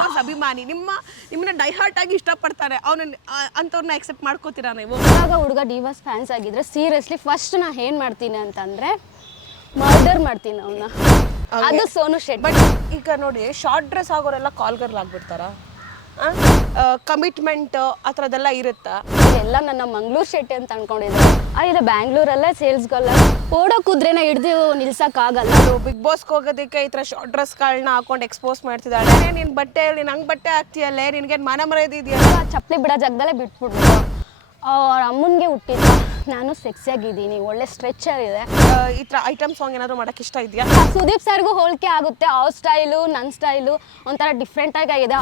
Boss ಅಭಿಮಾನಿ, ನಿಮ್ಮನ್ನ ಡೈಹಾರ್ಟ್ ಆಗಿ ಇಷ್ಟಪಡ್ತಾರೆ, ಅವನನ್ನ ಅಂಥವ್ರನ್ನ ಎಕ್ಸೆಪ್ಟ್ ಮಾಡ್ಕೋತೀರಾ ನೀವು? ಇವಾಗ ಹುಡುಗ ಡಿ ಬಾಸ್ ಫ್ಯಾನ್ಸ್ ಆಗಿದ್ರೆ ಸೀರಿಯಸ್ಲಿ ಫಸ್ಟ್ ನಾ ಏನು ಮಾಡ್ತೀನಿ ಅಂತಂದರೆ ಮರ್ಡರ್ ಮಾಡ್ತೀನಿ ಅವನ್ನ. ಅದು ಸೋನು ಶೆಟ್ಟಿ. ಬಟ್ ಈಗ ನೋಡಿ, ಶಾರ್ಟ್ ಡ್ರೆಸ್ ಆಗೋರೆಲ್ಲ ಕಾಲ್ಗರ್ಲ್ ಆಗ್ಬಿಡ್ತಾರ, ಕಮಿಟ್ಮೆಂಟ್ ಆ ಥರದ್ದೆಲ್ಲ ಇರುತ್ತಾ? ಎಲ್ಲ ನನ್ನ ಮಂಗ್ಳೂರು ಶೆಟ್ಟಿ ಅಂತ ಅನ್ಕೊಂಡಿದ್ದಾರೆ. ಇಲ್ಲ ಬ್ಯಾಂಗ್ಳೂರಲ್ಲೇ ಸೇಲ್ಸ್ಗಲ್ಲ ಓಡೋ ಕುದ್ರೆನ ಹಿಡ್ದು ನಿಲ್ಸಕ್ಕಾಗಲ್ಲ. ಬಿಗ್ ಬಾಸ್ಗೆ ಹೋಗೋದಕ್ಕೆ ಈ ಥರ ಶಾರ್ಟ್ ಡ್ರೆಸ್ಗಳನ್ನ ಹಾಕೊಂಡು ಎಕ್ಸ್ಪೋಸ್ ಮಾಡ್ತಿದ್ದಾಳೆ. ನಿನ್ನ ಬಟ್ಟೆ ನೀನು ಹಂಗೆ ಬಟ್ಟೆ ಹಾಕ್ತೀಯಲ್ಲೇ, ನಿನ್ಗೇನು ಮಾನ ಮರ್ಯಾದೆ ಇದೆಯಲ್ಲ? ಚಪ್ಪಲಿ ಬಿಡೋ ಜಾಗದಲ್ಲೇ ಬಿಟ್ಬಿಟ್ರು. ಅವ್ರ ಅಮ್ಮನಿಗೆ ಹುಟ್ಟಿದ್ದ. ನಾನು ಸೆಕ್ಸಿಯಾಗಿದ್ದೀನಿ, ಒಳ್ಳೆ ಸ್ಟ್ರೆಚರ್ ಇದೆ. ಈ ಥರ ಐಟಮ್ ಸಾಂಗ್ ಏನಾದರೂ ಮಾಡೋಕ್ಕೆ ಇಷ್ಟ ಇದೆಯಾ? ಸುದೀಪ್ ಸರ್ಗೂ ಹೋಲಿಕೆ ಆಗುತ್ತೆ. ಅವ್ರ ಸ್ಟೈಲು ನನ್ನ ಸ್ಟೈಲು ಒಂಥರ ಡಿಫ್ರೆಂಟಾಗಿ ಆಗಿದೆ.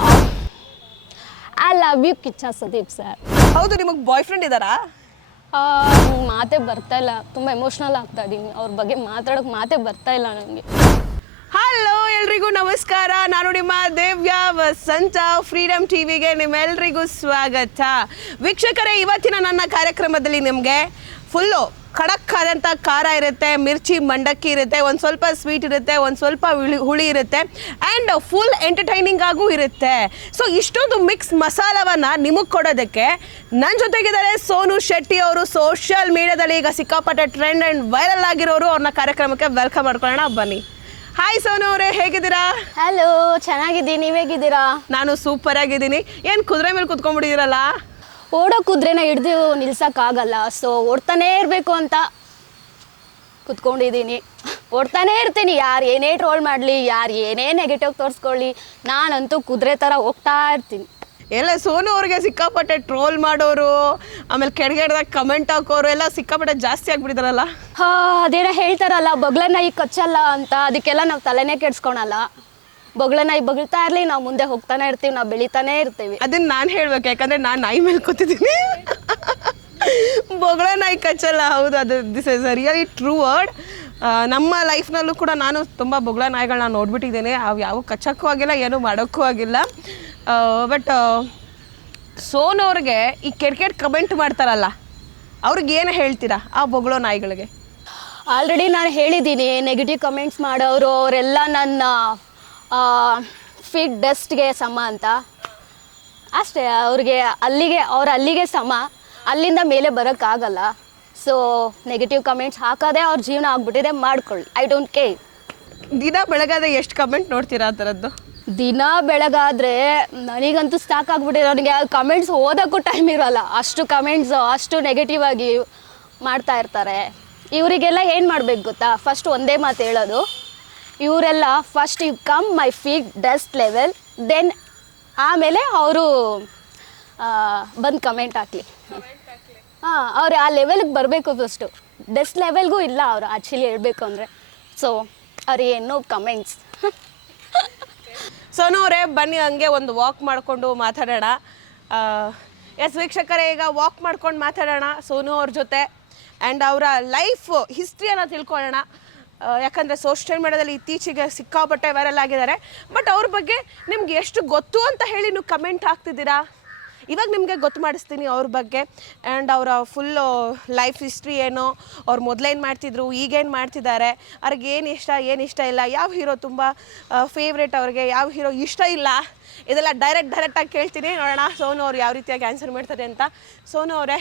I love you Kichcha Sudeep sir. ಹೌದು, ನಿಮಗೆ ಬಾಯ್ ಫ್ರೆಂಡ್ ಇದ್ದಾರಾ? ಮಾತೇ ಬರ್ತಾ ಇಲ್ಲ, ತುಂಬ ಎಮೋಷ್ನಲ್ ಆಗ್ತಾ ಇದ್ದೀನಿ. ಅವ್ರ ಬಗ್ಗೆ ಮಾತಾಡೋಕೆ ಮಾತೇ ಬರ್ತಾ ಇಲ್ಲ ನನಗೆ. ಹಲೋ ಎಲ್ರಿಗೂ ನಮಸ್ಕಾರ, ನಾನು ನಿಮ್ಮ ದೇವ್ಯಾ ವಸಂತ. ಫ್ರೀಡಮ್ ಟಿವಿಗೆ ನಿಮ್ಮೆಲ್ರಿಗೂ ಸ್ವಾಗತ. ವೀಕ್ಷಕರೇ, ಇವತ್ತಿನ ನನ್ನ ಕಾರ್ಯಕ್ರಮದಲ್ಲಿ ನಿಮಗೆ ಫುಲ್ಲು ಖಡಕ್ ಆದಂಥ ಖಾರ ಇರುತ್ತೆ, ಮಿರ್ಚಿ ಮಂಡಕ್ಕಿ ಇರುತ್ತೆ, ಒಂದು ಸ್ವಲ್ಪ ಸ್ವೀಟ್ ಇರುತ್ತೆ, ಒಂದು ಸ್ವಲ್ಪ ಹುಳಿ ಇರುತ್ತೆ, ಆ್ಯಂಡ್ ಫುಲ್ ಎಂಟರ್ಟೈನಿಂಗ್ ಆಗೂ ಇರುತ್ತೆ. ಸೊ ಇಷ್ಟೊಂದು ಮಿಕ್ಸ್ ಮಸಾಲವನ್ನು ನಿಮಗೆ ಕೊಡೋದಕ್ಕೆ ನನ್ನ ಜೊತೆಗಿದ್ದಾರೆ ಸೋನು ಶೆಟ್ಟಿ ಅವರು. ಸೋಷಿಯಲ್ ಮೀಡಿಯಾದಲ್ಲಿ ಈಗ ಸಿಕ್ಕಾಪಟ್ಟೆ ಟ್ರೆಂಡ್ ಆ್ಯಂಡ್ ವೈರಲ್ ಆಗಿರೋರು. ಅವ್ರನ್ನ ಕಾರ್ಯಕ್ರಮಕ್ಕೆ ವೆಲ್ಕಮ್ ಮಾಡ್ಕೊಳ್ಳೋಣ, ಬನ್ನಿ. ಹಾಯ್ ಸೋನು ಅವರೇ, ಹೇಗಿದ್ದೀರಾ? ಹಲೋ, ಚೆನ್ನಾಗಿದ್ದೀನಿ, ನೀವು ಹೇಗಿದ್ದೀರಾ? ನಾನು ಸೂಪರ್ ಆಗಿದ್ದೀನಿ. ಏನು ಕುದುರೆ ಮೇಲೆ ಕುತ್ಕೊಂಡ್ಬಿಟ್ಟಿದ್ದೀರಲ್ಲ? ಓಡೋ ಕುದುರೆನ ಹಿಡ್ದು ನಿಲ್ಸೋಕ್ಕಾಗಲ್ಲ, ಸೊ ಓಡ್ತಾನೇ ಇರಬೇಕು ಅಂತ ಕುತ್ಕೊಂಡಿದ್ದೀನಿ. ಓಡ್ತಾನೇ ಇರ್ತೀನಿ. ಯಾರು ಏನೇ ಟ್ರೋಲ್ ಮಾಡಲಿ, ಯಾರು ಏನೇ ನೆಗೆಟಿವ್ ತೋರಿಸ್ಕೊಳ್ಳಿ, ನಾನಂತೂ ಕುದುರೆ ಥರ ಹೋಗ್ತಾ ಇರ್ತೀನಿ. ಎಲ್ಲ ಸೋನು ಅವ್ರಿಗೆ ಸಿಕ್ಕಾಪಟ್ಟೆ ಟ್ರೋಲ್ ಮಾಡೋರು, ಆಮೇಲೆ ಕೆಳಗಡೆದಾಗ ಕಮೆಂಟ್ ಹಾಕೋರು ಎಲ್ಲ ಸಿಕ್ಕಾಪಟ್ಟೆ ಜಾಸ್ತಿ ಆಗ್ಬಿಟ್ಟಿದಾರಲ್ಲ. ಅದೇನೋ ಹೇಳ್ತಾರಲ್ಲ, ಬೊಗ್ಳ ನಾಯಿ ಕಚ್ಚಲ್ಲ ಅಂತ, ಅದಕ್ಕೆಲ್ಲ ನಾವು ತಲೆನೇ ಕೆಡ್ಸ್ಕೊಳಲ್ಲ. ಬೊಗ್ಳ ನಾಯಿ ಬಗ್ಳ್ತಾ ಇರಲಿ, ನಾವು ಮುಂದೆ ಹೋಗ್ತಾನೆ ಇರ್ತೀವಿ, ನಾವು ಬೆಳಿತಾನೆ ಇರ್ತೀವಿ. ಅದನ್ನ ನಾನು ಹೇಳ್ಬೇಕು, ಯಾಕಂದರೆ ನಾನು ನಾಯಿ ಮೇಲೆ ಕೂತಿದ್ದೀನಿ. ಬೊಗ್ಳ ನಾಯಿ ಕಚ್ಚಲ್ಲ, ಹೌದು, ಅದು this is a really true word. ನಮ್ಮ ಲೈಫ್ನಲ್ಲೂ ಕೂಡ ನಾನು ತುಂಬ ಬೊಗ್ಳ ನಾಯಿಗಳನ್ನ ನೋಡ್ಬಿಟ್ಟಿದ್ದೇನೆ. ಅವು ಯಾವ ಕಚ್ಚಕ್ಕೂ ಆಗಿಲ್ಲ, ಏನೂ ಮಾಡೋಕ್ಕೂ ಆಗಿಲ್ಲ. ಬಟ್ ಸೋನು ಅವ್ರಿಗೆ ಈ ಕೆಟ್ಟ ಕಮೆಂಟ್ ಮಾಡ್ತಾರಲ್ಲ, ಅವ್ರಿಗೆ ಏನು ಹೇಳ್ತೀರಾ ಆ ಬೊಗಳೋ ನಾಯಿಗಳಿಗೆ? ಆಲ್ರೆಡಿ ನಾನು ಹೇಳಿದ್ದೀನಿ, ನೆಗೆಟಿವ್ ಕಮೆಂಟ್ಸ್ ಮಾಡೋರು ಅವರೆಲ್ಲ ನನ್ನ ಫೀಟ್ ಡಸ್ಟ್ಗೆ ಸಮ ಅಂತ. ಅಷ್ಟೇ, ಅವ್ರಿಗೆ ಅಲ್ಲಿಗೆ ಸಮ, ಅಲ್ಲಿಂದ ಮೇಲೆ ಬರೋಕ್ಕಾಗಲ್ಲ. ಸೊ ನೆಗೆಟಿವ್ ಕಮೆಂಟ್ಸ್ ಹಾಕೋದೇ ಅವ್ರ ಜೀವನ ಆಗ್ಬಿಟ್ಟಿದೆ, ಮಾಡ್ಕೊಳ್ಳಿ, ಐ ಡೋಂಟ್ ಕೇರ್. ದಿನ ಬೆಳಗಾದ್ರೆ ಎಷ್ಟು ಕಮೆಂಟ್ ನೋಡ್ತೀರಾ ಆ ಥರದ್ದು? ದಿನ ಬೆಳಗಾದರೆ ನನಗಂತೂ ಸಾಕಾಗ್ಬಿಟ್ಟಿದೆ. ನನಗೆ ಕಮೆಂಟ್ಸ್ ಓದೋಕ್ಕೂ ಟೈಮ್ ಇರೋಲ್ಲ, ಅಷ್ಟು ಕಮೆಂಟ್ಸು ಅಷ್ಟು ನೆಗೆಟಿವ್ ಆಗಿ ಮಾಡ್ತಾ ಇರ್ತಾರೆ. ಇವರಿಗೆಲ್ಲ ಏನು ಮಾಡಬೇಕು ಗೊತ್ತಾ? ಫಸ್ಟ್ ಒಂದೇ ಮಾತು ಹೇಳೋದು, ಇವರೆಲ್ಲ first you come my feet dust level, then ಆಮೇಲೆ ಅವರು ಬಂದು ಕಮೆಂಟ್ ಹಾಕಲಿ. ಅವ್ರು ಆ ಲೆವೆಲ್ಗೆ ಬರಬೇಕು ಫಸ್ಟು. ಡಸ್ಟ್ ಲೆವೆಲ್ಗೂ ಇಲ್ಲ ಅವರು ಆ್ಯಕ್ಚುಲಿ ಹೇಳಬೇಕು ಅಂದರೆ. ಸೊ ಅವ್ರಿಗೆ ಏನೋ ಕಮೆಂಟ್ಸ್. ಸೋನು ಅವರೇ, ಬನ್ನಿ ಹಂಗೆ ಒಂದು ವಾಕ್ ಮಾಡಿಕೊಂಡು ಮಾತಾಡೋಣ. ಎಸ್ ವೀಕ್ಷಕರೇ, ಈಗ ವಾಕ್ ಮಾಡ್ಕೊಂಡು ಮಾತಾಡೋಣ ಸೋನು ಅವ್ರ ಜೊತೆ, ಆ್ಯಂಡ್ ಅವರ ಲೈಫ್ ಹಿಸ್ಟ್ರಿಯನ್ನು ತಿಳ್ಕೊಳ್ಳೋಣ. ಯಾಕಂದರೆ ಸೋಷಿಯಲ್ ಮೀಡಿಯಾದಲ್ಲಿ ಇತ್ತೀಚೆಗೆ ಸಿಕ್ಕಾಪಟ್ಟೆ ವೈರಲ್ ಆಗಿದ್ದಾರೆ. ಬಟ್ ಅವ್ರ ಬಗ್ಗೆ ನಿಮ್ಗೆ ಎಷ್ಟು ಗೊತ್ತು ಅಂತ ಹೇಳಿ ನೀವು ಕಮೆಂಟ್ ಹಾಕ್ತಿದ್ದೀರಾ? ಇವಾಗ ನಿಮಗೆ ಗೊತ್ತು ಮಾಡಿಸ್ತೀನಿ ಅವ್ರ ಬಗ್ಗೆ, ಆ್ಯಂಡ್ ಅವರ ಫುಲ್ಲು ಲೈಫ್ ಹಿಸ್ಟ್ರಿ ಏನು, ಅವ್ರು ಮೊದಲೇನು ಮಾಡ್ತಿದ್ರು, ಈಗೇನು ಮಾಡ್ತಿದ್ದಾರೆ, ಅವ್ರಿಗೆ ಏನು ಇಷ್ಟ ಇಲ್ಲ, ಯಾವ ಹೀರೋ ತುಂಬ ಫೇವ್ರೇಟ್, ಅವ್ರಿಗೆ ಯಾವ ಹೀರೋ ಇಷ್ಟ ಇಲ್ಲ, ಇದೆಲ್ಲ ಡೈರೆಕ್ಟಾಗಿ ಕೇಳ್ತೀನಿ. ನೋಡೋಣ ಸೋನು ಅವ್ರು ಯಾವ ರೀತಿಯಾಗಿ ಆನ್ಸರ್ ಮಾಡ್ತಾರೆ ಅಂತ. ಸೋನು ಅವರೇ,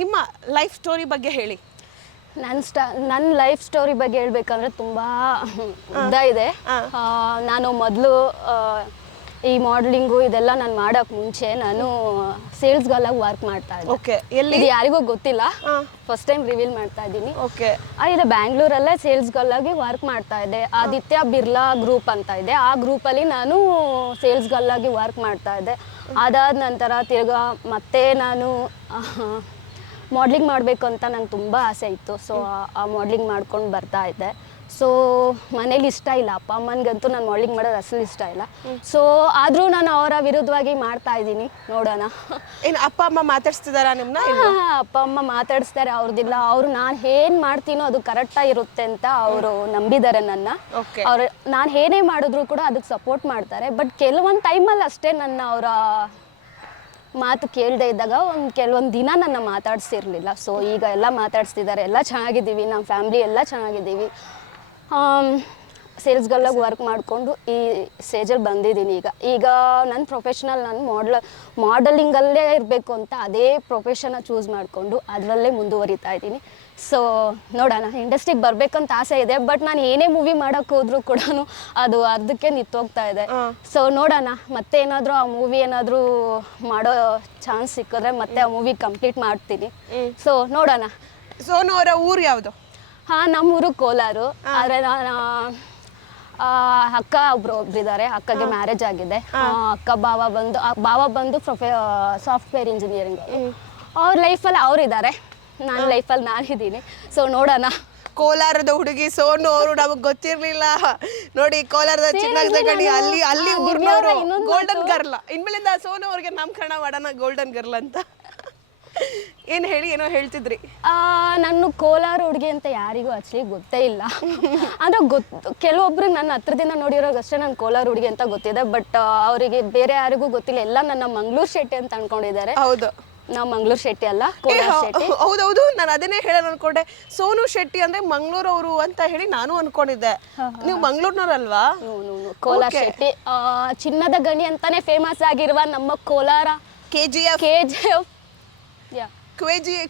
ನಿಮ್ಮ ಲೈಫ್ ಸ್ಟೋರಿ ಬಗ್ಗೆ ಹೇಳಿ. ನನ್ನ ಲೈಫ್ ಸ್ಟೋರಿ ಬಗ್ಗೆ ಹೇಳ್ಬೇಕಂದ್ರೆ ತುಂಬ ಉದ್ದ ಇದೆ. ನಾನು ಮೊದಲು ಈ ಮಾಡಲಿಂಗು ಇದೆಲ್ಲ ನಾನು ಮಾಡೋಕ್ಕೆ ಮುಂಚೆ ನಾನು ಸೇಲ್ಸ್ ಗರ್ಲಾಗಿ ವರ್ಕ್ ಮಾಡ್ತಾ ಇದ್ದೆ. ಓಕೆ, ಎಲ್ಲಿ? ಇದು ಯಾರಿಗೂ ಗೊತ್ತಿಲ್ಲ, ಫಸ್ಟ್ ಟೈಮ್ ರಿವೀಲ್ ಮಾಡ್ತಾ ಇದ್ದೀನಿ. ಓಕೆ, ಇದು ಬ್ಯಾಂಗ್ಳೂರಲ್ಲೇ ಸೇಲ್ಸ್ ಗರ್ಲಾಗಿ ವರ್ಕ್ ಮಾಡ್ತಾ ಇದ್ದೆ. ಆದಿತ್ಯ ಬಿರ್ಲಾ ಗ್ರೂಪ್ ಅಂತ ಇದೆ, ಆ ಗ್ರೂಪಲ್ಲಿ ನಾನು ಸೇಲ್ಸ್ ಗರ್ಲಾಗಿ ವರ್ಕ್ ಮಾಡ್ತಾ ಇದ್ದೆ. ಅದಾದ ನಂತರ ತಿರ್ಗಾ ಮತ್ತೆ ನಾನು ಮಾಡ್ಲಿಂಗ್ ಮಾಡಬೇಕು ಅಂತ ನಂಗೆ ತುಂಬ ಆಸೆ ಇತ್ತು. ಸೊ ಆ ಮಾಡ್ಲಿಂಗ್ ಮಾಡ್ಕೊಂಡು ಬರ್ತಾ ಇದ್ದೆ. ಸೊ ಮನೇಲಿ ಇಷ್ಟ ಇಲ್ಲ, ಅಪ್ಪ ಅಮ್ಮನಿಗಂತೂ ನಾನು ಮಾಡ್ಲಿಂಗ್ ಮಾಡೋದು ಅಸಲು ಇಷ್ಟ ಇಲ್ಲ. ಸೊ ಆದರೂ ನಾನು ಅವರ ವಿರುದ್ಧವಾಗಿ ಮಾಡ್ತಾ ಇದ್ದೀನಿ. ನೋಡೋಣ. ಏನು ಅಪ್ಪ ಅಮ್ಮ ಮಾತಾಡ್ಸ್ತಿದಾರಾ ನಿಮ್ಮನ್ನ? ಅಪ್ಪ ಅಮ್ಮ ಮಾತಾಡಿಸ್ತಾರೆ, ಅವ್ರದ್ದಿಲ್ಲ. ಅವರು ನಾನು ಏನು ಮಾಡ್ತೀನೋ ಅದು ಕರೆಕ್ಟಾಗಿ ಇರುತ್ತೆ ಅಂತ ಅವರು ನಂಬಿದ್ದಾರೆ ನನ್ನ. ಅವ್ರು ನಾನು ಏನೇ ಮಾಡಿದ್ರು ಕೂಡ ಅದಕ್ಕೆ ಸಪೋರ್ಟ್ ಮಾಡ್ತಾರೆ. ಬಟ್ ಕೆಲವೊಂದು ಟೈಮಲ್ಲಿ ಅಷ್ಟೇ ನನ್ನ ಅವರ ಮಾತು ಕೇಳದೆ ಇದ್ದಾಗ ಕೆಲವೊಂದು ದಿನ ನನ್ನ ಮಾತಾಡ್ಸಿರ್ಲಿಲ್ಲ. ಸೊ ಈಗ ಎಲ್ಲ ಮಾತಾಡ್ಸ್ತಿದ್ದಾರೆ, ಎಲ್ಲ ಚೆನ್ನಾಗಿದ್ದೀವಿ, ನಮ್ಮ ಫ್ಯಾಮ್ಲಿ ಎಲ್ಲ ಚೆನ್ನಾಗಿದ್ದೀವಿ. ಸೇಲ್ಸ್ಗಳಾಗಿ ವರ್ಕ್ ಮಾಡಿಕೊಂಡು ಈ ಸ್ಟೇಜಲ್ಲಿ ಬಂದಿದ್ದೀನಿ. ಈಗ ನನ್ನ ಪ್ರೊಫೆಷ್ನಲ್ ನಾನು ಮಾಡಲಿಂಗಲ್ಲೇ ಇರಬೇಕು ಅಂತ ಅದೇ ಪ್ರೊಫೆಷನ್ನ ಚೂಸ್ ಮಾಡಿಕೊಂಡು ಅದರಲ್ಲೇ ಮುಂದುವರಿತಾ ಇದ್ದೀನಿ. ಸೊ ನೋಡೋಣ, ಇಂಡಸ್ಟ್ರಿಗೆ ಬರಬೇಕಂತ ಆಸೆ ಇದೆ, ಬಟ್ ನಾನು ಏನೇ ಮೂವಿ ಮಾಡೋಕ್ಕೆ ಹೋದರೂ ಕೂಡ ಅದು ಅರ್ಧಕ್ಕೆ ನಿಂತೋಗ್ತಾ ಇದೆ. ಸೊ ನೋಡೋಣ, ಮತ್ತೆ ಏನಾದರೂ ಆ ಮೂವಿ ಏನಾದರೂ ಮಾಡೋ ಚಾನ್ಸ್ ಸಿಕ್ಕಿದ್ರೆ ಮತ್ತೆ ಆ ಮೂವಿ ಕಂಪ್ಲೀಟ್ ಮಾಡ್ತೀನಿ. ಸೊ ನೋಡೋಣ. ಸೋನು ಅವರ ಊರು ಯಾವುದು? ಹಾಂ, ನಮ್ಮೂರು ಕೋಲಾರು. ಆದರೆ ನಾನು ಅಕ್ಕ ಒಬ್ರಿದ್ದಾರೆ, ಅಕ್ಕಗೆ ಮ್ಯಾರೇಜ್ ಆಗಿದೆ. ಅಕ್ಕ ಭಾವ ಬಂದು ಸಾಫ್ಟ್ವೇರ್ ಇಂಜಿನಿಯರಿಂಗ್. ಅವ್ರ ಲೈಫಲ್ಲಿ ಅವರಿದ್ದಾರೆ, ನನ್ನ ಲೈಫಲ್ಲಿ ನಾನಿದ್ದೀನಿ. ಸೊ ನೋಡೋಣ. ಕೋಲಾರದ ಹುಡುಗಿ ಸೋನು ಅವರು ನಮಗೆ ಗೊತ್ತಿರಲಿಲ್ಲ ನೋಡಿ. ಕೋಲಾರದ ಚಿನ್ನದ ಗಣಿ ಅಲ್ಲಿ ಊರಿನವರು ಗೋಲ್ಡನ್ ಗರ್ಲ್. ಇನ್ಮೇಲಿಂದ ಸೋನು ಅವ್ರಿಗೆ ನಾಮಕರಣ ಮಾಡೋಣ ಗೋಲ್ಡನ್ ಗರ್ಲ್ ಅಂತ. ಏನು ಹೇಳಿ, ಏನೋ ಹೇಳ್ತಿದ್ರಿ. ನಾನು ಕೋಲಾರ ಹುಡುಗಿ ಅಂತ ಯಾರಿಗೂ ಆಕ್ಚುಲಿ ಗೊತ್ತೇ ಇಲ್ಲ. ಅಂದರೆ ಕೆಲವೊಬ್ರಿಗೆ ನನ್ನ ಹತ್ರದಿಂದ ನೋಡಿರೋಗಷ್ಟೇ ನಾನು ಕೋಲಾರ ಹುಡುಗಿ ಅಂತ ಗೊತ್ತಿದೆ, ಬಟ್ ಅವರಿಗೆ ಬೇರೆ ಯಾರಿಗೂ ಗೊತ್ತಿಲ್ಲ. ಎಲ್ಲ ನನ್ನ ಮಂಗಳೂರು ಶೆಟ್ಟಿ ಅಂತ ಅನ್ಕೊಂಡಿದ್ದಾರೆ. ಹೌದು, ನಾವು ಮಂಗಳೂರು ಶೆಟ್ಟಿ ಅಲ್ಲ, ಕೋಲಾರ ಶೆಟ್ಟಿ. ಹೌದೌದು, ನಾನು ಅದನ್ನೇ ಹೇಳೋಣ ಅನ್ಕೊಂಡೆ. ಸೋನು ಶೆಟ್ಟಿ ಅಂದ್ರೆ ಮಂಗಳೂರವರು ಅಂತ ಹೇಳಿ ನಾನು ಅನ್ಕೊಂಡಿದ್ದೆ. ನೀವು ಮಂಗಳೂರಿನವರಲ್ವಾ? ಕೋಲಾರ ಶೆಟ್ಟಿ ಚಿನ್ನದ ಗಣಿ ಅಂತಾನೆ ಫೇಮಸ್ ಆಗಿರುವ ನಮ್ಮ ಕೋಲಾರ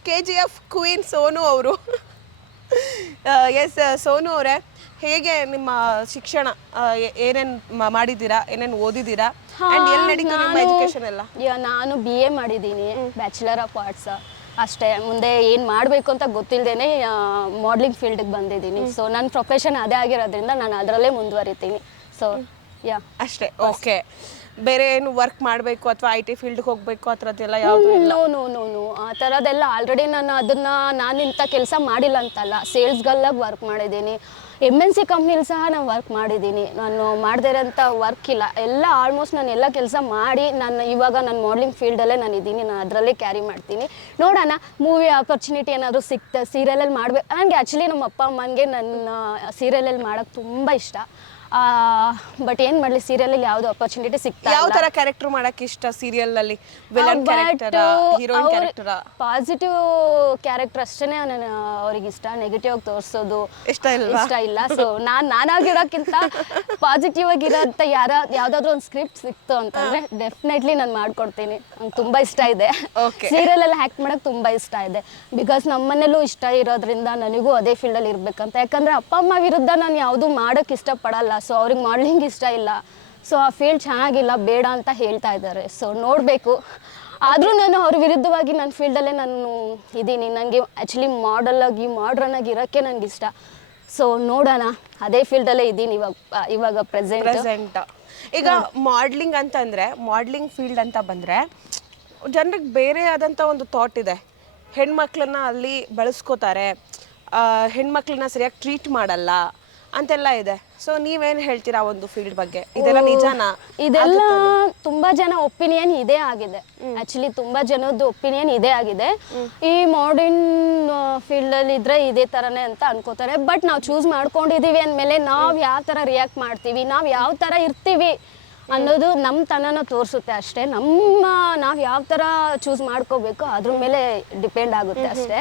KGF ಕ್ವೀನ್ ಸೋನು ಅವರು. ಎಸ್ ಸೋನು ಅವರೇ, ಹೇಗೆ ನಿಮ್ಮ ಶಿಕ್ಷಣ? ಏನೇನು ಮಾಡಿದ್ದೀರಾ, ಏನೇನು ಓದಿದ್ದೀರಾ, ಅಂಡ್ ಎಲ್ಲಿ ನಡೀತು ನಿಮ್ಮ ಎಜುಕೇಶನ್ ಎಲ್ಲ? ನಾನು BA ಮಾಡಿದ್ದೀನಿ, ಬ್ಯಾಚುಲರ್ ಆಫ್ ಆರ್ಟ್ಸ್ ಅಷ್ಟೇ. ಮುಂದೆ ಏನು ಮಾಡಬೇಕು ಅಂತ ಗೊತ್ತಿಲ್ಲದೇನೆ ಮಾಡ್ಲಿಂಗ್ ಫೀಲ್ಡಿಗೆ ಬಂದಿದ್ದೀನಿ. ಸೊ ನನ್ನ ಪ್ರೊಫೆಷನ್ ಅದೇ ಆಗಿರೋದ್ರಿಂದ ನಾನು ಅದರಲ್ಲೇ ಮುಂದುವರಿತೀನಿ. ಸೊ ಅಷ್ಟೇ. ಓಕೆ, ಬೇರೆ ಏನು ವರ್ಕ್ ಮಾಡಬೇಕು ಅಥವಾ IT ಫೀಲ್ಡ್ಗೆ ಹೋಗಬೇಕು ಆ ಥರದ್ದೆಲ್ಲ ಯಾವುದು? ನೋ ಆ ಥರದ್ದೆಲ್ಲ ಆಲ್ರೆಡಿ ನಾನು ಇಂಥ ಕೆಲಸ ಮಾಡಿಲ್ಲ ಅಂತಲ್ಲ, ಸೇಲ್ಸ್ಗಲ್ಲಾಗಿ ವರ್ಕ್ ಮಾಡಿದ್ದೀನಿ. MNC ಕಂಪ್ನಿಲಿ ಸಹ ನಾನು ವರ್ಕ್ ಮಾಡಿದ್ದೀನಿ. ನಾನು ಮಾಡದೇ ಇರೋಂಥ ವರ್ಕ್ ಇಲ್ಲ, ಎಲ್ಲ ಆಲ್ಮೋಸ್ಟ್ ನಾನು ಎಲ್ಲ ಕೆಲಸ ಮಾಡಿ ಇವಾಗ ನನ್ನ ಮಾಡ್ಲಿಂಗ್ ಫೀಲ್ಡಲ್ಲೇ ನಾನು ಇದ್ದೀನಿ. ನಾನು ಅದರಲ್ಲೇ ಕ್ಯಾರಿ ಮಾಡ್ತೀನಿ. ನೋಡೋಣ, ಮೂವಿ ಆಪರ್ಚುನಿಟಿ ಏನಾದರೂ ಸಿಕ್ತ ಸೀರಿಯಲಲ್ಲಿ ಮಾಡಬೇಕು. ನನಗೆ ಆ್ಯಕ್ಚುಲಿ ನಮ್ಮ ಅಪ್ಪ ಅಮ್ಮನಿಗೆ ನನ್ನ ಸೀರಿಯಲಲ್ಲಿ ಮಾಡೋಕ್ಕೆ ತುಂಬ ಇಷ್ಟ. ಬಟ್ ಏನು ಮಾಡಲಿ, ಸೀರಿಯಲಲ್ಲಿ ಯಾವುದು ಅಪರ್ಚುನಿಟಿ ಸಿಗ್ತಾ ಇಲ್ಲ. ಯಾವ ಥರ ಕ್ಯಾರೆಕ್ಟರ್ ಮಾಡೋಕ್ಕೆ ಇಷ್ಟ ಸೀರಿಯಲ್ನಲ್ಲಿ? Villain character, heroine character? Positive character ಅಷ್ಟೇ ನಾನು ಅವ್ರಿಗೆ ಇಷ್ಟ, ನೆಗೆಟಿವ್ ಆಗಿ ತೋರಿಸೋದು ಇಷ್ಟ ಇಲ್ಲ. ಸೊ ನಾನಾಗಿರೋಕ್ಕಿಂತ ಪಾಸಿಟಿವ್ ಆಗಿರೋಂಥ ಯಾವುದಾದ್ರೂ ಒಂದು ಸ್ಕ್ರಿಪ್ಟ್ ಸಿಕ್ತು ಅಂತಂದರೆ ಡೆಫಿನೆಟ್ಲಿ ನಾನು ಮಾಡ್ಕೊಡ್ತೀನಿ. ನಂಗೆ ತುಂಬ ಇಷ್ಟ ಇದೆ ಸೀರಿಯಲಲ್ಲಿ ಆ್ಯಕ್ಟ್ ಮಾಡೋಕ್ಕೆ, ತುಂಬ ಇಷ್ಟ ಇದೆ. ಬಿಕಾಸ್ ನಮ್ಮನೇಲೂ ಇಷ್ಟ ಇರೋದ್ರಿಂದ ನನಗೂ ಅದೇ ಫೀಲ್ಡಲ್ಲಿ ಇರಬೇಕಂತ. ಯಾಕಂದರೆ ಅಪ್ಪ ಅಮ್ಮ ವಿರುದ್ಧ ನಾನು ಯಾವುದೂ ಮಾಡೋಕ್ಕೆ ಇಷ್ಟಪಡಲ್ಲ. ಸೊ ಅವ್ರಿಗೆ ಮಾಡ್ಲಿಂಗ್ ಇಷ್ಟ ಇಲ್ಲ, ಸೊ ಆ ಫೀಲ್ಡ್ ಚೆನ್ನಾಗಿಲ್ಲ, ಬೇಡ ಅಂತ ಹೇಳ್ತಾ ಇದ್ದಾರೆ. ಸೊ ನೋಡಬೇಕು. ಆದರೂ ನಾನು ಅವ್ರ ವಿರುದ್ಧವಾಗಿ ನನ್ನ ಫೀಲ್ಡಲ್ಲೇ ನಾನು ಇದ್ದೀನಿ. ನನಗೆ ಆ್ಯಕ್ಚುಲಿ ಮಾಡ್ರನ್ ಆಗಿ ಇರೋಕ್ಕೆ ನನಗೆ ಇಷ್ಟ. ಸೊ ನೋಡೋಣ, ಅದೇ ಫೀಲ್ಡಲ್ಲೇ ಇದ್ದೀನಿ ಇವಾಗ ಪ್ರೆಸೆಂಟ್. ಈಗ ಮಾಡ್ಲಿಂಗ್ ಅಂತಂದರೆ, ಮಾಡ್ಲಿಂಗ್ ಫೀಲ್ಡ್ ಅಂತ ಬಂದರೆ ಜನರಿಗೆ ಬೇರೆ ಆದಂಥ ಒಂದು ಥಾಟ್ ಇದೆ. ಹೆಣ್ಮಕ್ಳನ್ನ ಅಲ್ಲಿ ಬಳಸ್ಕೋತಾರೆ, ಹೆಣ್ಮಕ್ಳನ್ನ ಸರಿಯಾಗಿ ಟ್ರೀಟ್ ಮಾಡಲ್ಲ ಅಂತೆಲ್ಲ ಇದೆ. ಸೊ ನೀವೇನು ಹೇಳ್ತೀರಾ ಒಂದು ಫೀಲ್ಡ್ ಬಗ್ಗೆ? ಇದೆಲ್ಲ ನಿಜಾನಾ? ಇದೆಲ್ಲ ತುಂಬಾ ಜನ ಒಪಿನಿಯನ್ ಇದೇ ಆಗಿದೆ. ಆಕ್ಚುಲಿ ತುಂಬಾ ಜನದ ಒಪಿನಿಯನ್ ಇದೇ ಆಗಿದೆ. ಈ ಮಾಡರ್ನ್ ಫೀಲ್ಡಲ್ಲಿ ಇದ್ರೆ ಇದೇ ಥರನೇ ಅಂತ ಅನ್ಕೋತಾರೆ. ಬಟ್ ನಾವು ಚೂಸ್ ಮಾಡ್ಕೊಂಡಿದ್ದೀವಿ ಅಂದಮೇಲೆ ನಾವು ಯಾವ ಥರ ರಿಯಾಕ್ಟ್ ಮಾಡ್ತೀವಿ, ನಾವು ಯಾವ ಥರ ಇರ್ತೀವಿ ಅನ್ನೋದು ನಮ್ಮ ತನನ ತೋರಿಸುತ್ತೆ ಅಷ್ಟೇ. ನಾವು ಯಾವ ಥರ ಚೂಸ್ ಮಾಡ್ಕೋಬೇಕು ಅದ್ರ ಮೇಲೆ ಡಿಪೆಂಡ್ ಆಗುತ್ತೆ ಅಷ್ಟೇ.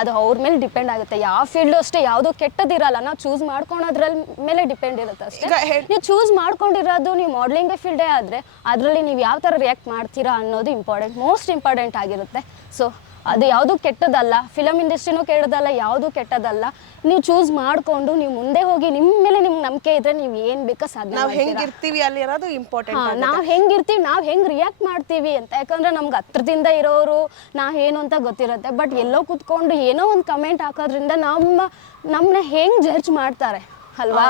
ಅದು ಅವ್ರ ಮೇಲೆ ಡಿಪೆಂಡ್ ಆಗುತ್ತೆ. ಯಾವ ಫೀಲ್ಡು ಅಷ್ಟೇ, ಯಾವುದೋ ಕೆಟ್ಟದಿರಲ್ಲ. ನಾವು ಚೂಸ್ ಮಾಡ್ಕೊಳೋದ್ರ ಮೇಲೆ ಡಿಪೆಂಡ್ ಇರುತ್ತೆ ಅಷ್ಟೇ. ನೀವು ಚೂಸ್ ಮಾಡ್ಕೊಂಡಿರೋದು ನೀವು ಮಾಡ್ಲಿಂಗ್ ಫೀಲ್ಡೇ ಆದರೆ ಅದರಲ್ಲಿ ನೀವು ಯಾವ ಥರ ರಿಯಾಕ್ಟ್ ಮಾಡ್ತೀರಾ ಅನ್ನೋದು ಮೋಸ್ಟ್ ಇಂಪಾರ್ಟೆಂಟ್ ಆಗಿರುತ್ತೆ. ಸೊ ಅದು ಯಾವುದೂ ಕೆಟ್ಟದಲ್ಲ, ಫಿಲಮ್ ಇಂಡಸ್ಟ್ರಿನೂ ಕೆಟ್ಟದಲ್ಲ, ಯಾವುದೂ ಕೆಟ್ಟದಲ್ಲ. ನೀವು ಚೂಸ್ ಮಾಡಿಕೊಂಡು ನೀವು ಮುಂದೆ ಹೋಗಿ ನಿಮ್ಮ ಮೇಲೆ ನಿಮ್ಗೆ ನಂಬಿಕೆ ಇದ್ದರೆ ನೀವು ಏನು ಬೇಕೋ ಸಾಧನೆ. ನಾವು ಹೆಂಗಿರ್ತೀವಿ ಅಲ್ಲಿ ಇರೋದು ಇಂಪಾರ್ಟೆಂಟ್. ನಾವು ಹೆಂಗಿರ್ತೀವಿ, ನಾವು ಹೆಂಗೆ ರಿಯಾಕ್ಟ್ ಮಾಡ್ತೀವಿ ಅಂತ. ಯಾಕಂದರೆ ನಮ್ಗೆ ಹತ್ರದಿಂದ ಇರೋರು ನಾವೇನು ಅಂತ ಗೊತ್ತಿರುತ್ತೆ. ಬಟ್ ಎಲ್ಲೋ ಕೂತ್ಕೊಂಡು ಏನೋ ಒಂದು ಕಮೆಂಟ್ ಹಾಕೋದ್ರಿಂದ ನಮ್ಮನ್ನ ಹೆಂಗೆ ಜಡ್ಜ್ ಮಾಡ್ತಾರೆ ಅಲ್ವಾ?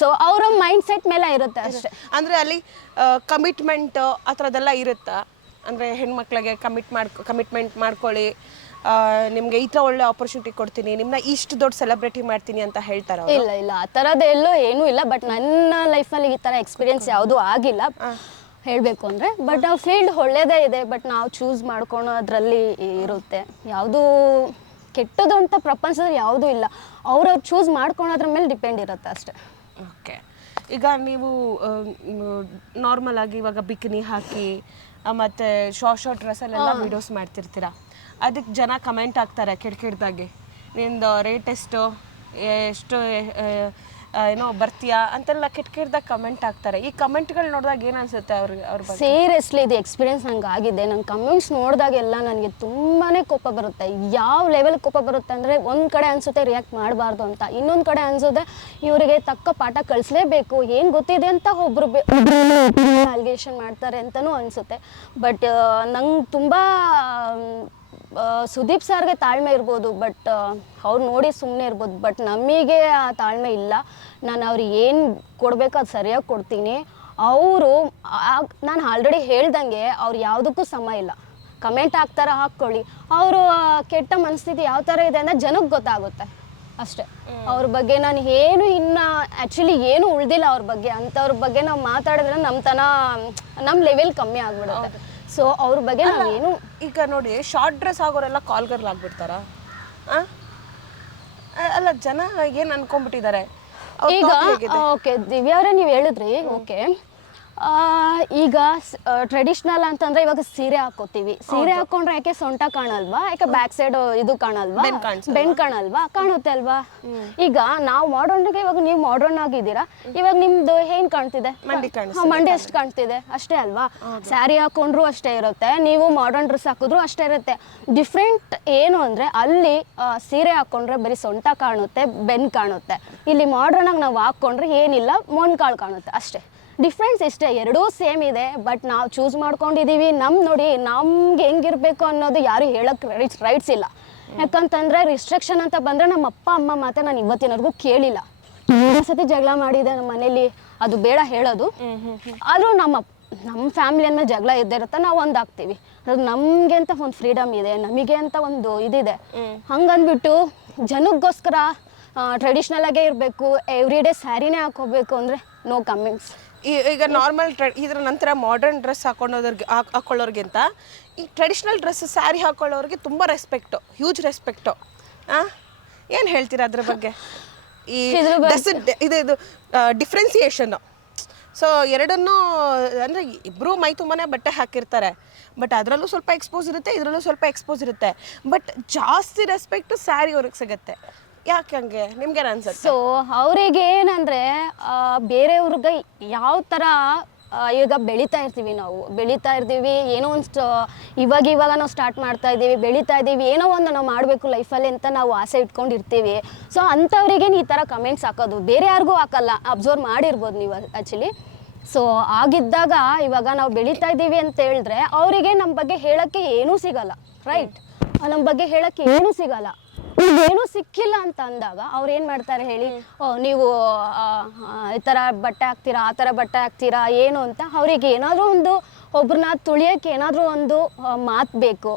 ಸೊ ಅವರ ಮೈಂಡ್ ಸೆಟ್ ಮೇಲೆ ಇರುತ್ತೆ ಅಷ್ಟೇ. ಅಂದರೆ ಅಲ್ಲಿ ಕಮಿಟ್ಮೆಂಟ್ ಆ ಥರದ್ದೆಲ್ಲ ಇರುತ್ತಾ? ಅಂದರೆ ಹೆಣ್ಮಕ್ಳಿಗೆ ಕಮಿಟ್ಮೆಂಟ್ ಮಾಡ್ಕೊಳ್ಳಿ, ನಿಮಗೆ ಈ ಥರ ಒಳ್ಳೆ ಆಪರ್ಚುನಿಟಿ ಕೊಡ್ತೀನಿ, ನಿಮ್ಮನ್ನ ಇಷ್ಟು ದೊಡ್ಡ ಸೆಲೆಬ್ರಿಟಿ ಮಾಡ್ತೀನಿ ಅಂತ ಹೇಳ್ತಾರೆ? ಇಲ್ಲ ಆ ಥರದ್ದೆಲ್ಲೂ ಏನೂ ಇಲ್ಲ. ಬಟ್ ನನ್ನ ಲೈಫಲ್ಲಿ ಈ ಥರ ಎಕ್ಸ್ಪೀರಿಯನ್ಸ್ ಯಾವುದೂ ಆಗಿಲ್ಲ ಹೇಳಬೇಕು ಅಂದರೆ. ಬಟ್ ಆ ಫೀಲ್ಡ್ ಒಳ್ಳೆಯದೇ ಇದೆ, ಬಟ್ ನಾವು ಚೂಸ್ ಮಾಡ್ಕೊಳೋದ್ರಲ್ಲಿ ಇರುತ್ತೆ. ಯಾವುದೂ ಕೆಟ್ಟದು ಅಂತ ಪ್ರಪಂಚದಲ್ಲಿ ಯಾವುದೂ ಇಲ್ಲ. ಅವ್ರವ್ರು ಚೂಸ್ ಮಾಡ್ಕೊಳೋದ್ರ ಮೇಲೆ ಡಿಪೆಂಡ್ ಇರುತ್ತೆ ಅಷ್ಟೇ. ಓಕೆ, ಈಗ ನೀವು ನಾರ್ಮಲ್ ಆಗಿ ಇವಾಗ ಬಿಕಿನಿ ಹಾಕಿ ಮತ್ತು ಶಾರ್ಟ್ ಡ್ರೆಸ್ಸಲ್ಲೆಲ್ಲ ವಿಡಿಯೋಸ್ ಮಾಡ್ತಿರ್ತೀರಾ. ಅದಕ್ಕೆ ಜನ ಕಮೆಂಟ್ ಹಾಕ್ತಾರೆ ಕೆಟ್ಟದಾಗಿ, ನಿಂದು ರೇಟ್ ಎಷ್ಟು ಏನೋ ಬರ್ತೀಯಾ ಅಂತೆಲ್ಲ ಕೆಟ್ಟ ಕೆಟ್ಟದಾಗ ಕಮೆಂಟ್ ಹಾಕ್ತಾರೆ. ಈ ಕಮೆಂಟ್ಗಳು ನೋಡಿದಾಗ ಏನು ಅನ್ಸುತ್ತೆ ಅವ್ರ ಬಗ್ಗೆ? ಸೀರಿಯಸ್ಲಿ ಇದು ಎಕ್ಸ್ಪೀರಿಯನ್ಸ್ ನಂಗೆ ಆಗಿದೆ. ನನ್ನ ಕಮೆಂಟ್ಸ್ ನೋಡಿದಾಗೆಲ್ಲ ನನಗೆ ತುಂಬಾ ಕೋಪ ಬರುತ್ತೆ. ಯಾವ ಲೆವೆಲ್ ಕೋಪ ಬರುತ್ತೆ ಅಂದರೆ, ಒಂದು ಕಡೆ ಅನಿಸುತ್ತೆ ರಿಯಾಕ್ಟ್ ಮಾಡಬಾರ್ದು ಅಂತ, ಇನ್ನೊಂದು ಕಡೆ ಅನಿಸುತ್ತೆ ಇವರಿಗೆ ತಕ್ಕ ಪಾಠ ಕಳಿಸ್ಲೇಬೇಕು, ಏನು ಗೊತ್ತಿದೆ ಅಂತ ಒಬ್ಬರು ಅಲಿಗೇಷನ್ ಮಾಡ್ತಾರೆ ಅಂತಲೂ ಅನಿಸುತ್ತೆ. ಬಟ್ ನಂಗೆ ತುಂಬ ಸುದೀಪ್ ಸರ್ಗೆ ತಾಳ್ಮೆ ಇರ್ಬೋದು, ಬಟ್ ಅವ್ರು ನೋಡಿ ಸುಮ್ಮನೆ ಇರ್ಬೋದು. ಬಟ್ ನಮಗೆ ಆ ತಾಳ್ಮೆ ಇಲ್ಲ. ನಾನು ಅವ್ರಿಗೆ ಏನು ಕೊಡಬೇಕು ಅದು ಸರಿಯಾಗಿ ಕೊಡ್ತೀನಿ. ಅವರು ನಾನು ಆಲ್ರೆಡಿ ಹೇಳ್ದಂಗೆ ಅವ್ರು ಯಾವುದಕ್ಕೂ ಸಮ ಇಲ್ಲ. ಕಮೆಂಟ್ ಹಾಕ್ತಾರ ಹಾಕ್ಕೊಳ್ಳಿ, ಅವರು ಕೆಟ್ಟ ಮನಸ್ಥಿತಿ ಯಾವ ಥರ ಇದೆ ಅಂದರೆ ಜನಕ್ಕೆ ಗೊತ್ತಾಗುತ್ತೆ ಅಷ್ಟೇ. ಅವ್ರ ಬಗ್ಗೆ ನಾನು ಏನು ಇನ್ನು ಆ್ಯಕ್ಚುಲಿ ಏನು ಉಳ್ದಿಲ್ಲ ಅವ್ರ ಬಗ್ಗೆ. ಅಂಥವ್ರ ಬಗ್ಗೆ ನಾವು ಮಾತಾಡಿದ್ರೆ ನಮ್ಮ ಲೆವೆಲ್ ಕಮ್ಮಿ ಆಗ್ಬಿಡುತ್ತೆ. ಸೊ ಅವ್ರ ಬಗ್ಗೆ ನಾವೇನು ಈಗ ನೋಡಿ, ಶಾರ್ಟ್ ಡ್ರೆಸ್ ಆಗೋರೆಲ್ಲ ಕಾಲ್ಗರ್ಲ್ ಆಗ್ಬಿಡ್ತಾರ ಅಲ್ಲ, ಜನ ಏನು ಅನ್ಕೊಂಡ್ಬಿಟ್ಟಿದ್ದಾರೆ ಈಗ. ಓಕೆ ದಿವ್ಯಾ ಅವರೇ, ನೀವು ಹೇಳಿದ್ರಿ ಓಕೆ. ಈಗ ಟ್ರೆಡಿಷ್ನಲ್ ಅಂತಂದ್ರೆ ಇವಾಗ ಸೀರೆ ಹಾಕೋತೀವಿ. ಸೀರೆ ಹಾಕೊಂಡ್ರೆ ಯಾಕೆ ಸೊಂಟ ಕಾಣಲ್ವಾ? ಯಾಕೆ ಬ್ಯಾಕ್ ಸೈಡ್ ಇದು ಕಾಣಲ್ವಾ? ಬೆನ್ ಕಾಣಲ್ವಾ? ಕಾಣುತ್ತೆ ಅಲ್ವಾ? ಈಗ ನಾವು ಮಾಡ್ರನ್ಗೆ, ಇವಾಗ ನೀವು ಮಾಡ್ರನ್ ಆಗಿದ್ದೀರಾ, ಇವಾಗ ನಿಮ್ದು ಏನ್ ಕಾಣ್ತಿದೆ? ಮಂಡಿ ಎಷ್ಟು ಕಾಣ್ತಿದೆ ಅಷ್ಟೇ ಅಲ್ವಾ? ಸ್ಯಾರಿ ಹಾಕೊಂಡ್ರು ಅಷ್ಟೇ ಇರುತ್ತೆ, ನೀವು ಮಾಡ್ರನ್ ಡ್ರೆಸ್ ಹಾಕಿದ್ರು ಅಷ್ಟೇ ಇರುತ್ತೆ. ಡಿಫ್ರೆಂಟ್ ಏನು ಅಂದ್ರೆ, ಅಲ್ಲಿ ಸೀರೆ ಹಾಕೊಂಡ್ರೆ ಬರೀ ಸೊಂಟ ಕಾಣುತ್ತೆ, ಬೆನ್ ಕಾಣುತ್ತೆ. ಇಲ್ಲಿ ಮಾಡ್ರನ್ ಆಗಿ ನಾವು ಹಾಕೊಂಡ್ರೆ ಏನಿಲ್ಲ, ಮೊಣ್ಕಾಳು ಕಾಣುತ್ತೆ ಅಷ್ಟೇ. ಡಿಫ್ರೆನ್ಸ್ ಇಷ್ಟೇ, ಎರಡೂ ಸೇಮ್ ಇದೆ. ಬಟ್ ನಾವು ಚೂಸ್ ಮಾಡ್ಕೊಂಡಿದ್ದೀವಿ. ನೋಡಿ, ನಮ್ಗೆ ಹೆಂಗಿರ್ಬೇಕು ಅನ್ನೋದು ಯಾರು ಹೇಳಕ್ಕೆ ರೈಟ್ಸ್ ಇಲ್ಲ. ಯಾಕಂತಂದರೆ ರಿಸ್ಟ್ರಿಕ್ಷನ್ ಅಂತ ಬಂದರೆ ನಮ್ಮ ಅಪ್ಪ ಅಮ್ಮ ಮಾತ್ರ ನಾನು ಇವತ್ತಿನವರೆಗೂ ಕೇಳಿಲ್ಲ. ಸತಿ ಜಗಳ ಮಾಡಿದೆ ನಮ್ಮ ಮನೇಲಿ, ಅದು ಬೇಡ ಹೇಳೋದು. ಆದರೂ ನಮ್ಮ ಫ್ಯಾಮಿಲಿ ಅಂದಮೇಲೆ ಜಗಳ ಇದ್ದೇ ಇರುತ್ತೆ, ನಾವು ಒಂದಾಗ್ತೀವಿ. ಅದು ನಮಗೆ ಅಂತ ಒಂದು ಫ್ರೀಡಮ್ ಇದೆ, ನಮಗೆ ಅಂತ ಒಂದು ಇದಿದೆ. ಹಂಗಂದ್ಬಿಟ್ಟು ಜನಕ್ಕೋಸ್ಕರ ಟ್ರೆಡಿಷ್ನಲ್ ಆಗೇ ಇರಬೇಕು, ಎವ್ರಿ ಡೇ ಸ್ಯಾರಿನೇ ಹಾಕೋಬೇಕು ಅಂದರೆ ನೋ ಕಮೆಂಟ್ಸ್. ಈಗ ನಾರ್ಮಲ್ ಇದ್ರ ನಂತರ ಮಾಡರ್ನ್ ಡ್ರೆಸ್ ಹಾಕೊಳ್ಳೋರ್ಗಿಂತ ಈ ಟ್ರೆಡಿಷ್ನಲ್ ಡ್ರೆಸ್ ಸ್ಯಾರಿ ಹಾಕೊಳ್ಳೋರಿಗೆ ತುಂಬ ರೆಸ್ಪೆಕ್ಟು, ಹ್ಯೂಜ್ ರೆಸ್ಪೆಕ್ಟು. ಏನು ಹೇಳ್ತೀರಾ ಅದ್ರ ಬಗ್ಗೆ? ಈ ಇದು ಡಿಫ್ರೆನ್ಸಿಯೇಷನ್ನು. ಸೊ ಎರಡನ್ನೂ ಅಂದರೆ ಇಬ್ಬರು ಮೈ ತುಂಬಾ ಬಟ್ಟೆ ಹಾಕಿರ್ತಾರೆ, ಬಟ್ ಅದರಲ್ಲೂ ಸ್ವಲ್ಪ ಎಕ್ಸ್ಪೋಸ್ ಇರುತ್ತೆ, ಇದರಲ್ಲೂ ಸ್ವಲ್ಪ ಎಕ್ಸ್ಪೋಸ್ ಇರುತ್ತೆ. ಬಟ್ ಜಾಸ್ತಿ ರೆಸ್ಪೆಕ್ಟು ಸ್ಯಾರಿ ಅವ್ರಿಗೆ ಸಿಗುತ್ತೆ. ಯಾಕೆ ಹಂಗೆ? ನಿಮ್ಗೇನು ಅನ್ಸುತ್ತೆ? ಸೊ ಅವರಿಗೆ ಏನಂದರೆ, ಬೇರೆಯವ್ರಿಗೆ ಯಾವ ಥರ ಈಗ ಬೆಳೀತಾ ಇರ್ತೀವಿ, ಏನೋ ಒಂದು ಇವಾಗ ನಾವು ಸ್ಟಾರ್ಟ್ ಮಾಡ್ತಾ ಇದ್ದೀವಿ, ಬೆಳೀತಾ ಇದ್ದೀವಿ, ಏನೋ ಒಂದು ನಾವು ಮಾಡಬೇಕು ಲೈಫಲ್ಲಿ ಅಂತ ನಾವು ಆಸೆ ಇಟ್ಕೊಂಡಿರ್ತೀವಿ. ಸೊ ಅಂಥವ್ರಿಗೆ ಈ ಥರ ಕಮೆಂಟ್ಸ್ ಹಾಕೋದು ಬೇರೆ ಯಾರಿಗೂ ಹಾಕಲ್ಲ, ಅಬ್ಸರ್ವ್ ಮಾಡಿರ್ಬೋದು ನೀವು ಆ್ಯಕ್ಚುಲಿ. ಸೊ ಆಗಿದ್ದಾಗ ಇವಾಗ ನಾವು ಬೆಳೀತಾ ಇದ್ದೀವಿ ಅಂತ ಹೇಳಿದ್ರೆ ಅವರಿಗೆ ನಮ್ಮ ಬಗ್ಗೆ ಹೇಳೋಕ್ಕೆ ಏನೂ ಸಿಗಲ್ಲ, ರೈಟ್? ನಮ್ಮ ಬಗ್ಗೆ ಹೇಳೋಕ್ಕೆ ಏನೂ ಸಿಗಲ್ಲ. ಏನೂ ಸಿಕ್ಕಿಲ್ಲ ಅಂತ ಅಂದಾಗ ಅವ್ರು ಏನು ಮಾಡ್ತಾರೆ ಹೇಳಿ, ನೀವು ಈ ಥರ ಬಟ್ಟೆ ಹಾಕ್ತೀರಾ, ಆ ಥರ ಬಟ್ಟೆ ಹಾಕ್ತೀರಾ ಏನು ಅಂತ ಅವರಿಗೆ ಏನಾದರೂ ಒಂದು ಒಬ್ರನ್ನ ತುಳಿಯೋಕ್ಕೆ ಏನಾದರೂ ಒಂದು ಮಾತು ಬೇಕು.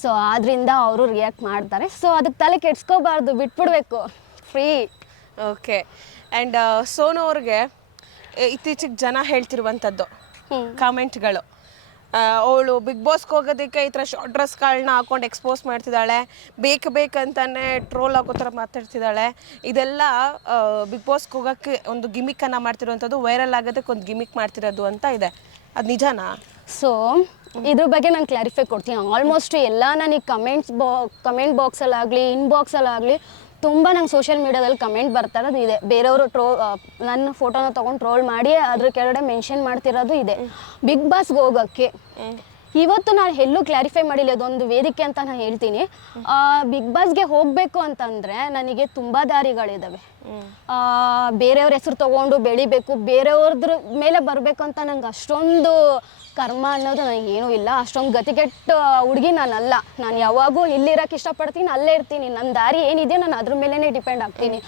ಸೊ ಆದ್ರಿಂದ ಅವರು ರಿಯಾಕ್ಟ್ ಮಾಡ್ತಾರೆ. ಸೊ ಅದಕ್ಕೆ ತಲೆ ಕೆಡ್ಸ್ಕೋಬಾರ್ದು, ಬಿಟ್ಬಿಡ್ಬೇಕು, ಫ್ರೀ. ಓಕೆ. ಆ್ಯಂಡ್ ಸೋನು ಅವ್ರಿಗೆ ಇತ್ತೀಚೆಗೆ ಜನ ಹೇಳ್ತಿರುವಂಥದ್ದು ಕಾಮೆಂಟ್ಗಳು, ಅವಳು ಬಿಗ್ ಬಾಸ್ಗೆ ಹೋಗೋದಕ್ಕೆ ಈ ಥರ ಶಾರ್ಟ್ ಡ್ರೆಸ್ಗಳನ್ನ ಹಾಕೊಂಡು ಎಕ್ಸ್ಪೋಸ್ ಮಾಡ್ತಿದ್ದಾಳೆ, ಬೇಕಂತಾನೆ ಟ್ರೋಲ್ ಆಗೋ ಥರ ಮಾತಾಡ್ತಿದ್ದಾಳೆ. ಇದೆಲ್ಲ ಬಿಗ್ ಬಾಸ್ಗೆ ಹೋಗೋಕ್ಕೆ ಒಂದು ಗಿಮಿಕ್ಕನ್ನು ಮಾಡ್ತಿರೋವಂಥದ್ದು, ವೈರಲ್ ಆಗೋದಕ್ಕೆ ಒಂದು ಗಿಮಿಕ್ ಮಾಡ್ತಿರೋದು ಅಂತ ಇದೆ. ಅದು ನಿಜನಾ? ಸೊ ಇದ್ರ ಬಗ್ಗೆ ನಾನು ಕ್ಲಾರಿಫೈ ಕೊಡ್ತೀನಿ. ಆಲ್ಮೋಸ್ಟ್ ಎಲ್ಲ ನನಗೆ ಕಮೆಂಟ್ ಬಾಕ್ಸಲ್ಲಾಗಲಿ ಇನ್ಬಾಕ್ಸಲ್ಲಾಗಲಿ ತುಂಬ ನಂಗೆ ಸೋಷಿಯಲ್ ಮೀಡಿಯಾದಲ್ಲಿ ಕಮೆಂಟ್ ಬರ್ತಾ ಇರೋದು ಇದೆ. ಬೇರೆಯವರು ನನ್ನ ಫೋಟೋನ ತೊಗೊಂಡು ಟ್ರೋಲ್ ಮಾಡಿ ಅದ್ರ ಕೆಳಗಡೆ ಮೆನ್ಷನ್ ಮಾಡ್ತಿರೋದು ಇದೆ. ಬಿಗ್ ಬಾಸ್ಗೆ ಹೋಗೋಕ್ಕೆ ಇವತ್ತು ನಾನು ಎಲ್ಲೂ ಕ್ಲಾರಿಫೈ ಮಾಡಿಲ್ಲ, ಅದೊಂದು ವೇದಿಕೆ ಅಂತ ನಾನು ಹೇಳ್ತೀನಿ. ಬಿಗ್ ಬಾಸ್ಗೆ ಹೋಗಬೇಕು ಅಂತಂದರೆ ನನಗೆ ತುಂಬ ದಾರಿಗಳಿದ್ದಾವೆ. ಬೇರೆಯವ್ರ ಹೆಸರು ತೊಗೊಂಡು ಬೆಳಿಬೇಕು, ಬೇರೆಯವ್ರದ್ರ ಮೇಲೆ ಬರಬೇಕು ಅಂತ ನಂಗೆ ಅಷ್ಟೊಂದು ಕರ್ಮ ಅನ್ನೋದು ನನಗೇನೂ ಇಲ್ಲ. ಅಷ್ಟೊಂದು ಗತಿಗೆಟ್ಟ ಹುಡುಗಿ ನಾನಲ್ಲ. ನಾನು ಯಾವಾಗೂ ಇಲ್ಲಿರೋಕ್ಕೆ ಇಷ್ಟಪಡ್ತೀನಿ, ಅಲ್ಲೇ ಇರ್ತೀನಿ. ನನ್ನ ದಾರಿ ಏನಿದೆ ನಾನು ಅದ್ರ ಮೇಲೇ ಡಿಪೆಂಡ್ ಆಗ್ತೀನಿ.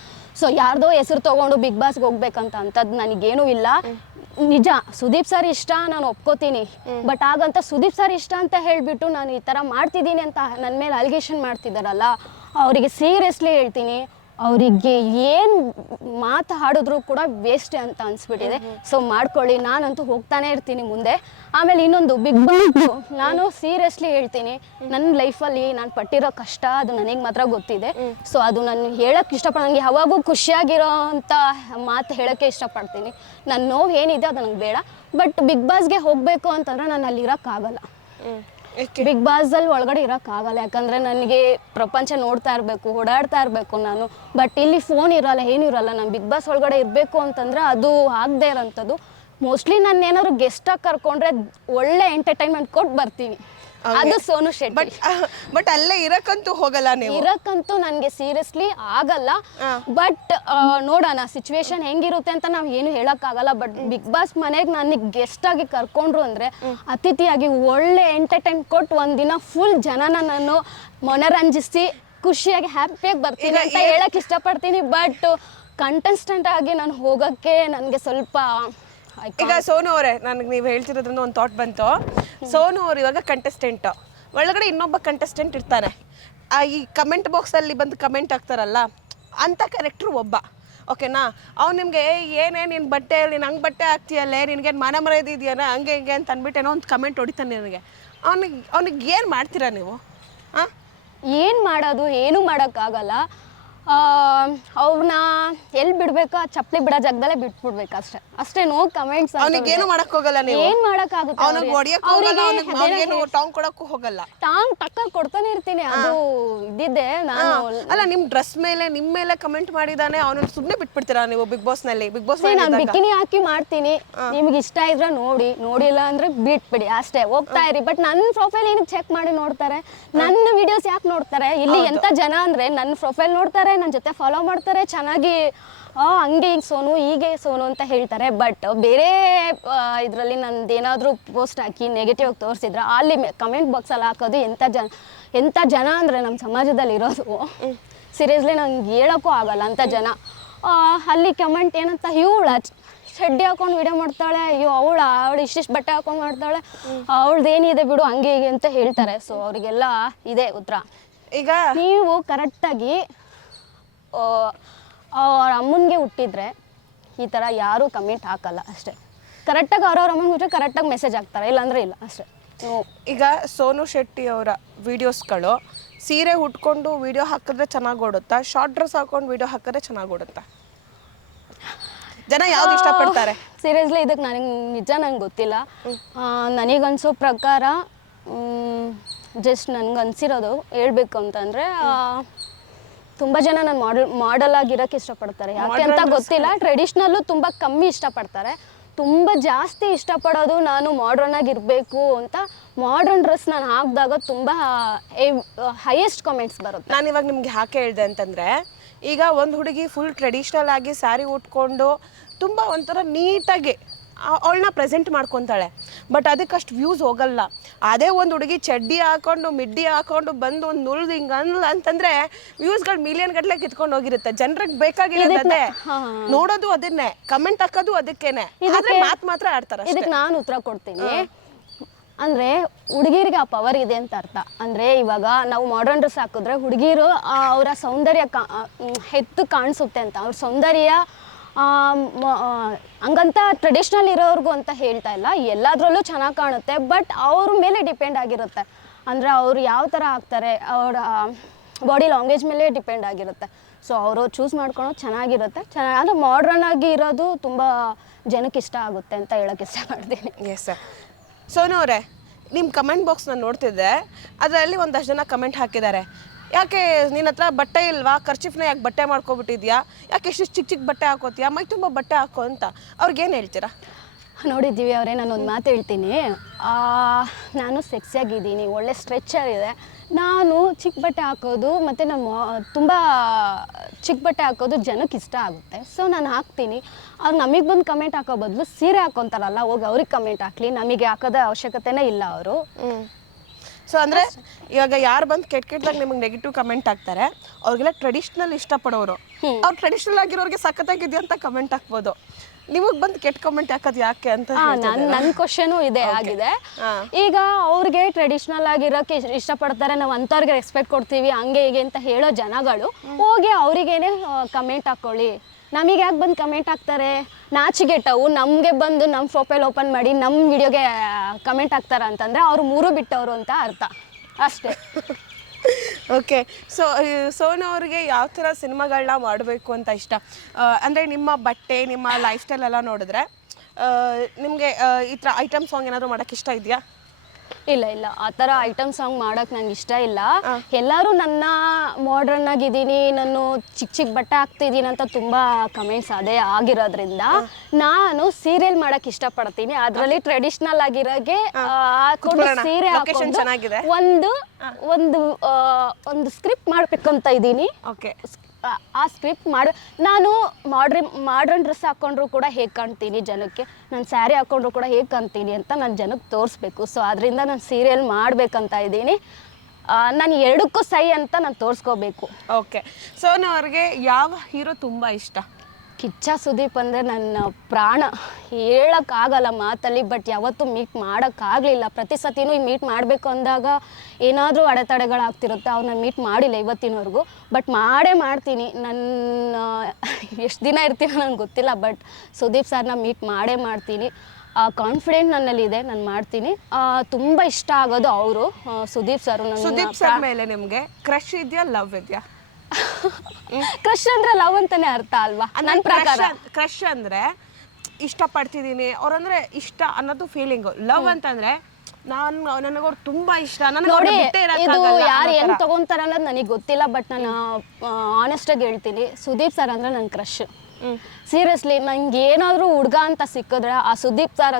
ಸೊ ಯಾರ್ದೋ ಹೆಸರು ತೊಗೊಂಡು ಬಿಗ್ ಬಾಸ್ಗೆ ಹೋಗ್ಬೇಕಂತ ಅಂಥದ್ದು ನನಗೇನೂ ಇಲ್ಲ. ನಿಜ ಸುದೀಪ್ ಸರ್ ಇಷ್ಟ, ನಾನು ಒಪ್ಕೋತೀನಿ. ಬಟ್ ಆಗಂತ ಸುದೀಪ್ ಸರ್ ಇಷ್ಟ ಅಂತ ಹೇಳಿಬಿಟ್ಟು ನಾನು ಈ ಥರ ಮಾಡ್ತಿದ್ದೀನಿ ಅಂತ ನನ್ನ ಮೇಲೆ ಅಲಿಗೇಷನ್ ಮಾಡ್ತಿದ್ದಾರಲ್ಲ, ಅವರಿಗೆ ಸೀರಿಯಸ್ಲಿ ಹೇಳ್ತೀನಿ, ಅವರಿಗೆ ಏನು ಮಾತಾಡಿದ್ರು ಕೂಡ ವೇಸ್ಟ್ ಅಂತ ಅನಿಸ್ಬಿಟ್ಟಿದೆ. ಸೊ ಮಾಡ್ಕೊಳ್ಳಿ, ನಾನಂತೂ ಹೋಗ್ತಾನೆ ಇರ್ತೀನಿ ಮುಂದೆ. ಆಮೇಲೆ ಇನ್ನೊಂದು ಬಿಗ್ ಬಾಸ್, ನಾನು ಸೀರಿಯಸ್ಲಿ ಹೇಳ್ತೀನಿ, ನನ್ನ ಲೈಫಲ್ಲಿ ನಾನು ಪಟ್ಟಿರೋ ಕಷ್ಟ ಅದು ನನಗೆ ಮಾತ್ರ ಗೊತ್ತಿದೆ. ಸೊ ಅದು ನಾನು ಹೇಳೋಕ್ಕೆ ನನಗೆ ಯಾವಾಗೂ ಖುಷಿಯಾಗಿರೋ ಅಂಥ ಮಾತು ಹೇಳೋಕ್ಕೆ ಇಷ್ಟಪಡ್ತೀನಿ. ನನ್ನ ನೋವು ಏನಿದೆ ಅದು ನನಗೆ ಬೇಡ. ಬಟ್ ಬಿಗ್ ಬಾಸ್ಗೆ ಹೋಗಬೇಕು ಅಂತಂದ್ರೆ ನಾನು ಅಲ್ಲಿರೋಕ್ಕಾಗಲ್ಲ. ಬಿಗ್ ಬಾಸ್ ಅಲ್ಲಿ ಒಳಗಡೆ ಇರೋಕ್ಕಾಗಲ್ಲ, ಯಾಕಂದ್ರೆ ನನಗೆ ಪ್ರಪಂಚ ನೋಡ್ತಾ ಇರಬೇಕು, ಓಡಾಡ್ತಾ ಇರಬೇಕು ನಾನು. ಬಟ್ ಇಲ್ಲಿ ಫೋನ್ ಇರಲ್ಲ, ಏನೂ ಇರಲ್ಲ. ನಾನು ಬಿಗ್ ಬಾಸ್ ಒಳಗಡೆ ಇರಬೇಕು ಅಂತಂದ್ರೆ ಅದು ಆಗದೆ ಇರೋಂಥದ್ದು. ಮೋಸ್ಟ್ಲಿ ನಾನು ಏನಾದ್ರು ಗೆಸ್ಟಾಗಿ ಕರ್ಕೊಂಡ್ರೆ ಒಳ್ಳೆ ಎಂಟರ್ಟೈನ್ಮೆಂಟ್ ಕೊಟ್ಟು ಬರ್ತೀನಿ. ಅದು ಸೋನು ಶೆಟ್ಟಿ. ಬಟ್ ಅಲ್ಲೇ ಇರಕ್ಕಂತೂ ಹೋಗಲ್ಲ ನೀವು? ಇರಕ್ಕಂತೂ ನನಗೆ ಸೀರಿಯಸ್ಲಿ ಆಗಲ್ಲ. ಬಟ್ ನೋಡೋಣ ಸಿಚುವೇಶನ್ ಹೆಂಗಿರುತ್ತೆ ಅಂತ ನಾವು ಏನು ಹೇಳೋಕ್ಕಾಗಲ್ಲ. ಬಟ್ ಬಿಗ್ ಬಾಸ್ ಮನೆಗೆ ನನಗೆ ಗೆಸ್ಟ್ ಆಗಿ ಕರ್ಕೊಂಡ್ರು ಅಂದರೆ ಅತಿಥಿಯಾಗಿ ಒಳ್ಳೆ ಎಂಟರ್ಟೈನ್ ಕೊಟ್ಟು ಒಂದಿನ ಫುಲ್ ಜನನ ನಾನು ಮನರಂಜಿಸಿ ಖುಷಿಯಾಗಿ ಹ್ಯಾಪಿಯಾಗಿ ಬರ್ತೀನಿ ಅಂತ ಹೇಳಕ್ಕೆ ಇಷ್ಟಪಡ್ತೀನಿ. ಬಟ್ ಕಂಟೆಸ್ಟೆಂಟ್ ಆಗಿ ನಾನು ಹೋಗೋಕ್ಕೆ ನನಗೆ ಸ್ವಲ್ಪ ಈಗ ಸೋನು ಅವರೇ, ನನಗೆ ನೀವು ಹೇಳ್ತಿರೋದ್ರಿಂದ ಒಂದು ಥಾಟ್ ಬಂತು. ಸೋನು ಅವ್ರು ಇವಾಗ ಕಂಟೆಸ್ಟೆಂಟ್, ಒಳಗಡೆ ಇನ್ನೊಬ್ಬ ಕಂಟೆಸ್ಟೆಂಟ್ ಇರ್ತಾನೆ. ಈ ಕಮೆಂಟ್ ಬಾಕ್ಸಲ್ಲಿ ಬಂದು ಕಮೆಂಟ್ ಹಾಕ್ತಾರಲ್ಲ ಅಂಥ ಕ್ಯಾರೆಕ್ಟ್ರು ಒಬ್ಬ, ಓಕೆನಾ? ಅವ್ನು ನಿಮಗೆ ಏನೇ ನಿನ್ನ ಬಟ್ಟೆ ನೀನು ಹಂಗೆ ಬಟ್ಟೆ ಹಾಕ್ತೀಯಲ್ಲೇ, ನಿನಗೇನು ಮಾನ ಮರ್ಯಾದೆ ಇದೆಯಾ ಹಂಗೆ ಹಿಂಗೆ ಅಂತ ಅಂದ್ಬಿಟ್ಟು ಏನೋ ಒಂದು ಕಮೆಂಟ್ ಹೊಡಿತಾನೆ ನನಗೆ. ಅವ್ನಿಗೆ ಏನು ಮಾಡ್ತೀರಾ ನೀವು? ಹಾಂ, ಏನು ಮಾಡೋದು? ಏನೂ ಮಾಡೋಕ್ಕಾಗಲ್ಲ. ಅವ್ರನ್ನ ಎಲ್ಲಿ ಬಿಡ್ಬೇಕು ಆ ಚಪ್ಪಲಿ ಬಿಡೋ ಜಾಗದಲ್ಲೇ ಬಿಟ್ಬಿಡ್ಬೇಕು ಅಷ್ಟೇ. ಅಷ್ಟೇ. No comments. ಅವನಿಗೇನು ಮಾಡಕ್ ಹೋಗಲ್ಲ ನೀವು? ಏನ್ ಮಾಡಕ್ಕಾಗುತ್ತೆ? ಟಾಂಗ್ ಕೊಡಕ್ಕೂ ಹೋಗಲ್ಲ. ಟಾಂಗ್ ಟಕ್ಕರ್ ಕೊಡ್ತಾನೆ ಇರ್ತೀನಿ. ಅದು ಇದ್ದಿದ್ದೆ. ನಾನು ಅಲ್ಲ, ನಿಮ್ ಡ್ರೆಸ್ ಮೇಲೆ ನಿಮ್ಮ ಮೇಲೆ ಕಮೆಂಟ್ ಮಾಡಿದಾನೆ, ಅವನನ್ನ ಸುಮ್ಮನೆ ಬಿಟ್ಬಿಡ್ತೀರಾ ನೀವು ಬಿಗ್ ಬಾಸ್ ನಲ್ಲಿ? ಬಿಗ್ ಬಾಸ್ ನಾನು ಬಿಕಿನಿ ಹಾಕಿ ಮಾಡ್ತೀನಿ, ನಿಮ್ಗೆ ಇಷ್ಟ ಇದ್ರೆ ನೋಡಿ, ನೋಡಿಲ್ಲ ಅಂದ್ರೆ ಬಿಟ್ಬಿಡಿ ಅಷ್ಟೇ, ಹೋಗ್ತಾ ಇರಿ. ಬಟ್ ನನ್ನ ಪ್ರೊಫೈಲ್ ಏನಕ್ಕೆ ಚೆಕ್ ಮಾಡಿ ನೋಡ್ತಾರೆ? ನನ್ನ ವಿಡಿಯೋಸ್ ಯಾಕೆ ನೋಡ್ತಾರೆ? ಇಲ್ಲಿ ಎಂತ ಜನ ಅಂದ್ರೆ ನನ್ನ ಪ್ರೊಫೈಲ್ ನೋಡ್ತಾರೆ, ನನ್ನ ಜೊತೆ ಫಾಲೋ ಮಾಡ್ತಾರೆ, ಚೆನ್ನಾಗಿ ಹಂಗೆ ಈಗ ಸೋನು ಹೀಗೆ ಸೋನು ಅಂತ ಹೇಳ್ತಾರೆ. ಬಟ್ ಬೇರೆ ಇದರಲ್ಲಿ ನಂದೇನಾದರೂ ಪೋಸ್ಟ್ ಹಾಕಿ ನೆಗೆಟಿವ್ ಆಗಿ ತೋರಿಸಿದ್ರೆ ಅಲ್ಲಿ ಕಮೆಂಟ್ ಬಾಕ್ಸಲ್ಲಿ ಹಾಕೋದು ಎಂಥ ಜನ ಅಂದರೆ ನಮ್ಮ ಸಮಾಜದಲ್ಲಿ ಇರೋದು ಸೀರಿಯಸ್ಲಿ ನಂಗೆ ಹೇಳೋಕ್ಕೂ ಆಗಲ್ಲ ಅಂಥ ಜನ. ಅಲ್ಲಿ ಕಮೆಂಟ್ ಏನಂತ, ಇವಳ ಚಡ್ಡಿ ಹಾಕೊಂಡು ವಿಡಿಯೋ ಮಾಡ್ತಾಳೆ, ಅಯ್ಯೋ ಅವಳು ಇಷ್ಟಿಷ್ಟು ಬಟ್ಟೆ ಹಾಕೊಂಡು ಮಾಡ್ತಾಳೆ, ಅವಳದೇನಿದೆ ಬಿಡು ಹಂಗೆ ಹೀಗೆ ಅಂತ ಹೇಳ್ತಾರೆ. ಸೊ ಅವರಿಗೆಲ್ಲ ಇದೆ ಉತ್ತರ. ಈಗ ನೀವು ಕರೆಕ್ಟಾಗಿ ಅವ್ರ ಅಮ್ಮನಿಗೆ ಹುಟ್ಟಿದ್ರೆ ಈ ಥರ ಯಾರೂ ಕಮೆಂಟ್ ಹಾಕಲ್ಲ ಅಷ್ಟೇ. ಕರೆಕ್ಟಾಗಿ ಅವ್ರವ್ರ ಅಮ್ಮನಿಗೆ ಹುಟ್ಟರೆ ಕರೆಕ್ಟಾಗಿ ಮೆಸೇಜ್ ಹಾಕ್ತಾರೆ, ಇಲ್ಲಾಂದರೆ ಇಲ್ಲ ಅಷ್ಟೇ. ಈಗ ಸೋನು ಶೆಟ್ಟಿ ಅವರ ವಿಡಿಯೋಸ್ಗಳು ಸೀರೆ ಉಟ್ಕೊಂಡು ವಿಡಿಯೋ ಹಾಕಿದ್ರೆ ಚೆನ್ನಾಗಿ ಓಡುತ್ತಾ, ಶಾರ್ಟ್ ಡ್ರೆಸ್ ಹಾಕೊಂಡು ವಿಡಿಯೋ ಹಾಕಿದ್ರೆ ಚೆನ್ನಾಗಿ ಓಡುತ್ತಾ? ಜನ ಯಾವ್ದು ಇಷ್ಟಪಡ್ತಾರೆ? ಸೀರಿಯಸ್ಲಿ ಇದಕ್ಕೆ ನನಗೆ ನಂಗೆ ಗೊತ್ತಿಲ್ಲ. ನನಗನ್ಸೋ ಪ್ರಕಾರ ಜಸ್ಟ್ ನನಗನ್ಸಿರೋದು ಹೇಳ್ಬೇಕು ಅಂತಂದರೆ, ತುಂಬ ಜನ ನಾನು ಮಾಡಲ್ ಆಗಿರೋಕ್ಕೆ ಇಷ್ಟಪಡ್ತಾರೆ. ಯಾಕೆ ಅಂತ ಗೊತ್ತಿಲ್ಲ. ಟ್ರೆಡಿಷ್ನಲ್ಲು ತುಂಬ ಕಮ್ಮಿ ಇಷ್ಟಪಡ್ತಾರೆ. ತುಂಬ ಜಾಸ್ತಿ ಇಷ್ಟಪಡೋದು ನಾನು ಮಾಡ್ರನ್ ಆಗಿರಬೇಕು ಅಂತ. ಮಾಡ್ರನ್ ಡ್ರೆಸ್ ನಾನು ಹಾಕಿದಾಗ ತುಂಬ ಹೈಯೆಸ್ಟ್ ಕಮೆಂಟ್ಸ್ ಬರುತ್ತೆ. ನಾನು ಇವಾಗ ನಿಮ್ಗೆ ಯಾಕೆ ಹೇಳಿದೆ ಅಂತಂದರೆ, ಈಗ ಒಂದು ಹುಡುಗಿ ಫುಲ್ ಟ್ರೆಡಿಷ್ನಲ್ ಆಗಿ ಸ್ಯಾರಿ ಉಟ್ಕೊಂಡು ತುಂಬ ಒಂಥರ ನೀಟಾಗಿ ಅವಳನ್ನ ಪ್ರೆಸೆಂಟ್ ಮಾಡ್ಕೊತಾಳೆ. ಬಟ್ ಅದಕ್ಕಷ್ಟು ವ್ಯೂಸ್ ಹೋಗಲ್ಲ. ಅದೇ ಒಂದು ಹುಡುಗಿ ಚಡ್ಡಿ ಹಾಕೊಂಡು ಮಿಡ್ಡಿ ಹಾಕೊಂಡು ಬಂದು ಒಂದು ನುಳ್ದು ಹಿಂಗೆ ಅನ್ಲ ಅಂತಂದರೆ ವ್ಯೂಸ್ಗಳು ಮಿಲಿಯನ್ ಗಟ್ಟಲೆ ಕಿತ್ಕೊಂಡು ಹೋಗಿರುತ್ತೆ. ಜನರಿಗೆ ಬೇಕಾಗಿರೋದು ಅದೇ, ನೋಡೋದು ಅದನ್ನೇ, ಕಮೆಂಟ್ ಹಾಕೋದು ಅದಕ್ಕೇನೆ, ಆದರೆ ಮಾತು ಮಾತ್ರ ಆಡ್ತಾರೆ. ಇದಕ್ಕೆ ನಾನು ಉತ್ತರ ಕೊಡ್ತೀನಿ. ಅಂದರೆ ಹುಡುಗಿರಿಗೆ ಆ ಪವರ್ ಇದೆ ಅಂತ ಅರ್ಥ. ಅಂದರೆ ಇವಾಗ ನಾವು ಮಾಡರ್ನ್ ಡ್ರೆಸ್ ಹಾಕಿದ್ರೆ ಹುಡುಗಿರು ಅವರ ಸೌಂದರ್ಯ ಎತ್ತು ಕಾಣಿಸುತ್ತೆ ಅಂತ. ಅವ್ರ ಸೌಂದರ್ಯ ಹಂಗಂತ ಟ್ರೆಡಿಷ್ನಲ್ ಇರೋರ್ಗು ಅಂತ ಹೇಳ್ತಾ ಇಲ್ಲ, ಎಲ್ಲದರಲ್ಲೂ ಚೆನ್ನಾಗಿ ಕಾಣುತ್ತೆ. ಬಟ್ ಅವ್ರ ಮೇಲೆ ಡಿಪೆಂಡ್ ಆಗಿರುತ್ತೆ. ಅಂದರೆ ಅವರು ಯಾವ ಥರ ಆಗ್ತಾರೆ, ಅವರ ಬಾಡಿ ಲ್ಯಾಂಗ್ವೇಜ್ ಮೇಲೆ ಡಿಪೆಂಡ್ ಆಗಿರುತ್ತೆ. ಸೊ ಅವರು ಚೂಸ್ ಮಾಡ್ಕೊಳೋದು ಚೆನ್ನಾಗಿರುತ್ತೆ. ಅಂದರೆ ಮಾಡ್ರನ್ ಆಗಿ ಇರೋದು ತುಂಬ ಜನಕ್ಕೆ ಇಷ್ಟ ಆಗುತ್ತೆ ಅಂತ ಹೇಳೋಕ್ಕೆ ಇಷ್ಟಪಡ್ತೀನಿ. Yes sir. ಸೋನು ಅವರೇ, ನಿಮ್ಮ ಕಮೆಂಟ್ ಬಾಕ್ಸ್ ನಾನು ನೋಡ್ತಿದ್ದೆ, ಅದರಲ್ಲಿ ಒಂದಷ್ಟು ಜನ ಕಮೆಂಟ್ ಹಾಕಿದ್ದಾರೆ. ಯಾಕೆ ನಿನ್ನ ಹತ್ರ ಬಟ್ಟೆ ಇಲ್ವಾ, ಖರ್ಚಿಫ್ನ ಯಾಕೆ ಬಟ್ಟೆ ಮಾಡ್ಕೊಬಿಟ್ಟಿದ್ಯಾ, ಯಾಕೆ ಎಷ್ಟು ಚಿಕ್ಕ ಚಿಕ್ಕ ಬಟ್ಟೆ ಹಾಕೋತೀಯಾ, ಮೈ ತುಂಬ ಬಟ್ಟೆ ಹಾಕೋ ಅಂತ ಅವ್ರಿಗೇನು ಹೇಳ್ತೀರಾ? ನೋಡಿದ್ದೀವಿ ಅವರೇ, ನಾನೊಂದು ಮಾತು ಹೇಳ್ತೀನಿ. ನಾನು ಸೆಕ್ಸಿಯಾಗಿದ್ದೀನಿ, ಒಳ್ಳೆ ಸ್ಟ್ರೆಚ್ಚರ್ ಇದೆ. ನಾನು ಚಿಕ್ಕ ಬಟ್ಟೆ ಹಾಕೋದು ಮತ್ತು ನಮ್ಮ ತುಂಬ ಚಿಕ್ಕ ಬಟ್ಟೆ ಹಾಕೋದು ಜನಕ್ಕೆ ಇಷ್ಟ ಆಗುತ್ತೆ. ಸೊ ನಾನು ಹಾಕ್ತೀನಿ. ಅವ್ರು ನಮಗೆ ಬಂದು ಕಮೆಂಟ್ ಹಾಕೋ ಬದಲು ಸೀರೆ ಹಾಕೊತಾರಲ್ಲ, ಹೋಗಿ ಅವ್ರಿಗೆ ಕಮೆಂಟ್ ಹಾಕಲಿ, ನಮಗೆ ಹಾಕೋದ ಅವಶ್ಯಕತೆನೇ ಇಲ್ಲ ಅವರು. ಸೊ ಅಂದರೆ ಇವಾಗ ಯಾರು ಬಂದು ಕೆಟ್ಟದಾಗ ನಿಮಗೆ ನೆಗೆಟಿವ್ ಕಮೆಂಟ್ ಹಾಕ್ತಾರೆ, ಅವ್ರಿಗೆಲ್ಲ ಟ್ರೆಡಿಷ್ನಲ್ ಇಷ್ಟಪಡೋರು, ಅವ್ರು ಟ್ರೆಡಿಷ್ನಲ್ ಆಗಿರೋರಿಗೆ ಸಖತ್ತಾಗಿದೆಯಾ ಅಂತ ಕಮೆಂಟ್ ಹಾಕ್ಬೋದು. ನಿಮಗೆ ಬಂದು ಕೆಟ್ಟ ಕಮೆಂಟ್ ಹಾಕೋದು ಯಾಕೆ ಅಂತ ನನ್ನ ಕ್ವಶನು ಇದೆ ಆಗಿದೆ. ಈಗ ಅವ್ರಿಗೆ ಟ್ರೆಡಿಷ್ನಲ್ ಆಗಿರೋಕ್ಕೆ ಇಷ್ಟಪಡ್ತಾರೆ, ನಾವು ಅಂಥವ್ರಿಗೆ ರೆಸ್ಪೆಕ್ಟ್ ಕೊಡ್ತೀವಿ ಹಂಗೆ ಹೀಗೆ ಅಂತ ಹೇಳೋ ಜನಗಳು ಹೋಗಿ ಅವರಿಗೇನೆ ಕಮೆಂಟ್ ಹಾಕ್ಕೊಳ್ಳಿ. ನಮಗೆ ಯಾಕೆ ಬಂದು ಕಮೆಂಟ್ ಹಾಕ್ತಾರೆ? ನಾಚಿಗೆಟ್ಟವು ನಮಗೆ ಬಂದು ನಮ್ಮ ಪ್ರೊಫೈಲ್ ಓಪನ್ ಮಾಡಿ ನಮ್ಮ ವಿಡಿಯೋಗೆ ಕಮೆಂಟ್ ಹಾಕ್ತಾರೆ ಅಂತಂದರೆ ಅವರು ಮೂರು ಬಿಟ್ಟವರು ಅಂತ ಅರ್ಥ ಅಷ್ಟೇ. ಓಕೆ. ಸೊ ಸೋನು ಅವ್ರಿಗೆ ಯಾವ ಥರ ಸಿನಿಮಾಗಳನ್ನ ಮಾಡಬೇಕು ಅಂತ ಇಷ್ಟ? ಅಂದರೆ ನಿಮ್ಮ ಬಟ್ಟೆ, ನಿಮ್ಮ ಲೈಫ್ ಸ್ಟೈಲ್ ಎಲ್ಲ ನೋಡಿದ್ರೆ ನಿಮಗೆ ಈ ಥರ ಐಟಮ್ ಸಾಂಗ್ ಏನಾದರೂ ಮಾಡೋಕ್ಕೆ ಇಷ್ಟ ಇದೆಯಾ? ಇಲ್ಲ ಇಲ್ಲ ಆ ಥರ ಐಟಮ್ ಸಾಂಗ್ ಮಾಡೋಕೆ ನಂಗೆ ಇಷ್ಟ ಇಲ್ಲ. ಎಲ್ಲರೂ ನನ್ನ ಮಾಡ್ರನ್ ಆಗಿದ್ದೀನಿ, ನಾನು ಚಿಕ್ಕ ಚಿಕ್ಕ ಬಟ್ಟೆ ಹಾಕ್ತಿದ್ದೀನಿ ಅಂತ ತುಂಬ ಕಮೆಂಟ್ಸ್ ಅದೇ ಆಗಿರೋದ್ರಿಂದ ನಾನು ಸೀರಿಯಲ್ ಮಾಡೋಕೆ ಇಷ್ಟಪಡ್ತೀನಿ. ಅದರಲ್ಲಿ ಟ್ರೆಡಿಷ್ನಲ್ ಆಗಿರೋಗೆ ಹಾಕೊಂಡು ಸೀರೆ ಹಾಕೊಂಡು ಒಂದು ಸ್ಕ್ರಿಪ್ಟ್ ಮಾಡಬೇಕಂತ ಇದ್ದೀನಿ. ಓಕೆ, ಆ ಸ್ಕ್ರಿಪ್ಟ್ ನಾನು ಮಾಡ್ರನ್ ಡ್ರೆಸ್ ಹಾಕ್ಕೊಂಡ್ರು ಕೂಡ ಹೇಗೆ ಕಾಣ್ತೀನಿ ಜನಕ್ಕೆ, ನಾನು ಸ್ಯಾರಿ ಹಾಕ್ಕೊಂಡ್ರು ಕೂಡ ಹೇಗೆ ಕಾಣ್ತೀನಿ ಅಂತ ನಾನು ಜನಕ್ಕೆ ತೋರಿಸ್ಬೇಕು. ಸೊ ಅದರಿಂದ ನಾನು ಸೀರಿಯಲ್ ಮಾಡಬೇಕಂತ ಇದ್ದೀನಿ. ನಾನು ಎರಡಕ್ಕೂ ಸೈ ಅಂತ ನಾನು ತೋರಿಸ್ಕೋಬೇಕು. ಓಕೆ, ಸೋನು ಅವ್ರಿಗೆ ಯಾವ ಹೀರೋ ತುಂಬ ಇಷ್ಟ? ಕಿಚ್ಚ ಸುದೀಪ್ ಅಂದರೆ ನನ್ನ ಪ್ರಾಣ, ಹೇಳೋಕ್ಕಾಗಲ್ಲ ಮಾತಲ್ಲಿ. ಬಟ್ ಯಾವತ್ತೂ ಮೀಟ್ ಮಾಡೋಕ್ಕಾಗಲಿಲ್ಲ. ಪ್ರತಿ ಸತಿನೂ ಮೀಟ್ ಮಾಡಬೇಕು ಅಂದಾಗ ಏನಾದರೂ ಅಡೆತಡೆಗಳಾಗ್ತಿರುತ್ತೆ. ಅವ್ರನ್ನ ಮೀಟ್ ಮಾಡಿಲ್ಲ ಇವತ್ತಿನವರೆಗೂ. ಬಟ್ ಮಾಡೇ ಮಾಡ್ತೀನಿ. ನನ್ನ ಎಷ್ಟು ದಿನ ಇರ್ತೀನೋ ನನಗೆ ಗೊತ್ತಿಲ್ಲ. ಬಟ್ ಸುದೀಪ್ ಸರ್ನ ಮೀಟ್ ಮಾಡೇ ಮಾಡ್ತೀನಿ. ಕಾನ್ಫಿಡೆಂಟ್ ನನ್ನಲ್ಲಿದೆ, ನಾನು ಮಾಡ್ತೀನಿ. ತುಂಬ ಇಷ್ಟ ಆಗೋದು ಅವರು ಸುದೀಪ್ ಸರ್. ಸುದೀಪ್ ಸರ್ ಮೇಲೆ ನಿಮಗೆ ಕ್ರಶ್ ಇದೆಯಾ, ಲವ್ ಇದೆಯಾ? ಕ್ರಶ್ ಅಂದ್ರೆ ಲವ್ ಅಂತಾನೆ ಅರ್ಥ ಅಲ್ವಾ ನನ್ನ ಪ್ರಕಾರ? ಕ್ರಶ್ ಅಂದ್ರೆ ಇಷ್ಟಪಡ್ತಿದ್ದೀನಿ ಅವ್ರಂದ್ರೆ ಇಷ್ಟ ಅನ್ನೋದು ಫೀಲಿಂಗ್. ಲವ್ ಅಂತಂದ್ರೆ ನನಗವ್ರು ತುಂಬಾ ಇಷ್ಟ. ನೋಡಿ, ಇದು ಯಾರು ಹೆಂಗ್ ತಗೊಂತಾರ ಅನ್ನೋದು ನನಗೆ ಗೊತ್ತಿಲ್ಲ. ಬಟ್ ನಾನು ಆನೆಸ್ಟ್ ಆಗಿ ಹೇಳ್ತೀನಿ, ಸುದೀಪ್ ಸರ್ ಅಂದ್ರೆ ನನ್ನ ಕ್ರಶ್. ಸೀರಿಯಸ್ಲಿ ನಂಗೆ ಏನಾದರೂ ಹುಡುಗ ಅಂತ ಸಿಕ್ಕಿದ್ರೆ ಆ ಸುದೀಪ್ ಸರ್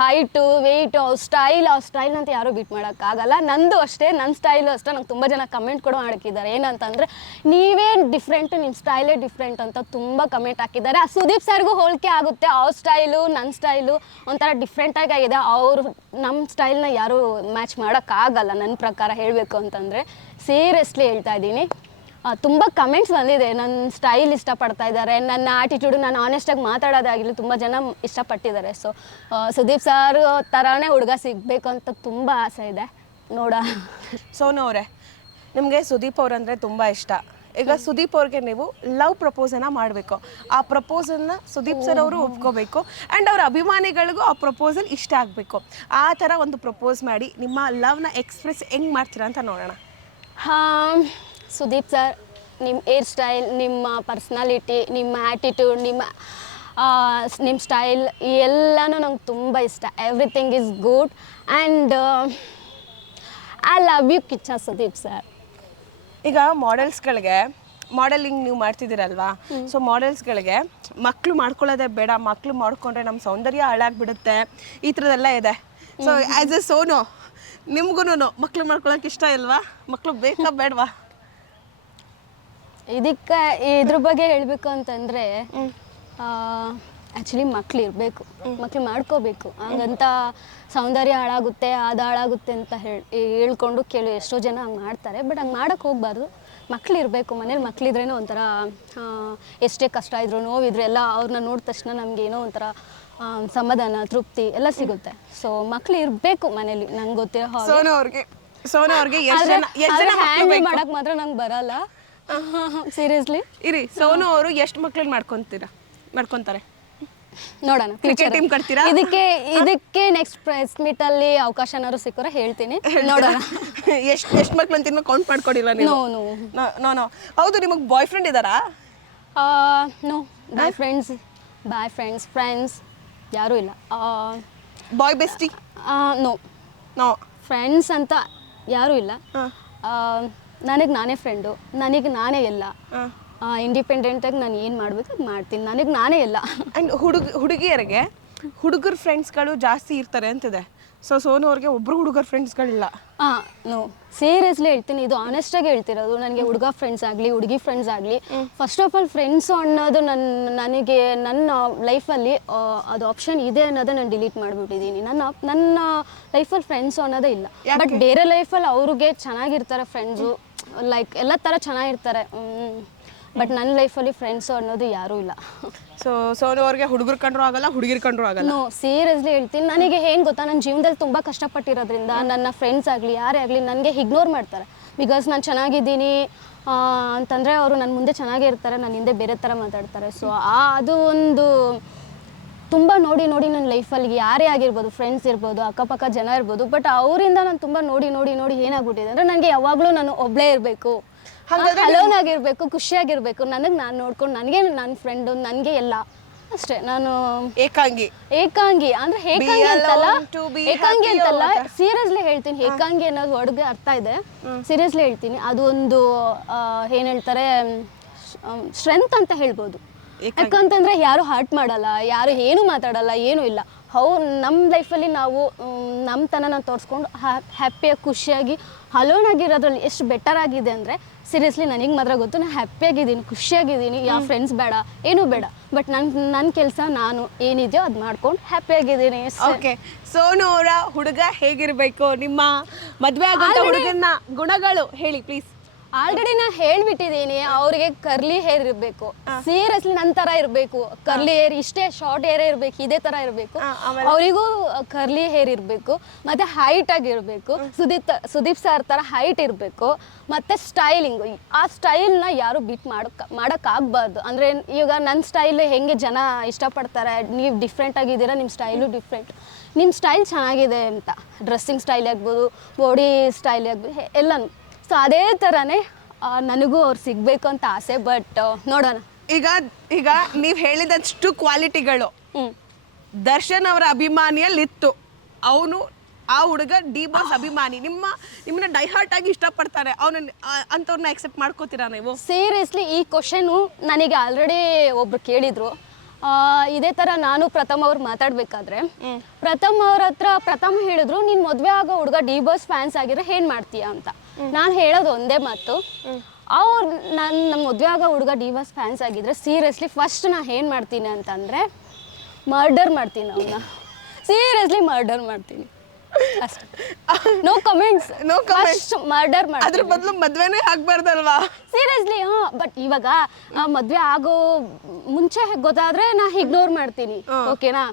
ಹೈಟು, ವೆಯ್ಟು, ಅವ್ರ ಸ್ಟೈಲ್ ಅಂತ ಯಾರೂ ಬೀಟ್ ಮಾಡೋಕ್ಕಾಗಲ್ಲ. ನಂದು ಅಷ್ಟೇ, ನನ್ನ ಸ್ಟೈಲು ಅಷ್ಟೇ. ನಂಗೆ ತುಂಬ ಜನ ಕಮೆಂಟ್ ಕೂಡ ಹಾಕಿದ್ದಾರೆ. ಏನಂತಂದರೆ ನೀವೇ ಡಿಫ್ರೆಂಟು, ನಿಮ್ಮ ಸ್ಟೈಲೇ ಡಿಫ್ರೆಂಟ್ ಅಂತ ತುಂಬ ಕಮೆಂಟ್ ಹಾಕಿದ್ದಾರೆ. ಆ ಸುದೀಪ್ ಸರ್ಗೂ ಹೋಲಿಕೆ ಆಗುತ್ತೆ. ಅವ್ರ ಸ್ಟೈಲು ನನ್ನ ಸ್ಟೈಲು ಒಂಥರ ಡಿಫ್ರೆಂಟಾಗಿ ಆಗಿದೆ. ಅವರು ನಮ್ಮ ಸ್ಟೈಲ್ನ ಯಾರೂ ಮ್ಯಾಚ್ ಮಾಡೋಕ್ಕಾಗಲ್ಲ ನನ್ನ ಪ್ರಕಾರ ಹೇಳಬೇಕು ಅಂತಂದರೆ. ಸೀರಿಯಸ್ಲಿ ಹೇಳ್ತಾ ಇದ್ದೀನಿ. ತುಂಬ ಕಮೆಂಟ್ಸ್ ಬಂದಿದೆ, ನನ್ನ ಸ್ಟೈಲ್ ಇಷ್ಟಪಡ್ತಾ ಇದ್ದಾರೆ, ನನ್ನ ಆ್ಯಟಿಟ್ಯೂಡು, ನಾನು ಆನೆಸ್ಟಾಗಿ ಮಾತಾಡೋದಾಗಿರಲಿ ತುಂಬ ಜನ ಇಷ್ಟಪಟ್ಟಿದ್ದಾರೆ. ಸೊ ಸುದೀಪ್ ಸರ್ ಥರನೇ ಹುಡುಗ ಸಿಗಬೇಕು ಅಂತ ತುಂಬ ಆಸೆ ಇದೆ. ನೋಡ. ಸೋನು ಅವರೇ, ನಿಮಗೆ ಸುದೀಪ್ ಅವ್ರಂದರೆ ತುಂಬ ಇಷ್ಟ. ಈಗ ಸುದೀಪ್ ಅವ್ರಿಗೆ ನೀವು ಲವ್ ಪ್ರಪೋಸನ್ನ ಮಾಡಬೇಕು. ಆ ಪ್ರಪೋಸಲ್ನ ಸುದೀಪ್ ಸರ್ ಅವರು ಒಪ್ಕೋಬೇಕು. ಆ್ಯಂಡ್ ಅವ್ರ ಅಭಿಮಾನಿಗಳಿಗೂ ಆ ಪ್ರಪೋಸಲ್ ಇಷ್ಟ ಆಗಬೇಕು. ಆ ಥರ ಒಂದು ಪ್ರಪೋಸ್ ಮಾಡಿ ನಿಮ್ಮ ಲವ್ನ ಎಕ್ಸ್ಪ್ರೆಸ್ ಹೆಂಗೆ ಮಾಡ್ತೀರಾ ಅಂತ ನೋಡೋಣ. ಸುದೀಪ್ ಸರ್, ನಿಮ್ಮ ಹೇರ್ ಸ್ಟೈಲ್, ನಿಮ್ಮ ಪರ್ಸ್ನಾಲಿಟಿ, ನಿಮ್ಮ ಆ್ಯಟಿಟ್ಯೂಡ್, ನಿಮ್ಮ ಸ್ಟೈಲ್ ಎಲ್ಲನೂ ನಂಗೆ ತುಂಬ ಇಷ್ಟ. Everything is good and I love you Kichcha Sudeep sir. ಈಗ ಮಾಡೆಲ್ಸ್ಗಳಿಗೆ ಮಾಡೆಲಿಂಗ್ ನೀವು ಮಾಡ್ತಿದ್ದೀರಲ್ವಾ, ಸೊ ಮಾಡೆಲ್ಸ್ಗಳಿಗೆ ಮಕ್ಕಳು ಮಾಡ್ಕೊಳ್ಳೋದೇ ಬೇಡ, ಮಕ್ಕಳು ಮಾಡ್ಕೊಂಡ್ರೆ ನಮ್ಮ ಸೌಂದರ್ಯ ಹಾಳಾಗ್ಬಿಡುತ್ತೆ, ಈ ಥರದ್ದೆಲ್ಲ ಇದೆ. ಸೊ ಆ್ಯಸ್ ಎ ಸೋನು, ನಿಮ್ಗೂ ಮಕ್ಕಳು ಮಾಡ್ಕೊಳಕ್ಕೆ ಇಷ್ಟ ಇಲ್ವಾ? ಮಕ್ಕಳು ಬೇಕಾ ಬೇಡವಾ? ಇದ್ರ ಬಗ್ಗೆ ಹೇಳಬೇಕು ಅಂತಂದರೆ ಆ್ಯಕ್ಚುಲಿ ಮಕ್ಳು ಇರಬೇಕು, ಮಕ್ಳು ಮಾಡ್ಕೋಬೇಕು. ಹಂಗಂತ ಸೌಂದರ್ಯ ಹಾಳಾಗುತ್ತೆ, ಅದು ಹಾಳಾಗುತ್ತೆ ಅಂತ ಹೇಳ್ಕೊಂಡು ಎಷ್ಟೋ ಜನ ಹಂಗೆ ಮಾಡ್ತಾರೆ. ಬಟ್ ಹಂಗೆ ಮಾಡೋಕ್ಕೆ ಹೋಗ್ಬಾರ್ದು. ಮಕ್ಳು ಇರಬೇಕು, ಮನೇಲಿ ಮಕ್ಳಿದ್ರೇ ಒಂಥರ ಎಷ್ಟೇ ಕಷ್ಟ ಇದ್ರು ನೋವಿದ್ರು ಎಲ್ಲ ಅವ್ರನ್ನ ನೋಡಿದ ತಕ್ಷಣ ನಮಗೇನೋ ಒಂಥರ ಸಮಾಧಾನ, ತೃಪ್ತಿ ಎಲ್ಲ ಸಿಗುತ್ತೆ. ಸೊ ಮಕ್ಳು ಇರಬೇಕು ಮನೇಲಿ. ನಂಗೆ ಗೊತ್ತಿರೋ ಸೋನು ಅವ್ರಿಗೆ ಹ್ಯಾಂಡಲ್ ಮಾಡೋಕ್ಕೆ ಮಾತ್ರ ನಂಗೆ ಬರಲ್ಲ. ಸೀರಿಯಸ್ಲಿ ಇರಿ, ಸೋನು ಅವರು ಎಷ್ಟು ಮಕ್ಳನ್ನ ಮಾಡ್ಕೊಂತಾರೆ ನೋಡೋಣ. ಕ್ರಿಕೆಟ್ ಟೀಮ್ ಕಟ್ತೀರಾ? ಇದಕ್ಕೆ ನೆಕ್ಸ್ಟ್ ಪ್ರೆಸ್ ಮೀಟ್ ಅಲ್ಲಿ ಅವಕಾಶ ಏನಾದ್ರು ಸಿಕ್ಕರೆ ಹೇಳ್ತೀನಿ, ನೋಡೋಣ. ಎಷ್ಟು ಮಕ್ಳು ಅಂತ ಕೌಂಟ್ ಮಾಡ್ಕೊಡಿಲ್ಲ ನೀವು? ನೋ. ಹೌದು, ನಿಮಗೆ ಬಾಯ್ ಫ್ರೆಂಡ್ ಇದ್ದಾರಾ? ನೋ, ಬಾಯ್ ಫ್ರೆಂಡ್ಸ್ ಯಾರೂ ಇಲ್ಲ. ಬಾಯ್ ಬೆಸ್ಟಿ? ನೋ. ಫ್ರೆಂಡ್ಸ್ ಅಂತ ಯಾರೂ ಇಲ್ಲ. ನನಗೆ ನಾನೇ ಫ್ರೆಂಡು, ನನಗೆ ನಾನೇ ಎಲ್ಲ. ಇಂಡಿಪೆಂಡೆಂಟಾಗಿ ನಾನು ಏನು ಮಾಡಬೇಕು ಅದು ಮಾಡ್ತೀನಿ, ನನಗೆ ನಾನೇ ಎಲ್ಲ. ಆ್ಯಂಡ್ ಹುಡುಗಿಯರಿಗೆ ಹುಡುಗರ ಫ್ರೆಂಡ್ಸ್ಗಳು ಜಾಸ್ತಿ ಇರ್ತಾರೆ ಅಂತಿದೆ. ಸೊ ಸೋನು ಅವ್ರಿಗೆ ಒಬ್ಬರು ಹುಡುಗರ ಫ್ರೆಂಡ್ಸ್ಗಳಿಲ್ಲ? ನೋ, ಸೀರಿಯಸ್ಲಿ ಹೇಳ್ತೀನಿ, ಇದು ಆನೆಸ್ಟಾಗಿ ಹೇಳ್ತಿರೋದು. ನನಗೆ ಹುಡುಗ ಫ್ರೆಂಡ್ಸ್ ಆಗಲಿ, ಹುಡುಗಿ ಫ್ರೆಂಡ್ಸ್ ಆಗಲಿ, ಫಸ್ಟ್ ಆಫ್ ಆಲ್ ಫ್ರೆಂಡ್ಸು ಅನ್ನೋದು ನನಗೆ ನನ್ನ ಲೈಫಲ್ಲಿ ಅದು ಆಪ್ಷನ್ ಇದೆ ಅನ್ನೋದೇ ನಾನು ಡಿಲೀಟ್ ಮಾಡಿಬಿಟ್ಟಿದ್ದೀನಿ. ನನ್ನ ಲೈಫಲ್ಲಿ ಫ್ರೆಂಡ್ಸು ಅನ್ನೋದೇ ಇಲ್ಲ. ಬಟ್ ಬೇರೆ ಲೈಫಲ್ಲಿ ಅವ್ರಿಗೆ ಚೆನ್ನಾಗಿರ್ತಾರೆ ಫ್ರೆಂಡ್ಸು, ಲೈಕ್ ಎಲ್ಲ ಥರ ಚೆನ್ನಾಗಿರ್ತಾರೆ. ಬಟ್ ನನ್ನ ಲೈಫಲ್ಲಿ ಫ್ರೆಂಡ್ಸು ಅನ್ನೋದು ಯಾರೂ ಇಲ್ಲ. ಸೊ ಸೋನು ಅವ್ರಿಗೆ ಹುಡುಗರು ಕಂಡ್ರೂ ಆಗಲ್ಲ, ಹುಡುಗಿರು ಕಂಡ್ರೂ ಆಗಲ್ಲ? ನೋ, ಸೀರಿಯಸ್ಲಿ ಹೇಳ್ತೀನಿ. ನನಗೆ ಏನು ಗೊತ್ತಾ, ನನ್ನ ಜೀವನದಲ್ಲಿ ತುಂಬ ಕಷ್ಟಪಟ್ಟಿರೋದ್ರಿಂದ ನನ್ನ ಫ್ರೆಂಡ್ಸ್ ಆಗಲಿ ಯಾರೇ ಆಗಲಿ ನನಗೆ ಇಗ್ನೋರ್ ಮಾಡ್ತಾರೆ. ಬಿಕಾಸ್ ನಾನು ಚೆನ್ನಾಗಿದ್ದೀನಿ ಅಂತಂದರೆ ಅವರು ನನ್ನ ಮುಂದೆ ಚೆನ್ನಾಗೇ ಇರ್ತಾರೆ, ನನ್ನ ಹಿಂದೆ ಬೇರೆ ಥರ ಮಾತಾಡ್ತಾರೆ. ಸೊ ಅದು ಒಂದು ತುಂಬ ನೋಡಿ ನನ್ನ ಲೈಫಲ್ಲಿ ಯಾರೇ ಆಗಿರ್ಬೋದು, ಫ್ರೆಂಡ್ಸ್ ಇರ್ಬೋದು, ಅಕ್ಕಪಕ್ಕ ಜನ ಇರ್ಬೋದು, ಬಟ್ ಅವರಿಂದ ನಾನು ತುಂಬ ನೋಡಿ ಏನಾಗ್ಬಿಟ್ಟಿದೆ ಅಂದರೆ ನನಗೆ ಯಾವಾಗಲೂ ನಾನು ಒಬ್ಬಳೇ ಇರಬೇಕು, ಅಲೋನ್ ಆಗಿರಬೇಕು, ಖುಷಿಯಾಗಿರಬೇಕು, ನನಗೆ ನಾನು ನೋಡ್ಕೊಂಡು, ನನಗೆ ನನ್ನ ಫ್ರೆಂಡು, ನನಗೆ ಎಲ್ಲ ಅಷ್ಟೇ. ನಾನು ಏಕಾಂಗಿ ಅಂದ್ರೆ ಏಕಾಂಗಿ ಅಂತಲ್ಲ, alone to be ಏಕಾಂಗಿ happy ಅಂತಲ್ಲ, or what? ಸೀರಿಯಸ್ಲಿ ಹೇಳ್ತೀನಿ. ಏಕಾಂಗಿ ಅನ್ನೋದು ವರ್ಡ್ಗೆ ಅರ್ಥ ಇದೆ, ಸೀರಿಯಸ್ಲಿ ಹೇಳ್ತೀನಿ. ಅದು ಒಂದು ಏನ್ ಹೇಳ್ತಾರೆ, ಸ್ಟ್ರೆಂತ್ ಅಂತ ಹೇಳ್ಬೋದು. ಯಾಕಂತಂದ್ರೆ ಯಾರು ಹರ್ಟ್ ಮಾಡಲ್ಲ, ಯಾರು ಏನು ಮಾತಾಡಲ್ಲ, ಏನೂ ಇಲ್ಲ. ನಮ್ಮ ಲೈಫಲ್ಲಿ ನಾವು ನಮ್ಮ ತನನ ತೋರಿಸ್ಕೊಂಡು ಹ್ಯಾಪಿಯಾಗಿ ಖುಷಿಯಾಗಿ ಅಲೋನ್ ಆಗಿರೋದ್ರಲ್ಲಿ ಎಷ್ಟು ಬೆಟರ್ ಆಗಿದೆ ಅಂದರೆ, ಸೀರಿಯಸ್ಲಿ ನನಗೆ ಮಾತ್ರ ಗೊತ್ತು. ನಾನು ಹ್ಯಾಪಿಯಾಗಿದ್ದೀನಿ, ಖುಷಿಯಾಗಿದ್ದೀನಿ. ಯಾವ ಫ್ರೆಂಡ್ಸ್ ಬೇಡ, ಏನೂ ಬೇಡ. ಬಟ್ ನನ್ನ ಕೆಲಸ ನಾನು ಏನಿದೆಯೋ ಅದು ಮಾಡ್ಕೊಂಡು ಹ್ಯಾಪಿಯಾಗಿದ್ದೀನಿ. ಓಕೆ, ಸೋನು ಅವರ ಹುಡುಗ ಹೇಗಿರಬೇಕು? ನಿಮ್ಮ ಮದುವೆ ಆಗಂತ ಹುಡುಗನ ಗುಣಗಳು ಹೇಳಿ ಪ್ಲೀಸ್. ಆಲ್ರೆಡಿ ನಾನು ಹೇಳ್ಬಿಟ್ಟಿದ್ದೀನಿ, ಅವ್ರಿಗೆ ಕರ್ಲಿ ಹೇರ್ ಇರಬೇಕು, ಸೀರಿಯಸ್ಲಿ ನನ್ನ ಥರ ಇರಬೇಕು. ಕರ್ಲಿ ಹೇರ್ ಇಷ್ಟೇ ಶಾರ್ಟ್ ಹೇರೇ ಇರಬೇಕು, ಇದೇ ಥರ ಇರಬೇಕು. ಅವರಿಗೂ ಕರ್ಲಿ ಹೇರ್ ಇರಬೇಕು, ಮತ್ತು ಹೈಟ್ ಆಗಿರಬೇಕು. ಸುದೀಪ್ ಸರ್ ಥರ ಹೈಟ್ ಇರಬೇಕು. ಮತ್ತು ಸ್ಟೈಲಿಂಗು, ಆ ಸ್ಟೈಲ್ನ ಯಾರು ಬೀಟ್ ಮಾಡೋಕ್ಕಾಗಬಾರ್ದು. ಅಂದರೆ ಈಗ ನನ್ನ ಸ್ಟೈಲ್ ಹೆಂಗೆ ಜನ ಇಷ್ಟಪಡ್ತಾರೆ, ನೀವು ಡಿಫ್ರೆಂಟ್ ಆಗಿದ್ದೀರಾ, ನಿಮ್ಮ ಸ್ಟೈಲು ಡಿಫ್ರೆಂಟ್, ನಿಮ್ಮ ಸ್ಟೈಲ್ ಚೆನ್ನಾಗಿದೆ ಅಂತ. ಡ್ರೆಸ್ಸಿಂಗ್ ಸ್ಟೈಲ್ ಆಗ್ಬೋದು, ಬಾಡಿ ಸ್ಟೈಲ್ ಆಗ್ಬೋದು, ಎಲ್ಲನೂ. ಸೊ ಅದೇ ಥರನೇ ನನಗೂ ಅವ್ರು ಸಿಗಬೇಕು ಅಂತ ಆಸೆ. ಬಟ್ ನೋಡೋಣ. ಈಗ ನೀವು ಹೇಳಿದಷ್ಟು ಕ್ವಾಲಿಟಿಗಳು ದರ್ಶನ್ ಅವರ ಅಭಿಮಾನಿಯಲ್ಲಿತ್ತು. ಅವನು ಆ ಹುಡುಗ ಡಿ ಬಾಸ್ ಅಭಿಮಾನಿ, ನಿಮ್ಮನ್ನ ಡೈಹಾರ್ಟ್ ಆಗಿ ಇಷ್ಟಪಡ್ತಾರೆ. ಅವನನ್ನ ಅಂಥವ್ರನ್ನ ಅಕ್ಸೆಪ್ಟ್ ಮಾಡ್ಕೋತೀರಾ ನೀವು? ಸೀರಿಯಸ್ಲಿ ಈ ಕ್ವಶನು ನನಗೆ ಆಲ್ರೆಡಿ ಒಬ್ರು ಕೇಳಿದ್ರು. ಇದೇ ಥರ ನಾನು ಪ್ರಥಮ್ ಅವ್ರು ಮಾತಾಡಬೇಕಾದ್ರೆ ಪ್ರಥಮ್ ಅವ್ರ ಹತ್ರ ಪ್ರಥಮ್ ಹೇಳಿದ್ರು, ನೀನು ಮದುವೆ ಆಗೋ ಹುಡುಗ ಡಿ ಬಾಸ್ ಫ್ಯಾನ್ಸ್ ಆಗಿರೋ ಏನು ಮಾಡ್ತೀಯ ಅಂತ. ನಾನು ಹೇಳೋದು ಒಂದೇ ಮಾತು, ನಮ್ಮ ಮದುವೆ ಆಗೋ ಹುಡುಗ ಡಿ ಬಾಸ್ ಫ್ಯಾನ್ಸ್ ಆಗಿದ್ರೆ ಸೀರಿಯಸ್ಲಿ ಫಸ್ಟ್ ನಾನು ಏನು ಮಾಡ್ತೀನಿ ಅಂತಂದರೆ ಮರ್ಡರ್ ಮಾಡ್ತೀನಿ ಅವನ್ನ. ಸೀರಿಯಸ್ಲಿ ಮರ್ಡರ್ ಮಾಡ್ತೀನಿ ಅಷ್ಟೇ. No comments. ಮರ್ಡರ್ ಮಾಡಿ, ಅದ್ರ ಬದಲು ಮದ್ವೆನೇ ಆಗ್ಬಾರ್ದಲ್ವಾ? ಸೀರಿಯಸ್ಲಿ. ಬಟ್ ಇವಾಗ ಮದುವೆ ಆಗೋ ಮುಂಚೆ ಗೊತ್ತಾದ್ರೆ ನಾ ಇಗ್ನೋರ್ ಮಾಡ್ತೀನಿ, ಓಕೆನಾ?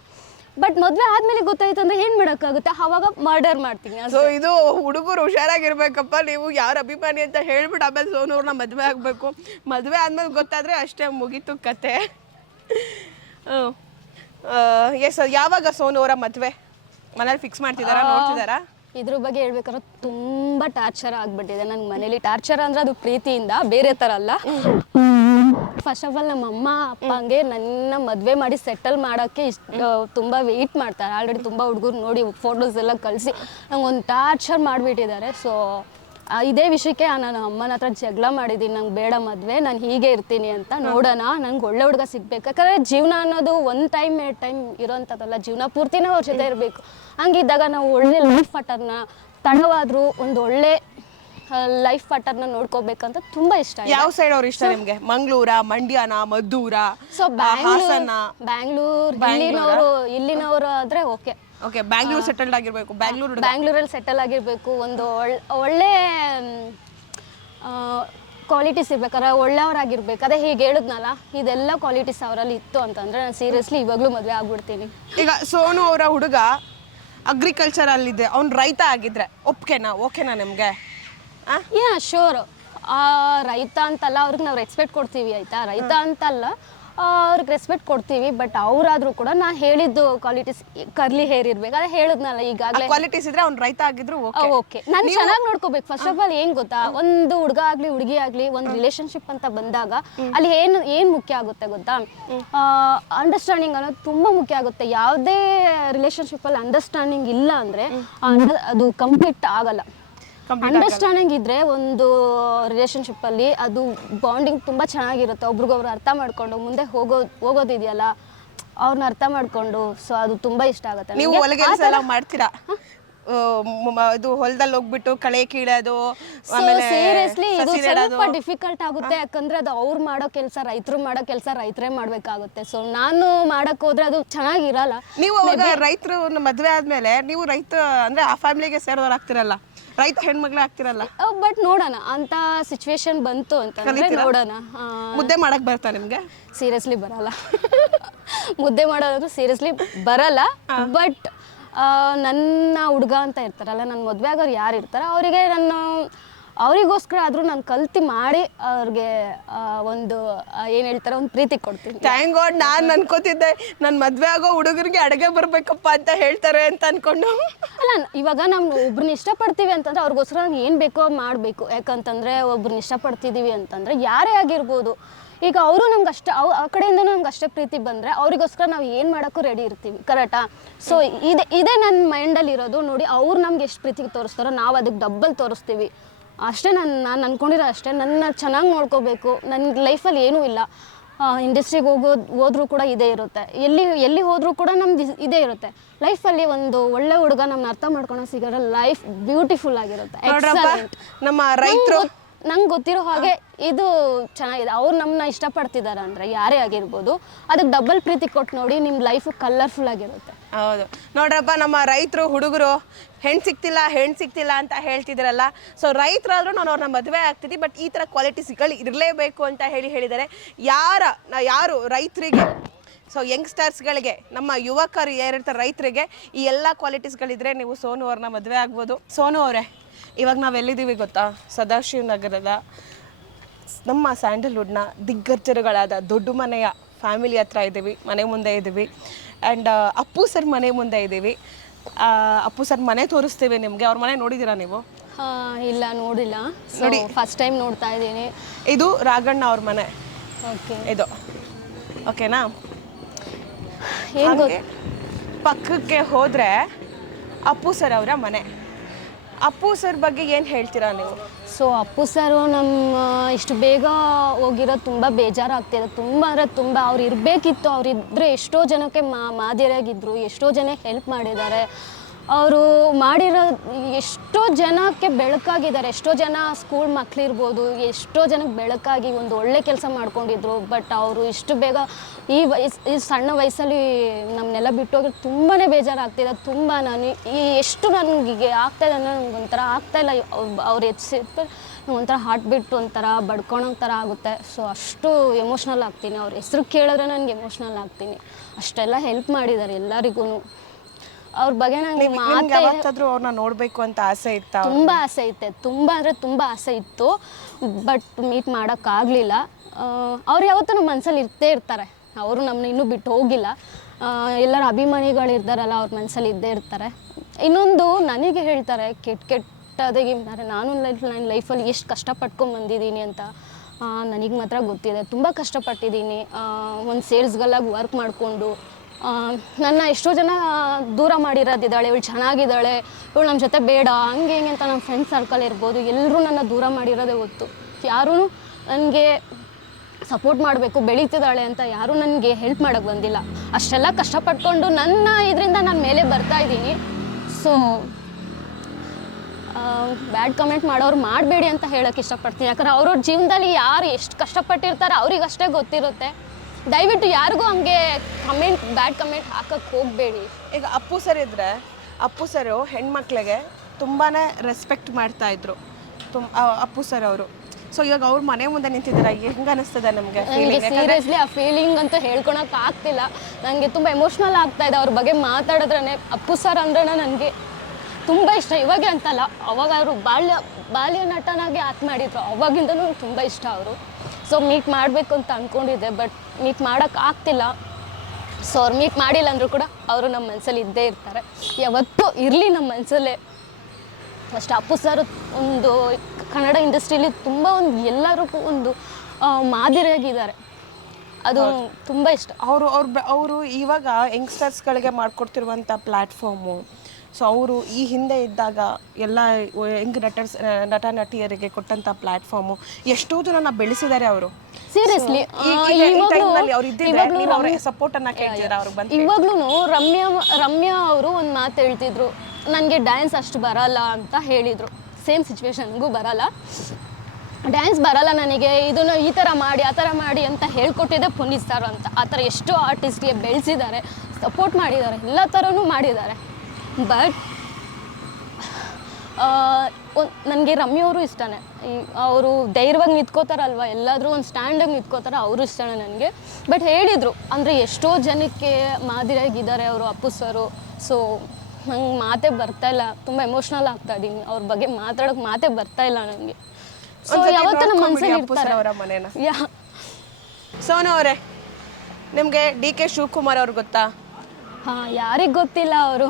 ಬಟ್ ಮದುವೆ ಆದ್ಮೇಲೆ ಗೊತ್ತಾಯ್ತು ಅಂದ್ರೆ ಏನ್ ಮಾಡೋಕ್ಕಾಗುತ್ತೆ, ಅವಾಗ ಮರ್ಡರ್ ಮಾಡ್ತೀನಿ. ಸೊ ಇದು ಹುಡುಗರು ಹುಷಾರಾಗಿರ್ಬೇಕಪ್ಪ. ನೀವು ಯಾರ ಅಭಿಮಾನಿ ಅಂತ ಹೇಳ್ಬಿಟ್ಟು ಆಮೇಲೆ ಸೋನು ಅವ್ರನ್ನ ಮದುವೆ ಆಗಬೇಕು. ಮದುವೆ ಆದ್ಮೇಲೆ ಗೊತ್ತಾದ್ರೆ ಅಷ್ಟೇ, ಮುಗೀತು ಕತೆ. ಎಸ್, ಯಾವಾಗ ಸೋನು ಅವರ ಮದುವೆ? ಮನೇಲಿ ಫಿಕ್ಸ್ ಮಾಡ್ತಿದಾರಾ, ನೋಡ್ತಿದಾರಾ? ಇದ್ರ ಬಗ್ಗೆ ಹೇಳ್ಬೇಕಾದ್ರೆ ತುಂಬ ಟಾರ್ಚರ್ ಆಗ್ಬಿಟ್ಟಿದೆ ನನಗೆ ಮನೇಲಿ. ಟಾರ್ಚರ್ ಅಂದ್ರೆ ಅದು ಪ್ರೀತಿಯಿಂದ, ಬೇರೆ ಥರ ಅಲ್ಲ. ಫಸ್ಟ್ ಆಫ್ ಆಲ್ ನಮ್ಮ ಅಮ್ಮ ಅಪ್ಪಂಗೆ ನನ್ನ ಮದುವೆ ಮಾಡಿ ಸೆಟಲ್ ಮಾಡೋಕ್ಕೆ ತುಂಬ ವೆಯ್ಟ್ ಮಾಡ್ತಾರೆ. ಆಲ್ರೆಡಿ ತುಂಬ ಹುಡುಗರು ನೋಡಿ ಫೋಟೋಸ್ ಎಲ್ಲ ಕಳಿಸಿ ನಂಗೊಂದು ಟಾರ್ಚರ್ ಮಾಡಿಬಿಟ್ಟಿದ್ದಾರೆ. ಸೊ ಇದೇ ವಿಷಯಕ್ಕೆ ನಾನು ಅಮ್ಮನ ಹತ್ರ ಜಗಳ ಮಾಡಿದ್ದೀನಿ, ನಂಗೆ ಬೇಡ ಮದುವೆ, ನಾನು ಹೀಗೆ ಇರ್ತೀನಿ ಅಂತ. ನೋಡೋಣ, ನಂಗೆ ಒಳ್ಳೆ ಹುಡುಗ ಸಿಗ್ಬೇಕು. ಯಾಕಂದರೆ ಜೀವನ ಅನ್ನೋದು ಒನ್ ಟೈಮ್ ಇರೋಂಥದ್ದಲ್ಲ, ಜೀವನ ಪೂರ್ತಿನೂ ಅವ್ರ ಜೊತೆ ಇರಬೇಕು. ಹಂಗಿದ್ದಾಗ ನಾವು ಒಳ್ಳೆ ಲೈಫ್ ಪಾರ್ಟ್ನರ್ನ, ತಡವಾದರೂ ಒಂದು ಒಳ್ಳೆ ಲೈಫ್ ಪಾರ್ಟ್ನರ್ನ ನೋಡ್ಕೋಬೇಕಂತ ತುಂಬ ಇಷ್ಟ. ಯಾವ ಸೈಡ್ ಅವ್ರು ಇಷ್ಟ ನಿಮಗೆ? ಮಂಗಳೂರ, ಮಂಡ್ಯನ, ಮದ್ದೂರ? ಸೊ ಬ್ಯಾಂಗ್ಳೂರು ಇಲ್ಲಿನವರು ಆದರೆ ಓಕೆ. ಓಕೆ, ಬ್ಯಾಂಗ್ಳೂರ್ ಸೆಟಲ್ಡ್ ಆಗಿರಬೇಕು. ಬ್ಯಾಂಗ್ಳೂರಲ್ಲಿ ಸೆಟಲ್ ಆಗಿರಬೇಕು. ಒಂದು ಒಳ್ಳೆ ಕ್ವಾಲಿಟೀಸ್ ಇರ್ಬೇಕಾದ್ರೆ ಒಳ್ಳೆಯವರಾಗಿರ್ಬೇಕು. ಅದೇ ಹೀಗೆ ಹೇಳಿದ್ನಲ್ಲ, ಇದೆಲ್ಲ ಕ್ವಾಲಿಟೀಸ್ ಅವರಲ್ಲಿ ಇತ್ತು ಅಂತಂದರೆ ನಾನು ಸೀರಿಯಸ್ಲಿ ಇವಾಗಲೂ ಮದುವೆ ಆಗ್ಬಿಡ್ತೀನಿ. ಈಗ ಸೋನು ಅವರ ಹುಡುಗ ಅಗ್ರಿಕಲ್ಚರ್ ಅಲ್ಲಿದೆ, ಅವ್ನು ರೈತ ಆಗಿದ್ರೆ ಓಕೆನಾ ನಿಮಗೆ? Yeah sure. ರೈತ ಅಂತಲ್ಲ, ಅವ್ರಿಗೆ ನಾವು ರೆಸ್ಪೆಕ್ಟ್ ಕೊಡ್ತೀವಿ, ಆಯಿತಾ? ರೈತ ಅಂತಲ್ಲ, ಅವ್ರಿಗೆ ರೆಸ್ಪೆಕ್ಟ್ ಕೊಡ್ತೀವಿ. ಬಟ್ ಅವರಾದ್ರೂ ಕೂಡ ನಾ ಹೇಳಿದ್ದು ಕ್ವಾಲಿಟೀಸ್, ಕರ್ಲಿ ಹೇರ್ ಇರ್ಬೇಕು, ಅದೇ ಹೇಳಿದ್ನಲ್ಲ ಈಗಾಗಲೇ. ಕ್ವಾಲಿಟೀಸ್ ಇದ್ರೆ ಅವ್ನು ರೈತ ಆಗಿದ್ರು ಓಕೆ. ನಾನು ಚೆನ್ನಾಗಿ ನೋಡ್ಕೋಬೇಕು. ಫಸ್ಟ್ ಆಫ್ ಆಲ್ ಏನು ಗೊತ್ತಾ, ಒಂದು ಹುಡುಗ ಆಗಲಿ ಹುಡುಗಿ ಆಗಲಿ ಒಂದು ರಿಲೇಶನ್ಶಿಪ್ ಅಂತ ಬಂದಾಗ ಅಲ್ಲಿ ಏನು ಮುಖ್ಯ ಆಗುತ್ತೆ ಗೊತ್ತಾ? ಅಂಡರ್ಸ್ಟ್ಯಾಂಡಿಂಗ್ ಅನ್ನೋದು ತುಂಬ ಮುಖ್ಯ ಆಗುತ್ತೆ. ಯಾವುದೇ ರಿಲೇಶನ್ಶಿಪ್ಪಲ್ಲಿ ಅಂಡರ್ಸ್ಟ್ಯಾಂಡಿಂಗ್ ಇಲ್ಲ ಅಂದರೆ ಅದು ಕಂಪ್ಲೀಟ್ ಆಗಲ್ಲ. ಅಂಡರ್ಸ್ಟ್ಯಾಂಡಿಂಗ್ ಇದ್ದರೆ ಒಂದು ರಿಲೇಶನ್ಶಿಪ್ಪಲ್ಲಿ ಅದು ಬಾಂಡಿಂಗ್ ತುಂಬ ಚೆನ್ನಾಗಿರುತ್ತೆ. ಒಬ್ರಿಗೊಬ್ರು ಅರ್ಥ ಮಾಡ್ಕೊಂಡು ಮುಂದೆ ಹೋಗೋದಿದೆಯಲ್ಲ, ಅವ್ರನ್ನ ಅರ್ಥ ಮಾಡ್ಕೊಂಡು. ಸೊ ಅದು ತುಂಬ ಇಷ್ಟ ಆಗುತ್ತೆ. ನೀವು ಹೊಲಗೆ ಮಾಡ್ತೀರಾ? ಇದು ಹೊಲದಲ್ಲಿ ಹೋಗ್ಬಿಟ್ಟು ಕಳೆ ಕೀಳೋದು, ಸೀರಿಯಸ್ಲಿ ಇದು ಸ್ವಲ್ಪ ಡಿಫಿಕಲ್ಟ್ ಆಗುತ್ತೆ. ಯಾಕಂದ್ರೆ ಅದು ಅವ್ರು ಮಾಡೋ ಕೆಲಸ, ರೈತರು ಮಾಡೋ ಕೆಲಸ ರೈತರೇ ಮಾಡ್ಬೇಕಾಗುತ್ತೆ. ಸೊ ನಾನು ಮಾಡಕ್ ಹೋದ್ರೆ ಅದು ಚೆನ್ನಾಗಿರಲ್ಲ. ನೀವು ರೈತರು ಮದುವೆ ಆದ್ಮೇಲೆ ನೀವು ರೈತ ಅಂದ್ರೆ ಆ ಫ್ಯಾಮಿಲಿಗೆ ಸೇರೋರು ಆಗ್ತಿರಲ್ಲ, ರೈತ ಹೆಣ್ಮಕ್ಳೇ ಆಗ್ತಿರಲ್ಲ. ಬಟ್ ನೋಡೋಣ, ಅಂತ ಸಿಚುವೇಶನ್ ಬಂತು ಅಂತಂದ್ರೆ ನೋಡೋಣ. ಮುದ್ದೆ ಮಾಡಕ್ ಬರ್ತಾ ನಿಮ್ಗೆ? ಸೀರಿಯಸ್ಲಿ ಬರಲ್ಲ. ಮುದ್ದೆ ಮಾಡೋದು ಸೀರಿಯಸ್ಲಿ ಬರಲ್ಲ. ಬಟ್ ನನ್ನ ಹುಡುಗ ಅಂತ ಇರ್ತಾರಲ್ಲ, ನನ್ನ ಮದುವೆ ಆಗೋರು ಯಾರು ಇರ್ತಾರ ಅವರಿಗೋಸ್ಕರ ಆದರೂ ನಾನು ಕಲ್ತು ಮಾಡಿ ಅವ್ರಿಗೆ ಒಂದು ಏನು ಹೇಳ್ತಾರೆ, ಒಂದು ಪ್ರೀತಿ ಕೊಡ್ತೀನಿ. Thank god. ನಾನು ಅನ್ಕೋತಿದ್ದೆ ನನ್ನ ಮದುವೆ ಆಗೋ ಹುಡುಗರಿಗೆ ಅಡುಗೆ ಬರಬೇಕಪ್ಪ ಅಂತ ಹೇಳ್ತಾರೆ ಅಂತ ಅನ್ಕೊಂಡು. ಅಲ್ಲ, ಇವಾಗ ನಾವು ಒಬ್ರನ್ನ ಇಷ್ಟಪಡ್ತೀವಿ ಅಂತಂದರೆ ಅವ್ರಿಗೋಸ್ಕರ ಏನು ಬೇಕೋ ಮಾಡಬೇಕು. ಯಾಕಂತಂದರೆ ಒಬ್ರನ್ನ ಇಷ್ಟಪಡ್ತಿದ್ದೀವಿ ಅಂತಂದರೆ ಯಾರೇ ಆಗಿರ್ಬೋದು, ಈಗ ಅವರು ನಮ್ಗೆ ಅಷ್ಟೇ ಆ ಕಡೆಯಿಂದನೂ ನಮ್ಗೆ ಅಷ್ಟೇ ಪ್ರೀತಿ ಬಂದರೆ ಅವರಿಗೋಸ್ಕರ ನಾವು ಏನು ಮಾಡೋಕ್ಕೂ ರೆಡಿ ಇರ್ತೀವಿ, ಕರೆಕ್ಟಾ? ಸೊ ಇದೇ ನನ್ನ ಮೈಂಡಲ್ಲಿ ಇರೋದು. ನೋಡಿ, ಅವ್ರು ನಮ್ಗೆ ಎಷ್ಟು ಪ್ರೀತಿಗೆ ತೋರಿಸ್ತಾರೋ ನಾವು ಅದಕ್ಕೆ ಡಬ್ಬಲ್ ತೋರಿಸ್ತೀವಿ ಅಷ್ಟೇ. ನಾನು ಅಂದ್ಕೊಂಡಿರೋ ಅಷ್ಟೇ, ನನ್ನ ಚೆನ್ನಾಗಿ ನೋಡ್ಕೋಬೇಕು. ನನ್ನ ಲೈಫಲ್ಲಿ ಏನೂ ಇಲ್ಲ, ಇಂಡಸ್ಟ್ರಿಗೆ ಹೋದ್ರೂ ಕೂಡ ಇದೇ ಇರುತ್ತೆ, ಎಲ್ಲಿ ಹೋದರೂ ಕೂಡ ನಮ್ದು ಇದೇ ಇರುತ್ತೆ. ಲೈಫಲ್ಲಿ ಒಂದು ಒಳ್ಳೆ ಹುಡುಗ ನಮ್ಮನ್ನ ಅರ್ಥ ಮಾಡ್ಕೊಳೋ ಸಿಗೋದ್ರೆ ಲೈಫ್ ಬ್ಯೂಟಿಫುಲ್ ಆಗಿರುತ್ತೆ. ಎಕ್ಸಲೆಂಟ್. ನಮ್ಮ ರೈತರು ನಂಗೆ ಗೊತ್ತಿರೋ ಹಾಗೆ ಇದು ಚೆನ್ನಾಗಿದೆ. ಅವ್ರು ನಮ್ಮನ್ನ ಇಷ್ಟಪಡ್ತಿದ್ದಾರೆ ಅಂದರೆ ಯಾರೇ ಆಗಿರ್ಬೋದು, ಅದಕ್ಕೆ ಡಬಲ್ ಪ್ರೀತಿ ಕೊಟ್ಟು ನೋಡಿ, ನಿಮ್ಮ ಲೈಫು ಕಲರ್ಫುಲ್ ಆಗಿರುತ್ತೆ. ಹೌದು ನೋಡ್ರಪ್ಪ, ನಮ್ಮ ರೈತರು ಹುಡುಗರು ಹೆಣ್ಣು ಸಿಗ್ತಿಲ್ಲ ಅಂತ ಹೇಳ್ತಿದ್ರಲ್ಲ. ಸೊ ರೈತರಾದ್ರೂ ನಾನು ಅವ್ರನ್ನ ಮದುವೆ ಆಗ್ತಿದ್ವಿ, ಬಟ್ ಈ ಥರ ಕ್ವಾಲಿಟೀಸ್ಗಳು ಇರಲೇಬೇಕು ಅಂತ ಹೇಳಿದ್ದಾರೆ. ಯಾರು ರೈತರಿಗೆ, ಸೊ ಯಂಗ್ಸ್ಟರ್ಸ್ಗಳಿಗೆ, ನಮ್ಮ ಯುವಕರು ಯಾರಿರ್ತಾರೆ ರೈತರಿಗೆ, ಈ ಎಲ್ಲ ಕ್ವಾಲಿಟೀಸ್ಗಳಿದ್ರೆ ನೀವು ಸೋನು ಅವ್ರನ್ನ ಮದುವೆ ಆಗ್ಬೋದು. ಸೋನು ಅವರೇ, ಇವಾಗ ನಾವು ಎಲ್ಲಿದ್ದೀವಿ ಗೊತ್ತಾ? ಸದಾಶಿವ ನಗರದ ನಮ್ಮ ಸ್ಯಾಂಡಲ್ವುಡ್ನ ದಿಗ್ಗಜರುಗಳಾದ ದೊಡ್ಡ ಮನೆಯ ಫ್ಯಾಮಿಲಿ ಹತ್ರ ಇದ್ದೀವಿ, ಮನೆ ಮುಂದೆ ಇದ್ದೀವಿ. ಆ್ಯಂಡ್ ಅಪ್ಪು ಸರ್ ಮನೆ ಮುಂದೆ ಇದ್ದೀವಿ. ಅಪ್ಪು ಸರ್ ಮನೆ ತೋರಿಸ್ತೀವಿ ನಿಮಗೆ. ಅವ್ರ ಮನೆ ನೋಡಿದ್ದೀರಾ ನೀವು? ಇಲ್ಲ, ನೋಡಿಲ್ಲ. ನೋಡಿ, ಫಸ್ಟ್ ಟೈಮ್ ನೋಡ್ತಾ ಇದ್ದೀನಿ. ಇದು ರಾಘಣ್ಣ ಅವ್ರ ಮನೆ. ಓಕೆ, ಇದು ಓಕೆನಾ? ಪಕ್ಕಕ್ಕೆ ಹೋದರೆ ಅಪ್ಪು ಸರ್ ಅವರ ಮನೆ. ಅಪ್ಪು ಸರ್ ಬಗ್ಗೆ ಏನು ಹೇಳ್ತೀರಾ ನೀವು? ಸೊ ಅಪ್ಪು ಸರು ನಮ್ಮ ಇಷ್ಟು ಬೇಗ ಹೋಗಿರೋದು ತುಂಬ ಬೇಜಾರಾಗ್ತಿದೆ. ತುಂಬ ಅಂದರೆ ತುಂಬ ಅವ್ರು ಇರಬೇಕಿತ್ತು. ಅವರಿದ್ದರೆ ಎಷ್ಟೋ ಜನಕ್ಕೆ ಮಾದರಿಯಾಗಿದ್ದರು, ಎಷ್ಟೋ ಜನ ಹೆಲ್ಪ್ ಮಾಡಿದ್ದಾರೆ. ಅವರು ಮಾಡಿರೋ ಎಷ್ಟೋ ಜನಕ್ಕೆ ಬೆಳಕಾಗಿದ್ದಾರೆ. ಎಷ್ಟೋ ಜನ ಸ್ಕೂಲ್ ಮಕ್ಕಳಿರ್ಬೋದು, ಎಷ್ಟೋ ಜನಕ್ಕೆ ಬೆಳಕಾಗಿ ಒಂದು ಒಳ್ಳೆ ಕೆಲಸ ಮಾಡ್ಕೊಂಡಿದ್ರು. ಬಟ್ ಅವರು ಇಷ್ಟು ಬೇಗ ಈ ಸಣ್ಣ ವಯಸ್ಸಲ್ಲಿ ನಮ್ಮನ್ನೆಲ್ಲ ಬಿಟ್ಟೋಗಿ ತುಂಬಾ ಬೇಜಾರಾಗ್ತಿದೆ. ತುಂಬ ಎಷ್ಟು ನನಗೆ ಆಗ್ತಾಯಿದೆ ಅಂದರೆ ನನಗೊಂಥರ ಆಗ್ತಾಯಿಲ್ಲ. ಅವ್ರು ಹೆಚ್ಚಿದ್ರೆ ಒಂಥರ ಹಾರ್ಟ್ ಬಿಟ್ಟು ಒಂಥರ ಬಡ್ಕೊಳೋ ಥರ ಆಗುತ್ತೆ. ಸೊ ಅಷ್ಟು ಎಮೋಷ್ನಲ್ ಆಗ್ತೀನಿ. ಅವ್ರ ಹೆಸ್ರು ಕೇಳಿದ್ರೆ ನನಗೆ ಎಮೋಷ್ನಲ್ ಆಗ್ತೀನಿ. ಅಷ್ಟೆಲ್ಲ ಹೆಲ್ಪ್ ಮಾಡಿದ್ದಾರೆ ಎಲ್ಲರಿಗೂ. ಅವ್ರ ಬಗ್ಗೆ ನಂಗೆ ಅವ್ರನ್ನ ನೋಡಬೇಕು ಅಂತ ಆಸೆ ಇತ್ತು. ತುಂಬ ಆಸೆ ಇತ್ತು, ತುಂಬ ಅಂದರೆ ತುಂಬ ಆಸೆ ಇತ್ತು. ಬಟ್ ಮೀಟ್ ಮಾಡೋಕ್ಕಾಗಲಿಲ್ಲ. ಅವ್ರು ಯಾವತ್ತೂ ನಮ್ಮ ಮನಸ್ಸಲ್ಲಿ ಇರ್ತಾರೆ. ಅವರು ನಮ್ಮನ್ನ ಇನ್ನೂ ಬಿಟ್ಟು ಹೋಗಿಲ್ಲ. ಎಲ್ಲರ ಅಭಿಮಾನಿಗಳಿರ್ತಾರಲ್ಲ, ಅವ್ರ ಮನಸ್ಸಲ್ಲಿ ಇದ್ದೇ ಇರ್ತಾರೆ. ಇನ್ನೊಂದು ನನಗೆ ಹೇಳ್ತಾರೆ ಕೆಟ್ಟದಾಗಿ, ನಾನು ನನ್ನ ಲೈಫಲ್ಲಿ ಎಷ್ಟು ಕಷ್ಟಪಟ್ಕೊಂಡು ಬಂದಿದ್ದೀನಿ ಅಂತ ನನಗೆ ಮಾತ್ರ ಗೊತ್ತಿದೆ. ತುಂಬ ಕಷ್ಟಪಟ್ಟಿದ್ದೀನಿ. ಒಂದು ಸೇಲ್ಸ್ಗಲ್ಲಾಗಿ ವರ್ಕ್ ಮಾಡಿಕೊಂಡು ನನ್ನ ಎಷ್ಟೋ ಜನ ದೂರ ಮಾಡಿರೋದಿದ್ದಾಳೆ. ಇವಳು ಚೆನ್ನಾಗಿದ್ದಾಳೆ, ಇವಳು ನಮ್ಮ ಜೊತೆ ಬೇಡ, ಹಂಗೆ ಹಿಂಗೆ ಅಂತ ನಮ್ಮ ಫ್ರೆಂಡ್ ಸರ್ಕಲ್ ಇರ್ಬೋದು, ಎಲ್ಲರೂ ನನ್ನ ದೂರ ಮಾಡಿರೋದೇ ಗೊತ್ತು. ಯಾರೂ ನನಗೆ ಸಪೋರ್ಟ್ ಮಾಡಬೇಕು, ಬೆಳೀತಿದ್ದಾಳೆ ಅಂತ ಯಾರೂ ನನಗೆ ಹೆಲ್ಪ್ ಮಾಡೋಕ್ಕೆ ಬಂದಿಲ್ಲ. ಅಷ್ಟೆಲ್ಲ ಕಷ್ಟಪಟ್ಕೊಂಡು ನನ್ನ ಇದರಿಂದ ನಾನು ಮೇಲೆ ಬರ್ತಾಯಿದ್ದೀನಿ. ಸೊ ಬ್ಯಾಡ್ ಕಮೆಂಟ್ ಮಾಡೋರು ಮಾಡಬೇಡಿ ಅಂತ ಹೇಳೋಕ್ಕೆ ಇಷ್ಟಪಡ್ತೀನಿ. ಯಾಕಂದ್ರೆ ಅವ್ರವ್ರ ಜೀವನದಲ್ಲಿ ಯಾರು ಎಷ್ಟು ಕಷ್ಟಪಟ್ಟಿರ್ತಾರೆ ಅವ್ರಿಗಷ್ಟೇ ಗೊತ್ತಿರುತ್ತೆ. ದಯವಿಟ್ಟು ಯಾರಿಗೂ ಹಂಗೆ ಬ್ಯಾಡ್ ಕಮೆಂಟ್ ಹಾಕಕ್ಕೆ ಹೋಗಬೇಡಿ. ಈಗ ಅಪ್ಪು ಸರ್ ಇದ್ದರೆ, ಅಪ್ಪು ಸರು ಹೆಣ್ಮಕ್ಳಿಗೆ ತುಂಬಾ ರೆಸ್ಪೆಕ್ಟ್ ಮಾಡ್ತಾಯಿದ್ರು ಅಪ್ಪು ಸರ್ ಅವರು. ಸೊ ಇವಾಗ ಅವ್ರ ಮನೆ ಮುಂದೆ ನಿಂತಿದ್ದೀರಾ, ಹೆಂಗೆ ಅನಿಸ್ತದೆ ನಮಗೆ? ಸೀರಿಯಸ್ಲಿ ಆ ಫೀಲಿಂಗ್ ಅಂತ ಹೇಳ್ಕೊಳಕ್ಕೆ ಆಗ್ತಿಲ್ಲ. ನನಗೆ ತುಂಬ ಎಮೋಷ್ನಲ್ ಆಗ್ತಾಯಿದೆ ಅವ್ರ ಬಗ್ಗೆ ಮಾತಾಡಿದ್ರೇ. ಅಪ್ಪು ಸರ್ ಅಂದ್ರೆ ನನಗೆ ತುಂಬ ಇಷ್ಟ. ಇವಾಗ ಅಂತಲ್ಲ, ಅವಾಗ ಅವರು ಬಾಲ್ಯ ನಟನಾಗಿ ಆಕ್ಟ್ ಮಾಡಿದ್ರು. ಅವಾಗಿಂದನೂ ತುಂಬ ಇಷ್ಟ ಅವರು. ಸೊ ಮೀಟ್ ಮಾಡಬೇಕು ಅಂತ ಅಂದ್ಕೊಂಡಿದ್ದೆ, ಬಟ್ ಮೀಟ್ ಮಾಡೋಕ್ಕೆ ಆಗ್ತಿಲ್ಲ. ಸೊ ಅವ್ರು ಮೀಟ್ ಮಾಡಿಲ್ಲ ಅಂದರೂ ಕೂಡ ಅವರು ನಮ್ಮ ಮನಸ್ಸಲ್ಲಿ ಇದ್ದೇ ಇರ್ತಾರೆ. ಯಾವತ್ತೂ ಇರಲಿ ನಮ್ಮ ಮನಸ್ಸಲ್ಲೇ. ಫಸ್ಟ್ ಅಪ್ಪು ಸರ್ ಒಂದು ಕನ್ನಡ ಇಂಡಸ್ಟ್ರಿಯಲ್ಲಿ ತುಂಬ ಎಲ್ಲರಿಗೂ ಒಂದು ಮಾದರಿಯಾಗಿದ್ದಾರೆ. ಅದು ತುಂಬ ಇಷ್ಟ. ಅವರು ಇವಾಗ ಯಂಗ್ಸ್ಟರ್ಸ್ಗಳಿಗೆ ಮಾಡಿಕೊಡ್ತಿರುವಂಥ ಪ್ಲ್ಯಾಟ್ಫಾರ್ಮು. ಸೊ ಅವರು ಈ ಹಿಂದೆ ಇದ್ದಾಗ ಎಲ್ಲ ಯಂಗ್ ನಟ ನಟಿಯರಿಗೆ ಕೊಟ್ಟಂಥ ಪ್ಲ್ಯಾಟ್ಫಾರ್ಮು ಎಷ್ಟೋ ಜನ ಬೆಳೆಸಿದ್ದಾರೆ ಅವರು. ಸೀರಿಯಸ್ಲಿ ಇವಾಗ್ಲೂ ರಮ್ಯಾ ಅವರು ಒಂದು ಮಾತು ಹೇಳ್ತಿದ್ರು, ನನಗೆ ಡ್ಯಾನ್ಸ್ ಅಷ್ಟು ಬರಲ್ಲ ಅಂತ ಹೇಳಿದರು. ಸೇಮ್ ಸಿಚುವೇಶನ್ಗೂ ಬರಲ್ಲ, ಡ್ಯಾನ್ಸ್ ಬರಲ್ಲ ನನಗೆ, ಇದನ್ನು ಈ ಥರ ಮಾಡಿ ಆ ಥರ ಮಾಡಿ ಅಂತ ಹೇಳ್ಕೊಟ್ಟಿದ್ದೆ ಪುನೀತ್ ಸರ್ ಅಂತ. ಆ ಥರ ಎಷ್ಟೋ ಆರ್ಟಿಸ್ಟ್ಗೆ ಬೆಳೆಸಿದ್ದಾರೆ, ಸಪೋರ್ಟ್ ಮಾಡಿದ್ದಾರೆ, ಎಲ್ಲ ಥರನೂ ಮಾಡಿದ್ದಾರೆ. ಬಟ್ ನನಗೆ ರಮ್ಯವರು ಇಷ್ಟನೇ. ಅವರು ಧೈರ್ಯವಾಗಿ ನಿಂತ್ಕೋತಾರಲ್ವ, ಎಲ್ಲಾದರೂ ಒಂದು ಸ್ಟ್ಯಾಂಡಾಗಿ ನಿಂತ್ಕೋತಾರೆ, ಅವರು ಇಷ್ಟನೇ ನನಗೆ. ಬಟ್ ಹೇಳಿದರು ಅಂದರೆ ಎಷ್ಟೋ ಜನಕ್ಕೆ ಮಾದರಿಯಾಗಿದ್ದಾರೆ ಅವರು ಅಪ್ಪು ಸರು. ಸೊ ನಂಗೆ ಮಾತೇ ಬರ್ತಾಯಿಲ್ಲ, ತುಂಬ ಎಮೋಷ್ನಲ್ ಆಗ್ತಾ ಇದ್ದೀನಿ. ಅವ್ರ ಬಗ್ಗೆ ಮಾತಾಡೋಕ್ಕೆ ಮಾತೇ ಬರ್ತಾಯಿಲ್ಲ ನನಗೆ. ಸೊ ಯಾವತ್ತೂ ನಮ್ಮ ಮನಸ್ಸಲ್ಲಿ ಇರ್ತಾರೆ. ಸೋನು ಅವರೇ, ನಿಮಗೆ ಡಿ.ಕೆ. ಶಿವಕುಮಾರ್ ಅವ್ರು ಗೊತ್ತಾ? ಹಾಂ, ಯಾರಿಗೆ ಗೊತ್ತಿಲ್ಲ. ಅವರು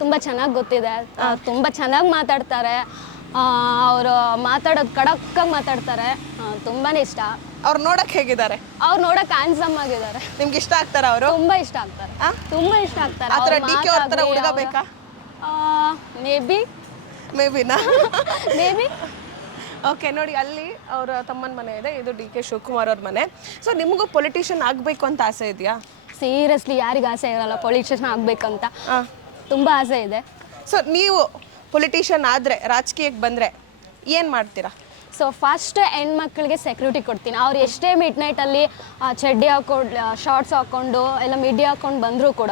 ತುಂಬ ಚೆನ್ನಾಗಿ ಗೊತ್ತಿದೆ. ತುಂಬ ಚೆನ್ನಾಗಿ ಮಾತಾಡ್ತಾರೆ. ಅವರು ಮಾತಾಡೋದು ಖಡಕ್ಕಾಗಿ ಮಾತಾಡ್ತಾರೆ. ತುಂಬಾ ಇಷ್ಟ. ಅವ್ರು ನೋಡಕ್ ಹೇಗಿದ್ದಾರೆ? ಅವ್ರು ನೋಡಕ್ ಹ್ಯಾಂಡ್ಸಮ್ ಆಗಿದ್ದಾರೆ. ನಿಮ್ಗೆ ಇಷ್ಟ ಆಗ್ತಾರ ಅವರು? ತುಂಬಾ ಇಷ್ಟ ಆಗ್ತಾರೆ. ತುಂಬಾ ಇಷ್ಟ ಆಗ್ತಾರೆ. ಆ ಥರ DK ಅವ್ರ ಥರ ಹುಡುಗ ಬೇಕಾ? ಮೇಬಿನಾ ಮೇಬಿ. ಓಕೆ, ನೋಡಿ ಅಲ್ಲಿ ಅವರ ತಮ್ಮನ ಮನೆ ಇದೆ, ಇದು DK ಶಿವಕುಮಾರ್ ಅವ್ರ ಮನೆ. ಸೊ ನಿಮಗೂ ಪೊಲಿಟಿಷಿಯನ್ ಆಗಬೇಕು ಅಂತ ಆಸೆ ಇದೆಯಾ? ಸೀರಿಯಸ್ಲಿ ಯಾರಿಗೆ ಆಸೆ ಇರಲ್ಲ ಪೊಲಿಟಿಷಿಯನ್ ಆಗ್ಬೇಕಂತ? ತುಂಬಾ ಆಸೆ ಇದೆ. ಸೊ ನೀವು ಪೊಲಿಟಿಷಿಯನ್ ಆದರೆ, ರಾಜಕೀಯಕ್ಕೆ ಬಂದರೆ ಏನು ಮಾಡ್ತೀರಾ? ಸೊ ಫಸ್ಟ್ ಹೆಣ್ಮಕ್ಳಿಗೆ ಸೆಕ್ಯೂರಿಟಿ ಕೊಡ್ತೀನಿ. ಅವ್ರು ಎಷ್ಟೇ ಮಿಡ್ ನೈಟಲ್ಲಿ ಚಡ್ಡಿ ಹಾಕೊಂಡು ಶಾರ್ಟ್ಸ್ ಹಾಕ್ಕೊಂಡು ಎಲ್ಲ ಮಿಡ್ಡಿ ಹಾಕ್ಕೊಂಡು ಬಂದರೂ ಕೂಡ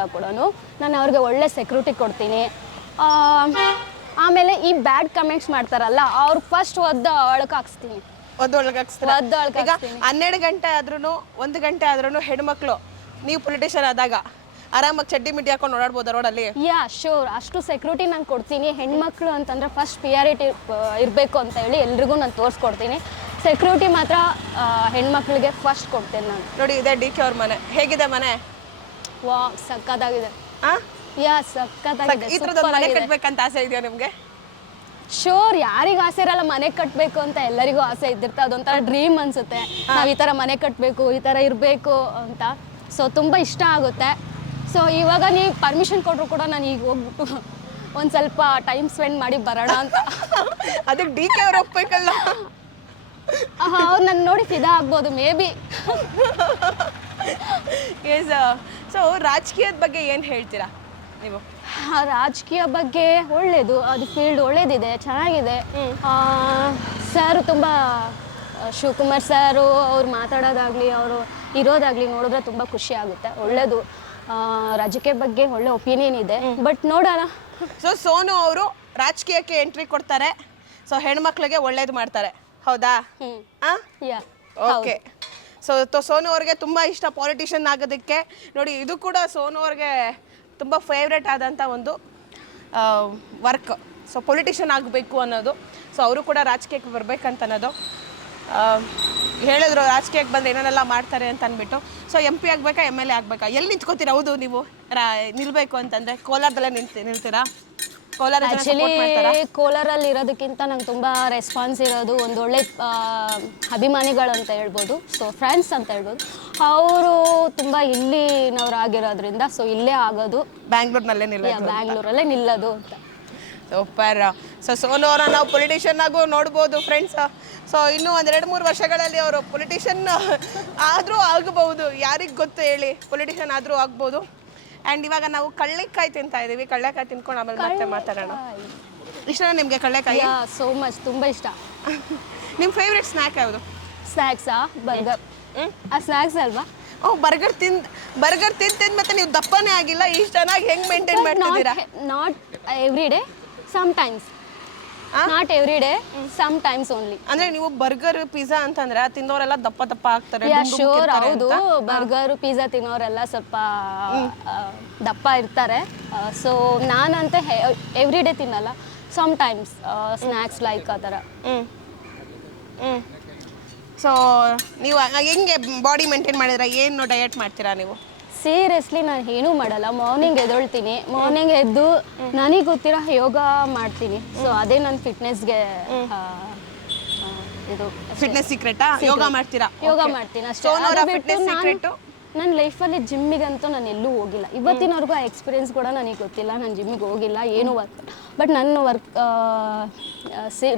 ನಾನು ಅವ್ರಿಗೆ ಒಳ್ಳೆ ಸೆಕ್ಯೂರಿಟಿ ಕೊಡ್ತೀನಿ. ಆಮೇಲೆ ಈ ಬ್ಯಾಡ್ ಕಮೆಂಟ್ಸ್ ಮಾಡ್ತಾರಲ್ಲ, ಅವ್ರು ಫಸ್ಟ್ ಒಳಗೆ ಹಾಕ್ಸ್ತೀನಿ. ಈಗ 12 ಗಂಟೆ ಆದ್ರೂ 1 ಗಂಟೆ ಆದ್ರೂ ಹೆಣ್ಮಕ್ಳು ನೀವು ಪೊಲಿಟಿಷಿಯನ್ ಆದಾಗ ಆರಾಮಾಗಿ ಚಡ್ಡಿ ಮಿಡ್ಡಿ ಹಾಕೊಂಡು ಓಡಾಡ್ಬೋದಾ ರೋಡಲ್ಲಿ? ಯಾ ಶೋರ್, ಅಷ್ಟು ಸೆಕ್ಯೂರಿಟಿ ನಾನು ಕೊಡ್ತೀನಿ. ಹೆಣ್ಮಕ್ಳು ಅಂತಂದರೆ ಫಸ್ಟ್ ಪ್ರಿಯಾರಿಟಿ ಇರಬೇಕು ಅಂತ ಹೇಳಿ ಎಲ್ರಿಗೂ ನಾನು ತೋರಿಸ್ಕೊಡ್ತೀನಿ. ಸೆಕ್ಯೂರಿಟಿ ಮಾತ್ರ ಹೆಣ್ಮಕ್ಳಿಗೆ ಫಸ್ಟ್ ಕೊಡ್ತೇನೆ ನಾನು. ನೋಡಿ, ಇದೆ DK ಅವ್ರ ಮನೆ. ಹೇಗಿದೆ ಮನೆ? ವಾ, ಸಕ್ಕತ್ತಾಗಿದೆ. ಯಾ, ಸಕ್ಕತ್ತಾಗಿದೆ. ಈ ಥರದ ಮನೆ ಕಟ್ಬೇಕಂತ ಆಸೆ ಇದೆಯಾ ನಿಮಗೆ? ಶೋರ್, ಯಾರಿಗೂ ಆಸೆ ಇರಲ್ಲ ಮನೆ ಕಟ್ಟಬೇಕು ಅಂತ, ಎಲ್ಲರಿಗೂ ಆಸೆ ಇದ್ದಿರ್ತೆ. ಅದೊಂಥರ ಡ್ರೀಮ್ ಅನ್ಸುತ್ತೆ, ನಾವು ಈ ಥರ ಮನೆ ಕಟ್ಟಬೇಕು, ಈ ಥರ ಇರಬೇಕು ಅಂತ. ಸೊ ತುಂಬ ಇಷ್ಟ ಆಗುತ್ತೆ. ಸೊ ಇವಾಗ ನೀವು ಪರ್ಮಿಷನ್ ಕೊಟ್ಟರು ಕೂಡ ನಾನು ಈಗ ಹೋಗ್ಬಿಟ್ಟು ಒಂದು ಸ್ವಲ್ಪ ಟೈಮ್ ಸ್ಪೆಂಡ್ ಮಾಡಿ ಬರೋಣ ಅಂತ. ಅದಕ್ಕೆ DK ಅವ್ರು ಹೋಗ್ಬೇಕಲ್ಲ? ಅವ್ರು ನನ್ನ ನೋಡಿ ಫಿದಾ ಆಗ್ಬೋದು ಮೇ ಬಿ. ಸೊ ರಾಜಕೀಯದ ಬಗ್ಗೆ ಏನು ಹೇಳ್ತೀರಾ ನೀವು? ರಾಜಕೀಯ ಬಗ್ಗೆ ಒಳ್ಳೇದು, ಅದು ಫೀಲ್ಡ್ ಒಳ್ಳೇದಿದೆ, ಚೆನ್ನಾಗಿದೆ. ಸರ್ ತುಂಬ ಶಿವಕುಮಾರ್ ಸರು ಅವ್ರು ಮಾತಾಡೋದಾಗಲಿ, ಅವರು ಇರೋದಾಗಲಿ ನೋಡಿದ್ರೆ ತುಂಬ ಖುಷಿ ಆಗುತ್ತೆ. ಒಳ್ಳೇದು. ರಾಜಕೀಯ ಬಗ್ಗೆ ಒಳ್ಳೆ ಒಪಿನಿಯನ್ ಇದೆ, ಬಟ್ ನೋಡೋಣ. ಸೊ ಸೋನು ಅವರು ರಾಜಕೀಯಕ್ಕೆ ಎಂಟ್ರಿ ಕೊಡ್ತಾರೆ, ಸೊ ಹೆಣ್ಮಕ್ಳಿಗೆ ಒಳ್ಳೇದು ಮಾಡ್ತಾರೆ, ಹೌದಾ? ಓಕೆ. ಸೊ ಸೋನು ಅವ್ರಿಗೆ ತುಂಬ ಇಷ್ಟ ಪಾಲಿಟಿಷಿಯನ್ ಆಗೋದಕ್ಕೆ. ನೋಡಿ, ಇದು ಕೂಡ ಸೋನು ಅವ್ರಿಗೆ ತುಂಬ ಫೇವ್ರೇಟ್ ಆದಂಥ ಒಂದು ವರ್ಕ್. ಸೊ ಪೊಲಿಟಿಷಿಯನ್ ಆಗಬೇಕು ಅನ್ನೋದು. ಸೊ ಅವರು ಕೂಡ ರಾಜಕೀಯಕ್ಕೆ ಬರ್ಬೇಕಂತ ಅನ್ನೋದು ಹೇಳಿದ್ರು. ರಾಜಕೀಯಕ್ಕೆ ಬಂದು ಏನೇನೆಲ್ಲ ಮಾಡ್ತಾರೆ ಅಂತ ಅಂದ್ಬಿಟ್ಟು. So MP ಆಗಬೇಕಾ MLA ಆಗಬೇಕಾ? ಎಲ್ಲಿ ನಿಂತ್ಕೋತೀರಾ? ಹೌದು, ನೀವು ನಿಲ್ಬೇಕು ಅಂತಂದರೆ ಕೋಲಾರದಲ್ಲೇ ನಿಲ್ತೀರಾ? ಕೋಲಾರಲ್ಲಿ ಇರೋದಕ್ಕಿಂತ ನಂಗೆ ತುಂಬ ರೆಸ್ಪಾನ್ಸ್ ಇರೋದು ಒಂದು ಒಳ್ಳೆ ಅಭಿಮಾನಿಗಳು ಅಂತ ಹೇಳ್ಬೋದು. ಸೊ ಫ್ರೆಂಡ್ಸ್ ಅಂತ ಹೇಳ್ಬೋದು. ಅವರು ತುಂಬ ಇಲ್ಲಿನವರಾಗಿರೋದ್ರಿಂದ ಸೊ ಇಲ್ಲೇ ಆಗೋದು. ಬ್ಯಾಂಗ್ಳೂರಲ್ಲೇ ನಿಲ್ಲೋದು ಅಂತ. ಸೂಪರ್. ಸೊ ಸೋನು ಅವರ ನಾವು ಪೊಲಿಟಿಷಿಯನ್ ಆಗು ನೋಡ್ಬೋದು ಫ್ರೆಂಡ್ಸ್. ಸೊ ಇನ್ನೂ 1-2-3 ವರ್ಷಗಳಲ್ಲಿ ಅವರು ಪೊಲಿಟಿಷಿಯನ್ ಆದರೂ ಆಗಬಹುದು, ಯಾರಿಗೆ ಗೊತ್ತು ಹೇಳಿ. ಪೊಲಿಟಿಷಿಯನ್ ಆದರೂ ಆಗ್ಬೋದು. ಆ್ಯಂಡ್ ಇವಾಗ ನಾವು ಕಳ್ಳೆಕಾಯಿ ತಿಂತಾ ಇದ್ದೀವಿ. ಕಳ್ಳೆಕಾಯಿ ತಿನ್ಕೊಂಡು ಆಮೇಲೆ ಮತ್ತೆ ಮಾತಾಡೋಣ. ಇಷ್ಟನಾ ನಿಮಗೆ ಕಳ್ಳೆಕಾಯಿ? ಸೋ ಮಚ್, ತುಂಬ ಇಷ್ಟ. ನಿಮ್ಮ ಫೇವ್ರೆಟ್ ಸ್ನ್ಯಾಕ್ ಯಾವುದು? ಸ್ನ್ಯಾಕ್ಸಾ? ಬರ್ಗರ್. ಸ್ನ್ಯಾಕ್ಸ್ ಅಲ್ವಾ? ಬರ್ಗರ್ ತಿಂದು ಮತ್ತೆ ನೀವು ದಪ್ಪನೇ ಆಗಿಲ್ಲ. ಇಷ್ಟು ಚೆನ್ನಾಗಿ ಹೆಂಗೆ ಮೇಂಟೈನ್ ಮಾಡ್ತಿದ್ದೀರಾ? Not every day, sometimes. Not every day, sometimes only. ಅಂದ್ರೆ ನೀವು ಬರ್ಗರ್ ಪಿಜ್ಜಾ ಅಂತಂದ್ರೆ ತಿನ್ನೋರೆಲ್ಲ ದಪ್ಪ ಆಗ್ತಾರೆ. ಶೋರ್, ಹೌದು. ಬರ್ಗರ್ ಪಿಜ್ಜಾ ತಿನ್ನೋರೆಲ್ಲ ಸ್ವಲ್ಪ ದಪ್ಪ ಇರ್ತಾರೆ. ಸೊ ನಾನಂತ ಎವ್ರಿ ಡೇ ತಿನ್ನಲ್ಲ, ಸಮ್ಟೈಮ್ಸ್ ಸ್ನ್ಯಾಕ್ಸ್ ಲೈಕ್ ಆ ಥರ. ಸೊ ನೀವು ಹೆಂಗೆ ಬಾಡಿ ಮೇಂಟೈನ್ ಮಾಡಿದ್ರೆ? ಏನು ಡಯಟ್ ಮಾಡ್ತೀರಾ ನೀವು? ಸೀರಿಯಸ್ಲಿ ನಾನು ಏನೂ ಮಾಡಲ್ಲ. ಮಾರ್ನಿಂಗ್ ಎದ್ದೇಳ್ತೀನಿ, ಮಾರ್ನಿಂಗ್ ಎದ್ದು ನನಗೆ ಗೊತ್ತಿರೋ ಯೋಗ ಮಾಡ್ತೀನಿ. ಸೊ ಅದೇ ನನ್ನ ಫಿಟ್ನೆಸ್ಗೆ ಇದು. ಫಿಟ್ನೆಸ್ ಸೀಕ್ರೆಟಾ? ಯೋಗ ಮಾಡ್ತೀರಾ? ಯೋಗ ಮಾಡ್ತೀನಿ ಅಷ್ಟೇ. ನನ್ನ ಲೈಫಲ್ಲಿ ಜಿಮ್ಮಿಗಂತೂ ನಾನು ಎಲ್ಲೂ ಹೋಗಿಲ್ಲ ಇವತ್ತಿನವರೆಗೂ. ಆ ಎಕ್ಸ್ಪೀರಿಯನ್ಸ್ ಕೂಡ ನನಗೆ ಗೊತ್ತಿಲ್ಲ. ನಾನು ಜಿಮ್ಮಿಗೆ ಹೋಗಿಲ್ಲ, ಏನೂ ವರ್ಕ್. ಬಟ್ ನನ್ನ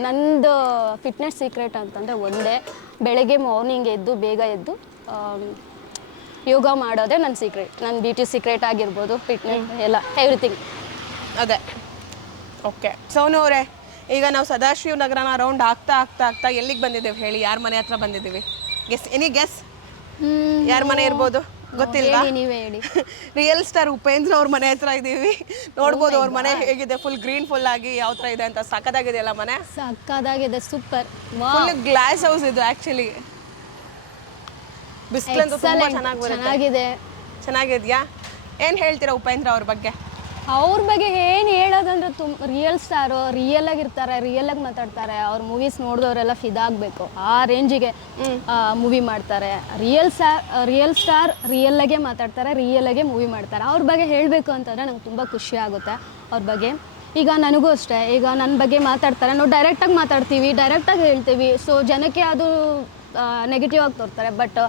ನಂದು ಫಿಟ್ನೆಸ್ ಸೀಕ್ರೆಟ್ ಅಂತಂದರೆ ಒಂದೇ, ಬೆಳಗ್ಗೆ ಮಾರ್ನಿಂಗ್ ಎದ್ದು ಬೇಗ ಎದ್ದು ಯೋಗ ಮಾಡೋದೇ ನನ್ನ ಸೀಕ್ರೆಟ್. ನನ್ನ ಬ್ಯೂಟಿ ಸೀಕ್ರೆಟ್ ಆಗಿರ್ಬೋದು, ಫಿಟ್ನೆಸ್ ಎಲ್ಲ, ಎವ್ರಿಥಿಂಗ್ ಅದೇ. ಓಕೆ ಸೋನು ಅವರೇ, ಈಗ ನಾವು ಸದಾಶಿವ ನಗರನ ರೌಂಡ್ ಆಗ್ತಾ ಎಲ್ಲಿಗೆ ಬಂದಿದ್ದೇವೆ ಹೇಳಿ? ಯಾರ ಮನೆ ಹತ್ರ ಬಂದಿದ್ದೀವಿ? Any guess? ಯಾರ ಮನೆ ಇರ್ಬೋದು? ಗೊತ್ತಿಲ್ಲ, ನೀವೇ ಹೇಳಿ. ರಿಯಲ್ ಸ್ಟಾರ್ ಉಪೇಂದ್ರ ಅವ್ರ ಮನೆ ಹತ್ರ ಇದ್ದೀವಿ. ನೋಡ್ಬೋದು ಅವ್ರ ಮನೆ ಹೇಗಿದೆ, ಫುಲ್ ಗ್ರೀನ್ ಫುಲ್ ಆಗಿ ಯಾವ ಥರ ಇದೆ ಅಂತ. ಸಕ್ಕದಾಗಿದೆಯಲ್ಲ ಮನೆ? ಸಕ್ಕದಾಗಿದೆ, ಸೂಪರ್. ಫುಲ್ ಗ್ಲಾಸ್ ಹೌಸ್ ಇದು ಆ್ಯಕ್ಚುಲಿ. ಬಿಸಿಲಂತೂ ತುಂಬ ಚೆನ್ನಾಗಿದೆ. ಚೆನ್ನಾಗಿದೆಯಾ? ಏನು ಹೇಳ್ತೀರಾ ಉಪೇಂದ್ರ ಅವ್ರ ಬಗ್ಗೆ? ಅವ್ರ ಬಗ್ಗೆ ಏನು ಹೇಳೋದಂದ್ರೆ ರಿಯಲ್ ಸ್ಟಾರು, ರಿಯಲ್ ಆಗಿರ್ತಾರೆ, ರಿಯಲ್ ಆಗಿ ಮಾತಾಡ್ತಾರೆ. ಅವ್ರ ಮೂವೀಸ್ ನೋಡಿದವರೆಲ್ಲ ಫಿದಾಗಬೇಕು, ಆ ರೇಂಜಿಗೆ ಮೂವಿ ಮಾಡ್ತಾರೆ. ರಿಯಲ್ ಸ್ಟಾರ್ ರಿಯಲ್ ಆಗೇ ಮಾತಾಡ್ತಾರೆ, ರಿಯಲ್ ಆಗೇ ಮೂವಿ ಮಾಡ್ತಾರೆ. ಅವ್ರ ಬಗ್ಗೆ ಹೇಳಬೇಕು ಅಂತಂದರೆ ನಂಗೆ ತುಂಬ ಖುಷಿ ಆಗುತ್ತೆ ಅವ್ರ ಬಗ್ಗೆ. ಈಗ ನನಗೂ ಅಷ್ಟೇ, ಈಗ ನನ್ನ ಬಗ್ಗೆ ಮಾತಾಡ್ತಾರೆ, ನಾವು ಡೈರೆಕ್ಟಾಗಿ ಮಾತಾಡ್ತೀವಿ, ಡೈರೆಕ್ಟಾಗಿ ಹೇಳ್ತೀವಿ. ಸೊ ಜನಕ್ಕೆ ಅದು ನೆಗೆಟಿವ್ ಆಗಿ ತೋರ್ತಾರೆ. ಬಟ್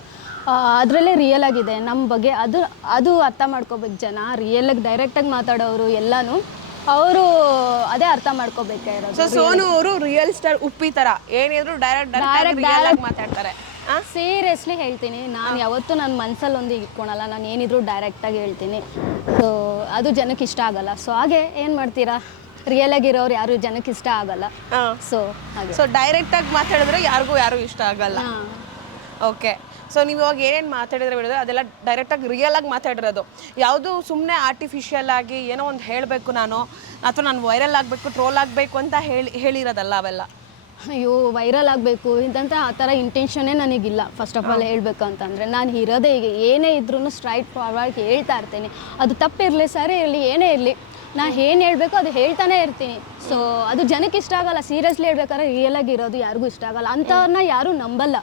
ಅದರಲ್ಲೇ ರಿಯಲ್ ಆಗಿದೆ ನಮ್ಮ ಬಗ್ಗೆ. ಅದು ಅರ್ಥ ಮಾಡ್ಕೋಬೇಕು ಜನ. ರಿಯಲಾಗಿ ಡೈರೆಕ್ಟಾಗಿ ಮಾತಾಡೋರು ಎಲ್ಲನೂ ಅವರು ಅದೇ ಅರ್ಥ ಮಾಡ್ಕೋಬೇಕಾಗಿರೋದು. ಸೊ ಸೋನು ಅವರು ರಿಯಲ್ ಸ್ಟಾರ್ ಉಪ್ಪಿ ತರ ಏನಿದ್ರು ಡೈರೆಕ್ಟ್ ಮಾತಾಡ್ತಾರೆ. ಸೀರಿಯಸ್ಲಿ ಹೇಳ್ತೀನಿ, ನಾನು ಯಾವತ್ತೂ ನನ್ನ ಮನಸ್ಸಲ್ಲಿ ಒಂದು ಇಟ್ಕೊಳಲ್ಲ. ನಾನು ಏನಿದ್ರು ಡೈರೆಕ್ಟಾಗಿ ಹೇಳ್ತೀನಿ. ಸೊ ಅದು ಜನಕ್ಕೆ ಇಷ್ಟ ಆಗಲ್ಲ. ಸೊ ಹಾಗೆ ಏನು ಮಾಡ್ತೀರಾ, ರಿಯಲ್ ಆಗಿರೋರು ಯಾರು ಜನಕ್ಕೆ ಇಷ್ಟ ಆಗಲ್ಲ. ಸೊ ಹಾಗೆ ಸೊ ಡೈರೆಕ್ಟಾಗಿ ಮಾತಾಡಿದ್ರೆ ಯಾರು ಇಷ್ಟ ಆಗಲ್ಲ. ಓಕೆ, ಸೊ ನೀವು ಇವಾಗ ಏನೇನು ಮಾತಾಡಿದ್ರೆ ಬಿಡೋದು ಅದೆಲ್ಲ ಡೈರೆಕ್ಟಾಗಿ ರಿಯಲ್ ಆಗಿ ಮಾತಾಡಿರೋದು. ಯಾವುದು ಸುಮ್ಮನೆ ಆರ್ಟಿಫಿಷಿಯಲ್ ಆಗಿ ಏನೋ ಒಂದು ಹೇಳಬೇಕು ನಾನು, ಅಥವಾ ನಾನು ವೈರಲ್ ಆಗಬೇಕು, ಟ್ರೋಲ್ ಆಗಬೇಕು ಅಂತ ಹೇಳಿರೋದಲ್ಲ ಅವೆಲ್ಲ. ಅಯ್ಯೋ ವೈರಲ್ ಆಗಬೇಕು ಇದಂತ ಆ ಥರ ಇಂಟೆನ್ಷನ್ನೇ ನನಗಿಲ್ಲ. ಫಸ್ಟ್ ಆಫ್ ಆಲ್ ಹೇಳಬೇಕು ಅಂತಂದರೆ ನಾನು ಇರೋದೇ ಈಗ ಏನೇ ಇದ್ರೂ ಸ್ಟ್ರೈಟ್ ಫಾರ್ವರ್ಡ್ ಹೇಳ್ತಾ ಇರ್ತೀನಿ. ಅದು ತಪ್ಪಿರಲಿ ಸರಿ ಇರಲಿ ಏನೇ ಇರಲಿ, ನಾನು ಏನು ಹೇಳಬೇಕು ಅದು ಹೇಳ್ತಾನೆ ಇರ್ತೀನಿ. ಸೊ ಅದು ಜನಕ್ಕೆ ಇಷ್ಟ ಆಗಲ್ಲ. ಸೀರಿಯಸ್ಲಿ ಹೇಳ್ಬೇಕಾದ್ರೆ ರಿಯಲ್ ಆಗಿರೋದು ಯಾರಿಗೂ ಇಷ್ಟ ಆಗಲ್ಲ. ಅಂಥವ್ರನ್ನ ಯಾರೂ ನಂಬಲ್ಲ.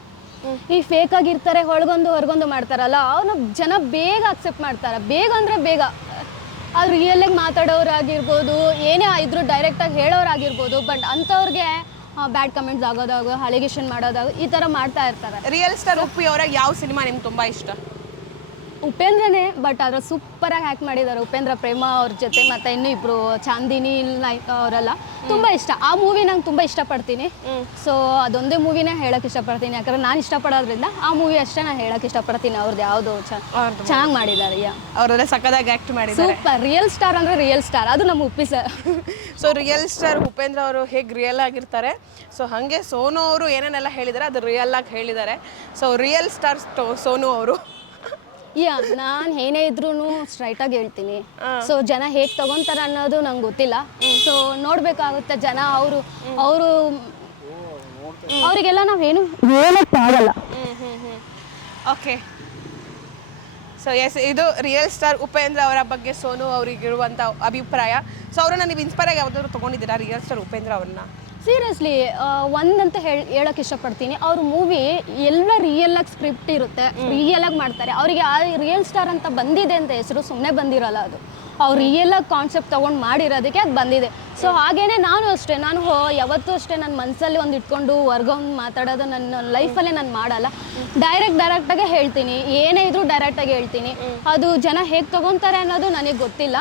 ಈ ಫೇಕ್ ಆಗಿರ್ತಾರೆ, ಹೊರಗೊಂದು ಮಾಡ್ತಾರಲ್ಲ, ಅವ್ರನ್ನ ಜನ ಬೇಗ ಅಕ್ಸೆಪ್ಟ್ ಮಾಡ್ತಾರೆ. ಬೇಗ ಅಂದರೆ ಬೇಗ. ಅದು ರಿಯಲಾಗಿ ಮಾತಾಡೋರಾಗಿರ್ಬೋದು, ಏನೇ ಇದ್ರು ಡೈರೆಕ್ಟಾಗಿ ಹೇಳೋರಾಗಿರ್ಬೋದು. ಬಟ್ ಅಂಥವ್ರಿಗೆ ಬ್ಯಾಡ್ ಕಮೆಂಟ್ಸ್ ಆಗೋದಾಗ, ಅಲಿಗೇಷನ್ ಮಾಡೋದಾಗ ಈ ಥರ ಮಾಡ್ತಾ ಇರ್ತಾರೆ. ರಿಯಲ್ ಸ್ಟಾರ್ ಉಪ್ಪಿ ಅವರ ಯಾವ ಸಿನಿಮಾ ನಿಮ್ಗೆ ತುಂಬ ಇಷ್ಟ? ಉಪೇಂದ್ರನೇ. ಬಟ್ ಅದ್ರ ಸೂಪರಾಗಿ ಹ್ಯಾಕ್ ಮಾಡಿದ್ದಾರೆ ಉಪೇಂದ್ರ, ಪ್ರೇಮ ಅವ್ರ ಜೊತೆ, ಮತ್ತು ಇನ್ನೂ ಇಬ್ಬರು ಚಾಂದಿನಿ ಅವರೆಲ್ಲ ತುಂಬ ಇಷ್ಟ. ಆ ಮೂವಿ ನಂಗೆ ತುಂಬ ಇಷ್ಟಪಡ್ತೀನಿ. ಸೊ ಅದೊಂದೇ ಮೂವಿನೇ ಹೇಳೋಕ್ಕೆ ಇಷ್ಟಪಡ್ತೀನಿ. ಯಾಕಂದ್ರೆ ನಾನು ಇಷ್ಟಪಡೋದ್ರಿಂದ ಆ ಮೂವಿ ಅಷ್ಟೇ ನಾನು ಹೇಳೋಕ್ಕೆ ಇಷ್ಟಪಡ್ತೀನಿ. ಅವ್ರದ್ದು ಯಾವುದು ಚೆನ್ನಾಗಿ ಮಾಡಿದ್ದಾರೆ. ಅವರೆಲ್ಲ ಸಕ್ಕದಾಗಿ ಆ್ಯಕ್ಟ್ ಮಾಡಿದ್ದಾರೆ. ಸೂಪರ್. ರಿಯಲ್ ಸ್ಟಾರ್ ಅಂದರೆ ರಿಯಲ್ ಸ್ಟಾರ್, ಅದು ನಮ್ಮ Uppi sir. So real star Upendra ಅವರು ಹೇಗೆ ರಿಯಲ್ ಆಗಿರ್ತಾರೆ, ಸೊ ಹಾಗೆ ಸೋನು ಅವರು ಏನೇನೆಲ್ಲ ಹೇಳಿದ್ದಾರೆ ಅದು ರಿಯಲ್ ಆಗಿ ಹೇಳಿದ್ದಾರೆ. ಸೊ ರಿಯಲ್ ಸ್ಟಾರ್ ಸೋನು ಅವರು. ನಾನು ಏನೇ ಇದ್ರೂ ಸ್ಟ್ರೈಟಾಗಿ ಹೇಳ್ತೀನಿ. ಸೊ ಜನ ಹೇಗೆ ತಗೊಂತಾರೆ ಅನ್ನೋದು ನಂಗೆ ಗೊತ್ತಿಲ್ಲ. ಸೊ ನೋಡಬೇಕಾಗುತ್ತೆ ಜನ. ಅವರಿಗೆಲ್ಲ ನಾವೇನು ಹೇಳೋಕ್ಕಾಗಲ್ಲ. ಓಕೆ, ಸೊ ಎಸ್, ಇದು ರಿಯಲ್ ಸ್ಟಾರ್ ಉಪೇಂದ್ರ ಅವರ ಬಗ್ಗೆ ಸೋನು ಅವರಿಗಿರುವಂಥ ಅಭಿಪ್ರಾಯ. ಸೊ ಅವರನ್ನ ನೀವು ಇನ್ಸ್ಪೈರ್ ಆಗಿ ಯಾವುದಾದ್ರು ತೊಗೊಂಡಿದ್ದೀರಾ ರಿಯಲ್ ಸ್ಟಾರ್ ಉಪೇಂದ್ರ ಅವ್ರನ್ನ? ಸೀರಿಯಸ್ಲಿ ಒಂದಂತ ಹೇಳೋಕ್ಕೆ ಇಷ್ಟಪಡ್ತೀನಿ. ಅವ್ರ ಮೂವಿ ಎಲ್ಲ ರಿಯಲಾಗಿ ಸ್ಕ್ರಿಪ್ಟ್ ಇರುತ್ತೆ, ರಿಯಲಾಗಿ ಮಾಡ್ತಾರೆ. ಅವರಿಗೆ ಆ ರಿಯಲ್ ಸ್ಟಾರ್ ಅಂತ ಬಂದಿದೆ ಅಂತ ಹೆಸರು ಸುಮ್ಮನೆ ಬಂದಿರಲ್ಲ. ಅದು ಅವ್ರು ರಿಯಲಾಗಿ ಕಾನ್ಸೆಪ್ಟ್ ತೊಗೊಂಡು ಮಾಡಿರೋದಕ್ಕೆ ಅದು ಬಂದಿದೆ. ಸೊ ಹಾಗೇನೆ ನಾನು ಅಷ್ಟೇ. ನಾನು ಯಾವತ್ತೂ ಅಷ್ಟೇ ನನ್ನ ಮನಸ್ಸಲ್ಲಿ ಒಂದು ಇಟ್ಕೊಂಡು ಹೊರ್ಗೊಂಡು ಮಾತಾಡೋದು ನನ್ನ ಲೈಫಲ್ಲೇ ನಾನು ಮಾಡಲ್ಲ. ಡೈರೆಕ್ಟಾಗೆ ಹೇಳ್ತೀನಿ. ಏನೇ ಇದ್ರೂ ಡೈರೆಕ್ಟಾಗಿ ಹೇಳ್ತೀನಿ. ಅದು ಜನ ಹೇಗೆ ತೊಗೊತಾರೆ ಅನ್ನೋದು ನನಗೆ ಗೊತ್ತಿಲ್ಲ.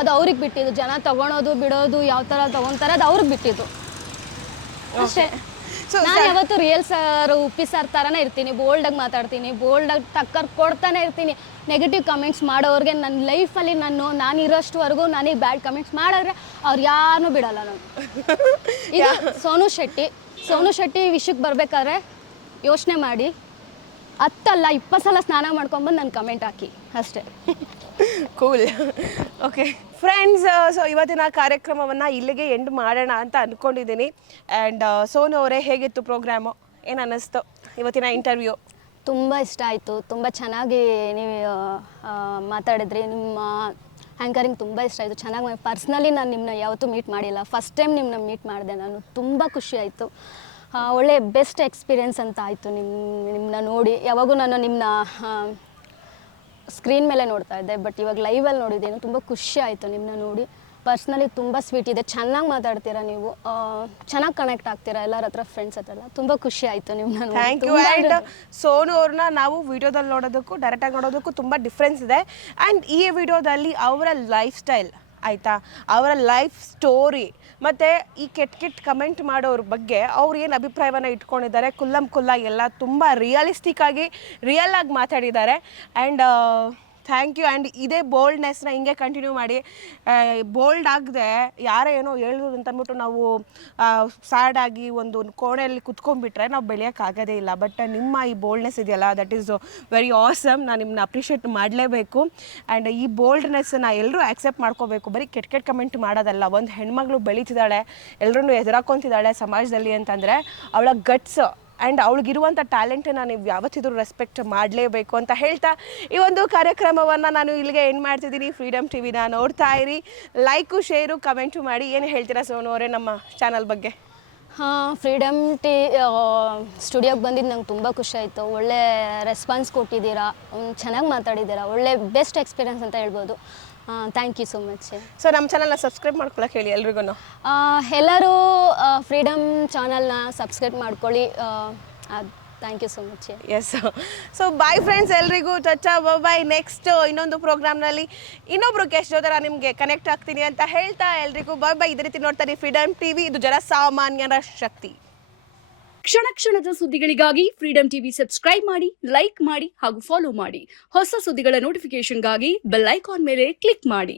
ಅದು ಅವ್ರಿಗೆ ಬಿಟ್ಟಿದ್ದು. ಜನ ತೊಗೊಳೋದು ಬಿಡೋದು ಯಾವ ಥರ ತೊಗೊತಾರೆ ಅದು ಅವ್ರಿಗೆ ಬಿಟ್ಟಿದ್ದು ಅಷ್ಟೇ. ನಾನು ಯಾವತ್ತು ರಿಯಲ್ ಸ್ಟಾರ್ ಉಪ್ಪಿ ಸರ್ ಥರನೇ ಇರ್ತೀನಿ. ಬೋಲ್ಡಾಗಿ ಮಾತಾಡ್ತೀನಿ, ಬೋಲ್ಡಾಗಿ ಟಕ್ಕರ್ ಕೊಡ್ತಾನೆ ಇರ್ತೀನಿ. ನೆಗೆಟಿವ್ ಕಮೆಂಟ್ಸ್ ಮಾಡೋರಿಗೆ ನನ್ನ ಲೈಫಲ್ಲಿ ನಾನು ಇರೋಷ್ಟುವರೆಗೂ ನನಗೆ ಬ್ಯಾಡ್ ಕಮೆಂಟ್ಸ್ ಮಾಡಿದ್ರೆ ಅವ್ರು ಯಾರನ್ನೂ ಬಿಡಲ್ಲ ನಾನು. ಇದು ಸೋನು ಶೆಟ್ಟಿ ವಿಷಯಕ್ಕೆ ಬರಬೇಕಾದ್ರೆ ಯೋಚನೆ ಮಾಡಿ 10 ಅಲ್ಲ 20 ಸಲ ಸ್ನಾನ ಮಾಡ್ಕೊಂಬಂದು ನನ್ನ ಕಮೆಂಟ್ ಹಾಕಿ ಅಷ್ಟೇ. ಕೂಲ್. ಓಕೆ ಫ್ರೆಂಡ್ಸ್, ಸೊ ಇವತ್ತಿನ ಕಾರ್ಯಕ್ರಮವನ್ನು ಇಲ್ಲಿಗೆ ಎಂಡ್ ಮಾಡೋಣ ಅಂತ ಅಂದ್ಕೊಂಡಿದ್ದೀನಿ. ಆ್ಯಂಡ್ ಸೋನು ಅವರೇ, ಹೇಗಿತ್ತು ಪ್ರೋಗ್ರಾಮು? ಏನು ಅನ್ನಿಸ್ತು ಇವತ್ತಿನ ಇಂಟರ್ವ್ಯೂ? ತುಂಬ ಇಷ್ಟ ಆಯಿತು. ತುಂಬ ಚೆನ್ನಾಗಿ ನೀವು ಮಾತಾಡಿದ್ರಿ. ನಿಮ್ಮ ಆ್ಯಂಕರಿಂಗ್ ತುಂಬ ಇಷ್ಟ ಆಯಿತು. ಚೆನ್ನಾಗಿ ಪರ್ಸ್ನಲಿ ನಾನು ನಿಮ್ಮನ್ನ ಯಾವತ್ತೂ ಮೀಟ್ ಮಾಡಿಲ್ಲ. ಫಸ್ಟ್ ಟೈಮ್ ನಿಮ್ಮನ್ನ ಮೀಟ್ ಮಾಡಿದೆ ನಾನು. ತುಂಬ ಖುಷಿ ಆಯಿತು. ಒಳ್ಳೆ ಬೆಸ್ಟ್ ಎಕ್ಸ್ಪೀರಿಯೆನ್ಸ್ ಅಂತ ಆಯಿತು ನಿಮ್ಮನ್ನ ನೋಡಿ. ಯಾವಾಗೂ ನಾನು ನಿಮ್ಮನ್ನ ಸ್ಕ್ರೀನ್ ಮೇಲೆ ನೋಡ್ತಾ ಇದ್ದೆ, ಬಟ್ ಇವಾಗ ಲೈವಲ್ಲಿ ನೋಡಿದ್ದೀನಿ. ತುಂಬ ಖುಷಿ ಆಯಿತು ನಿಮ್ಮನ್ನ ನೋಡಿ. ಪರ್ಸ್ನಲಿ ತುಂಬ ಸ್ವೀಟ್ ಇದೆ. ಚೆನ್ನಾಗಿ ಮಾತಾಡ್ತೀರಾ ನೀವು, ಚೆನ್ನಾಗಿ ಕನೆಕ್ಟ್ ಆಗ್ತೀರಾ ಎಲ್ಲರ ಹತ್ರ, ಫ್ರೆಂಡ್ಸ್ ಹತ್ರ ಎಲ್ಲ. ತುಂಬ ಖುಷಿ ಆಯಿತು ನಿಮ್ಮನ್ನ. Thank you. ಆ್ಯಂಡ್ ಸೋನು ಅವ್ರನ್ನ ನಾವು ವಿಡಿಯೋದಲ್ಲಿ ನೋಡೋದಕ್ಕೂ ಡೈರೆಕ್ಟಾಗಿ ನೋಡೋದಕ್ಕೂ ತುಂಬ ಡಿಫ್ರೆನ್ಸ್ ಇದೆ. ಆ್ಯಂಡ್ ಈ ವಿಡಿಯೋದಲ್ಲಿ ಅವರ ಲೈಫ್ ಸ್ಟೈಲ್ ಆಯಿತಾ, ಅವರ ಲೈಫ್ ಸ್ಟೋರಿ ಮತ್ತು ಈ ಕೆಟ್ಟ ಕಮೆಂಟ್ ಮಾಡೋರ ಬಗ್ಗೆ ಅವ್ರು ಏನು ಅಭಿಪ್ರಾಯವನ್ನು ಇಟ್ಕೊಂಡಿದ್ದಾರೆ, ಕುಲ್ಲ ಎಲ್ಲ ತುಂಬ ರಿಯಲಿಸ್ಟಿಕ್ಕಾಗಿ ರಿಯಲಾಗಿ ಮಾತಾಡಿದ್ದಾರೆ. And thank you. ಆ್ಯಂಡ್ ಇದೇ ಬೋಲ್ಡ್ನೆಸ್ನ ಹಿಂಗೆ ಕಂಟಿನ್ಯೂ ಮಾಡಿ. ಬೋಲ್ಡ್ ಆಗದೆ ಯಾರೋ ಏನೋ ಹೇಳಿದ್ರು ಅಂತ ಅಂದ್ಬಿಟ್ಟು ನಾವು ಸ್ಯಾಡ್ ಆಗಿ ಒಂದು ಕೋಣೆಯಲ್ಲಿ ಕುತ್ಕೊಂಡ್ಬಿಟ್ರೆ ನಾವು ಬೆಳೆಯೋಕ್ಕಾಗೋದೇ ಇಲ್ಲ. ಬಟ್ ನಿಮ್ಮ ಈ ಬೋಲ್ಡ್ನೆಸ್ ಇದೆಯಲ್ಲ, ದಟ್ ಈಸ್ ವೆರಿ ಆಸಮ್. ನಾನು ನಿಮ್ಮನ್ನ ಅಪ್ರಿಷಿಯೇಟ್ ಮಾಡಲೇಬೇಕು. ಆ್ಯಂಡ್ ಈ ಬೋಲ್ಡ್ನೆಸ್ಸನ್ನು ಎಲ್ಲರೂ ಆಕ್ಸೆಪ್ಟ್ ಮಾಡ್ಕೋಬೇಕು. ಬರೀ ಕೆಟ್ಟ ಕಮೆಂಟ್ ಮಾಡೋದಲ್ಲ. ಒಂದು ಹೆಣ್ಮಗಳು ಬೆಳೀತಿದ್ದಾಳೆ, ಎಲ್ಲರೂ ಎದುರಾಕೊತಿದ್ದಾಳೆ ಸಮಾಜದಲ್ಲಿ ಅಂತಂದರೆ ಅವಳ ಗಟ್ಸ್ ಆ್ಯಂಡ್ ಅವಳಿಗಿರುವಂಥ ಟ್ಯಾಲೆಂಟನ್ನು ನೀವು ಯಾವತ್ತಿದ್ರೂ ರೆಸ್ಪೆಕ್ಟ್ ಮಾಡಲೇಬೇಕು ಅಂತ ಹೇಳ್ತಾ ಈ ಒಂದು ಕಾರ್ಯಕ್ರಮವನ್ನು ನಾನು ಇಲ್ಲಿಗೆ ಎಂಡ್ ಮಾಡ್ತಿದ್ದೀನಿ. ಫ್ರೀಡಮ್ ಟಿವಿನ ನೋಡ್ತಾ ಇರಿ, ಲೈಕು ಶೇರು ಕಮೆಂಟು ಮಾಡಿ. ಏನು ಹೇಳ್ತೀರಾ ಸೋನು ಅವರೇ ನಮ್ಮ ಚಾನಲ್ ಬಗ್ಗೆ? ಫ್ರೀಡಮ್ ಸ್ಟುಡಿಯೋಗೆ ಬಂದಿದ್ದು ನಂಗೆ ತುಂಬ ಖುಷಿ ಆಯಿತು. ಒಳ್ಳೆ ರೆಸ್ಪಾನ್ಸ್ ಕೊಟ್ಟಿದ್ದೀರಾ, ಚೆನ್ನಾಗಿ ಮಾತಾಡಿದ್ದೀರಾ. ಒಳ್ಳೆ ಬೆಸ್ಟ್ ಎಕ್ಸ್ಪೀರಿಯನ್ಸ್ ಅಂತ ಹೇಳ್ಬೋದು. Thank you so much. So ನಮ್ಮ ಚಾನಲ್ನ ಸಬ್ಸ್ಕ್ರೈಬ್ ಮಾಡ್ಕೊಳಕ್ಕೆ ಹೇಳಿ ಎಲ್ರಿಗೂ. ಎಲ್ಲರೂ ಫ್ರೀಡಮ್ ಚಾನಲ್ನ ಸಬ್ಸ್ಕ್ರೈಬ್ ಮಾಡ್ಕೊಳ್ಳಿ. Thank you so much. Yes. So bye friends, ಎಲ್ರಿಗೂ ಚಚ್ಚಾ ಬಾಯ್. ನೆಕ್ಸ್ಟ್ ಇನ್ನೊಂದು ಪ್ರೋಗ್ರಾಮ್ನಲ್ಲಿ ಇನ್ನೊಬ್ರು ಗೆಸ್ಟ್ ಜೊತೆ ನಾನು ನಿಮಗೆ ಕನೆಕ್ಟ್ ಆಗ್ತೀನಿ ಅಂತ ಹೇಳ್ತಾ ಎಲ್ರಿಗೂ ಬಾಯ್. ಇದೇ ರೀತಿ ನೋಡ್ತಾರೆ ಫ್ರೀಡಮ್ ಟಿವಿ, ಇದು ಜನಸಾಮಾನ್ಯರ ಶಕ್ತಿ. ಕ್ಷಣ ಕ್ಷಣದ ಸುದ್ದಿಗಳಿಗಾಗಿ ಫ್ರೀಡಮ್ ಟಿವಿ ಸಬ್ಸ್ಕ್ರೈಬ್ ಮಾಡಿ, ಲೈಕ್ ಮಾಡಿ ಹಾಗೂ ಫಾಲೋ ಮಾಡಿ. ಹೊಸ ಸುದ್ದಿಗಳ ನೋಟಿಫಿಕೇಶನ್ಗಾಗಿ ಬೆಲ್ ಐಕಾನ್ ಮೇಲೆ ಕ್ಲಿಕ್ ಮಾಡಿ.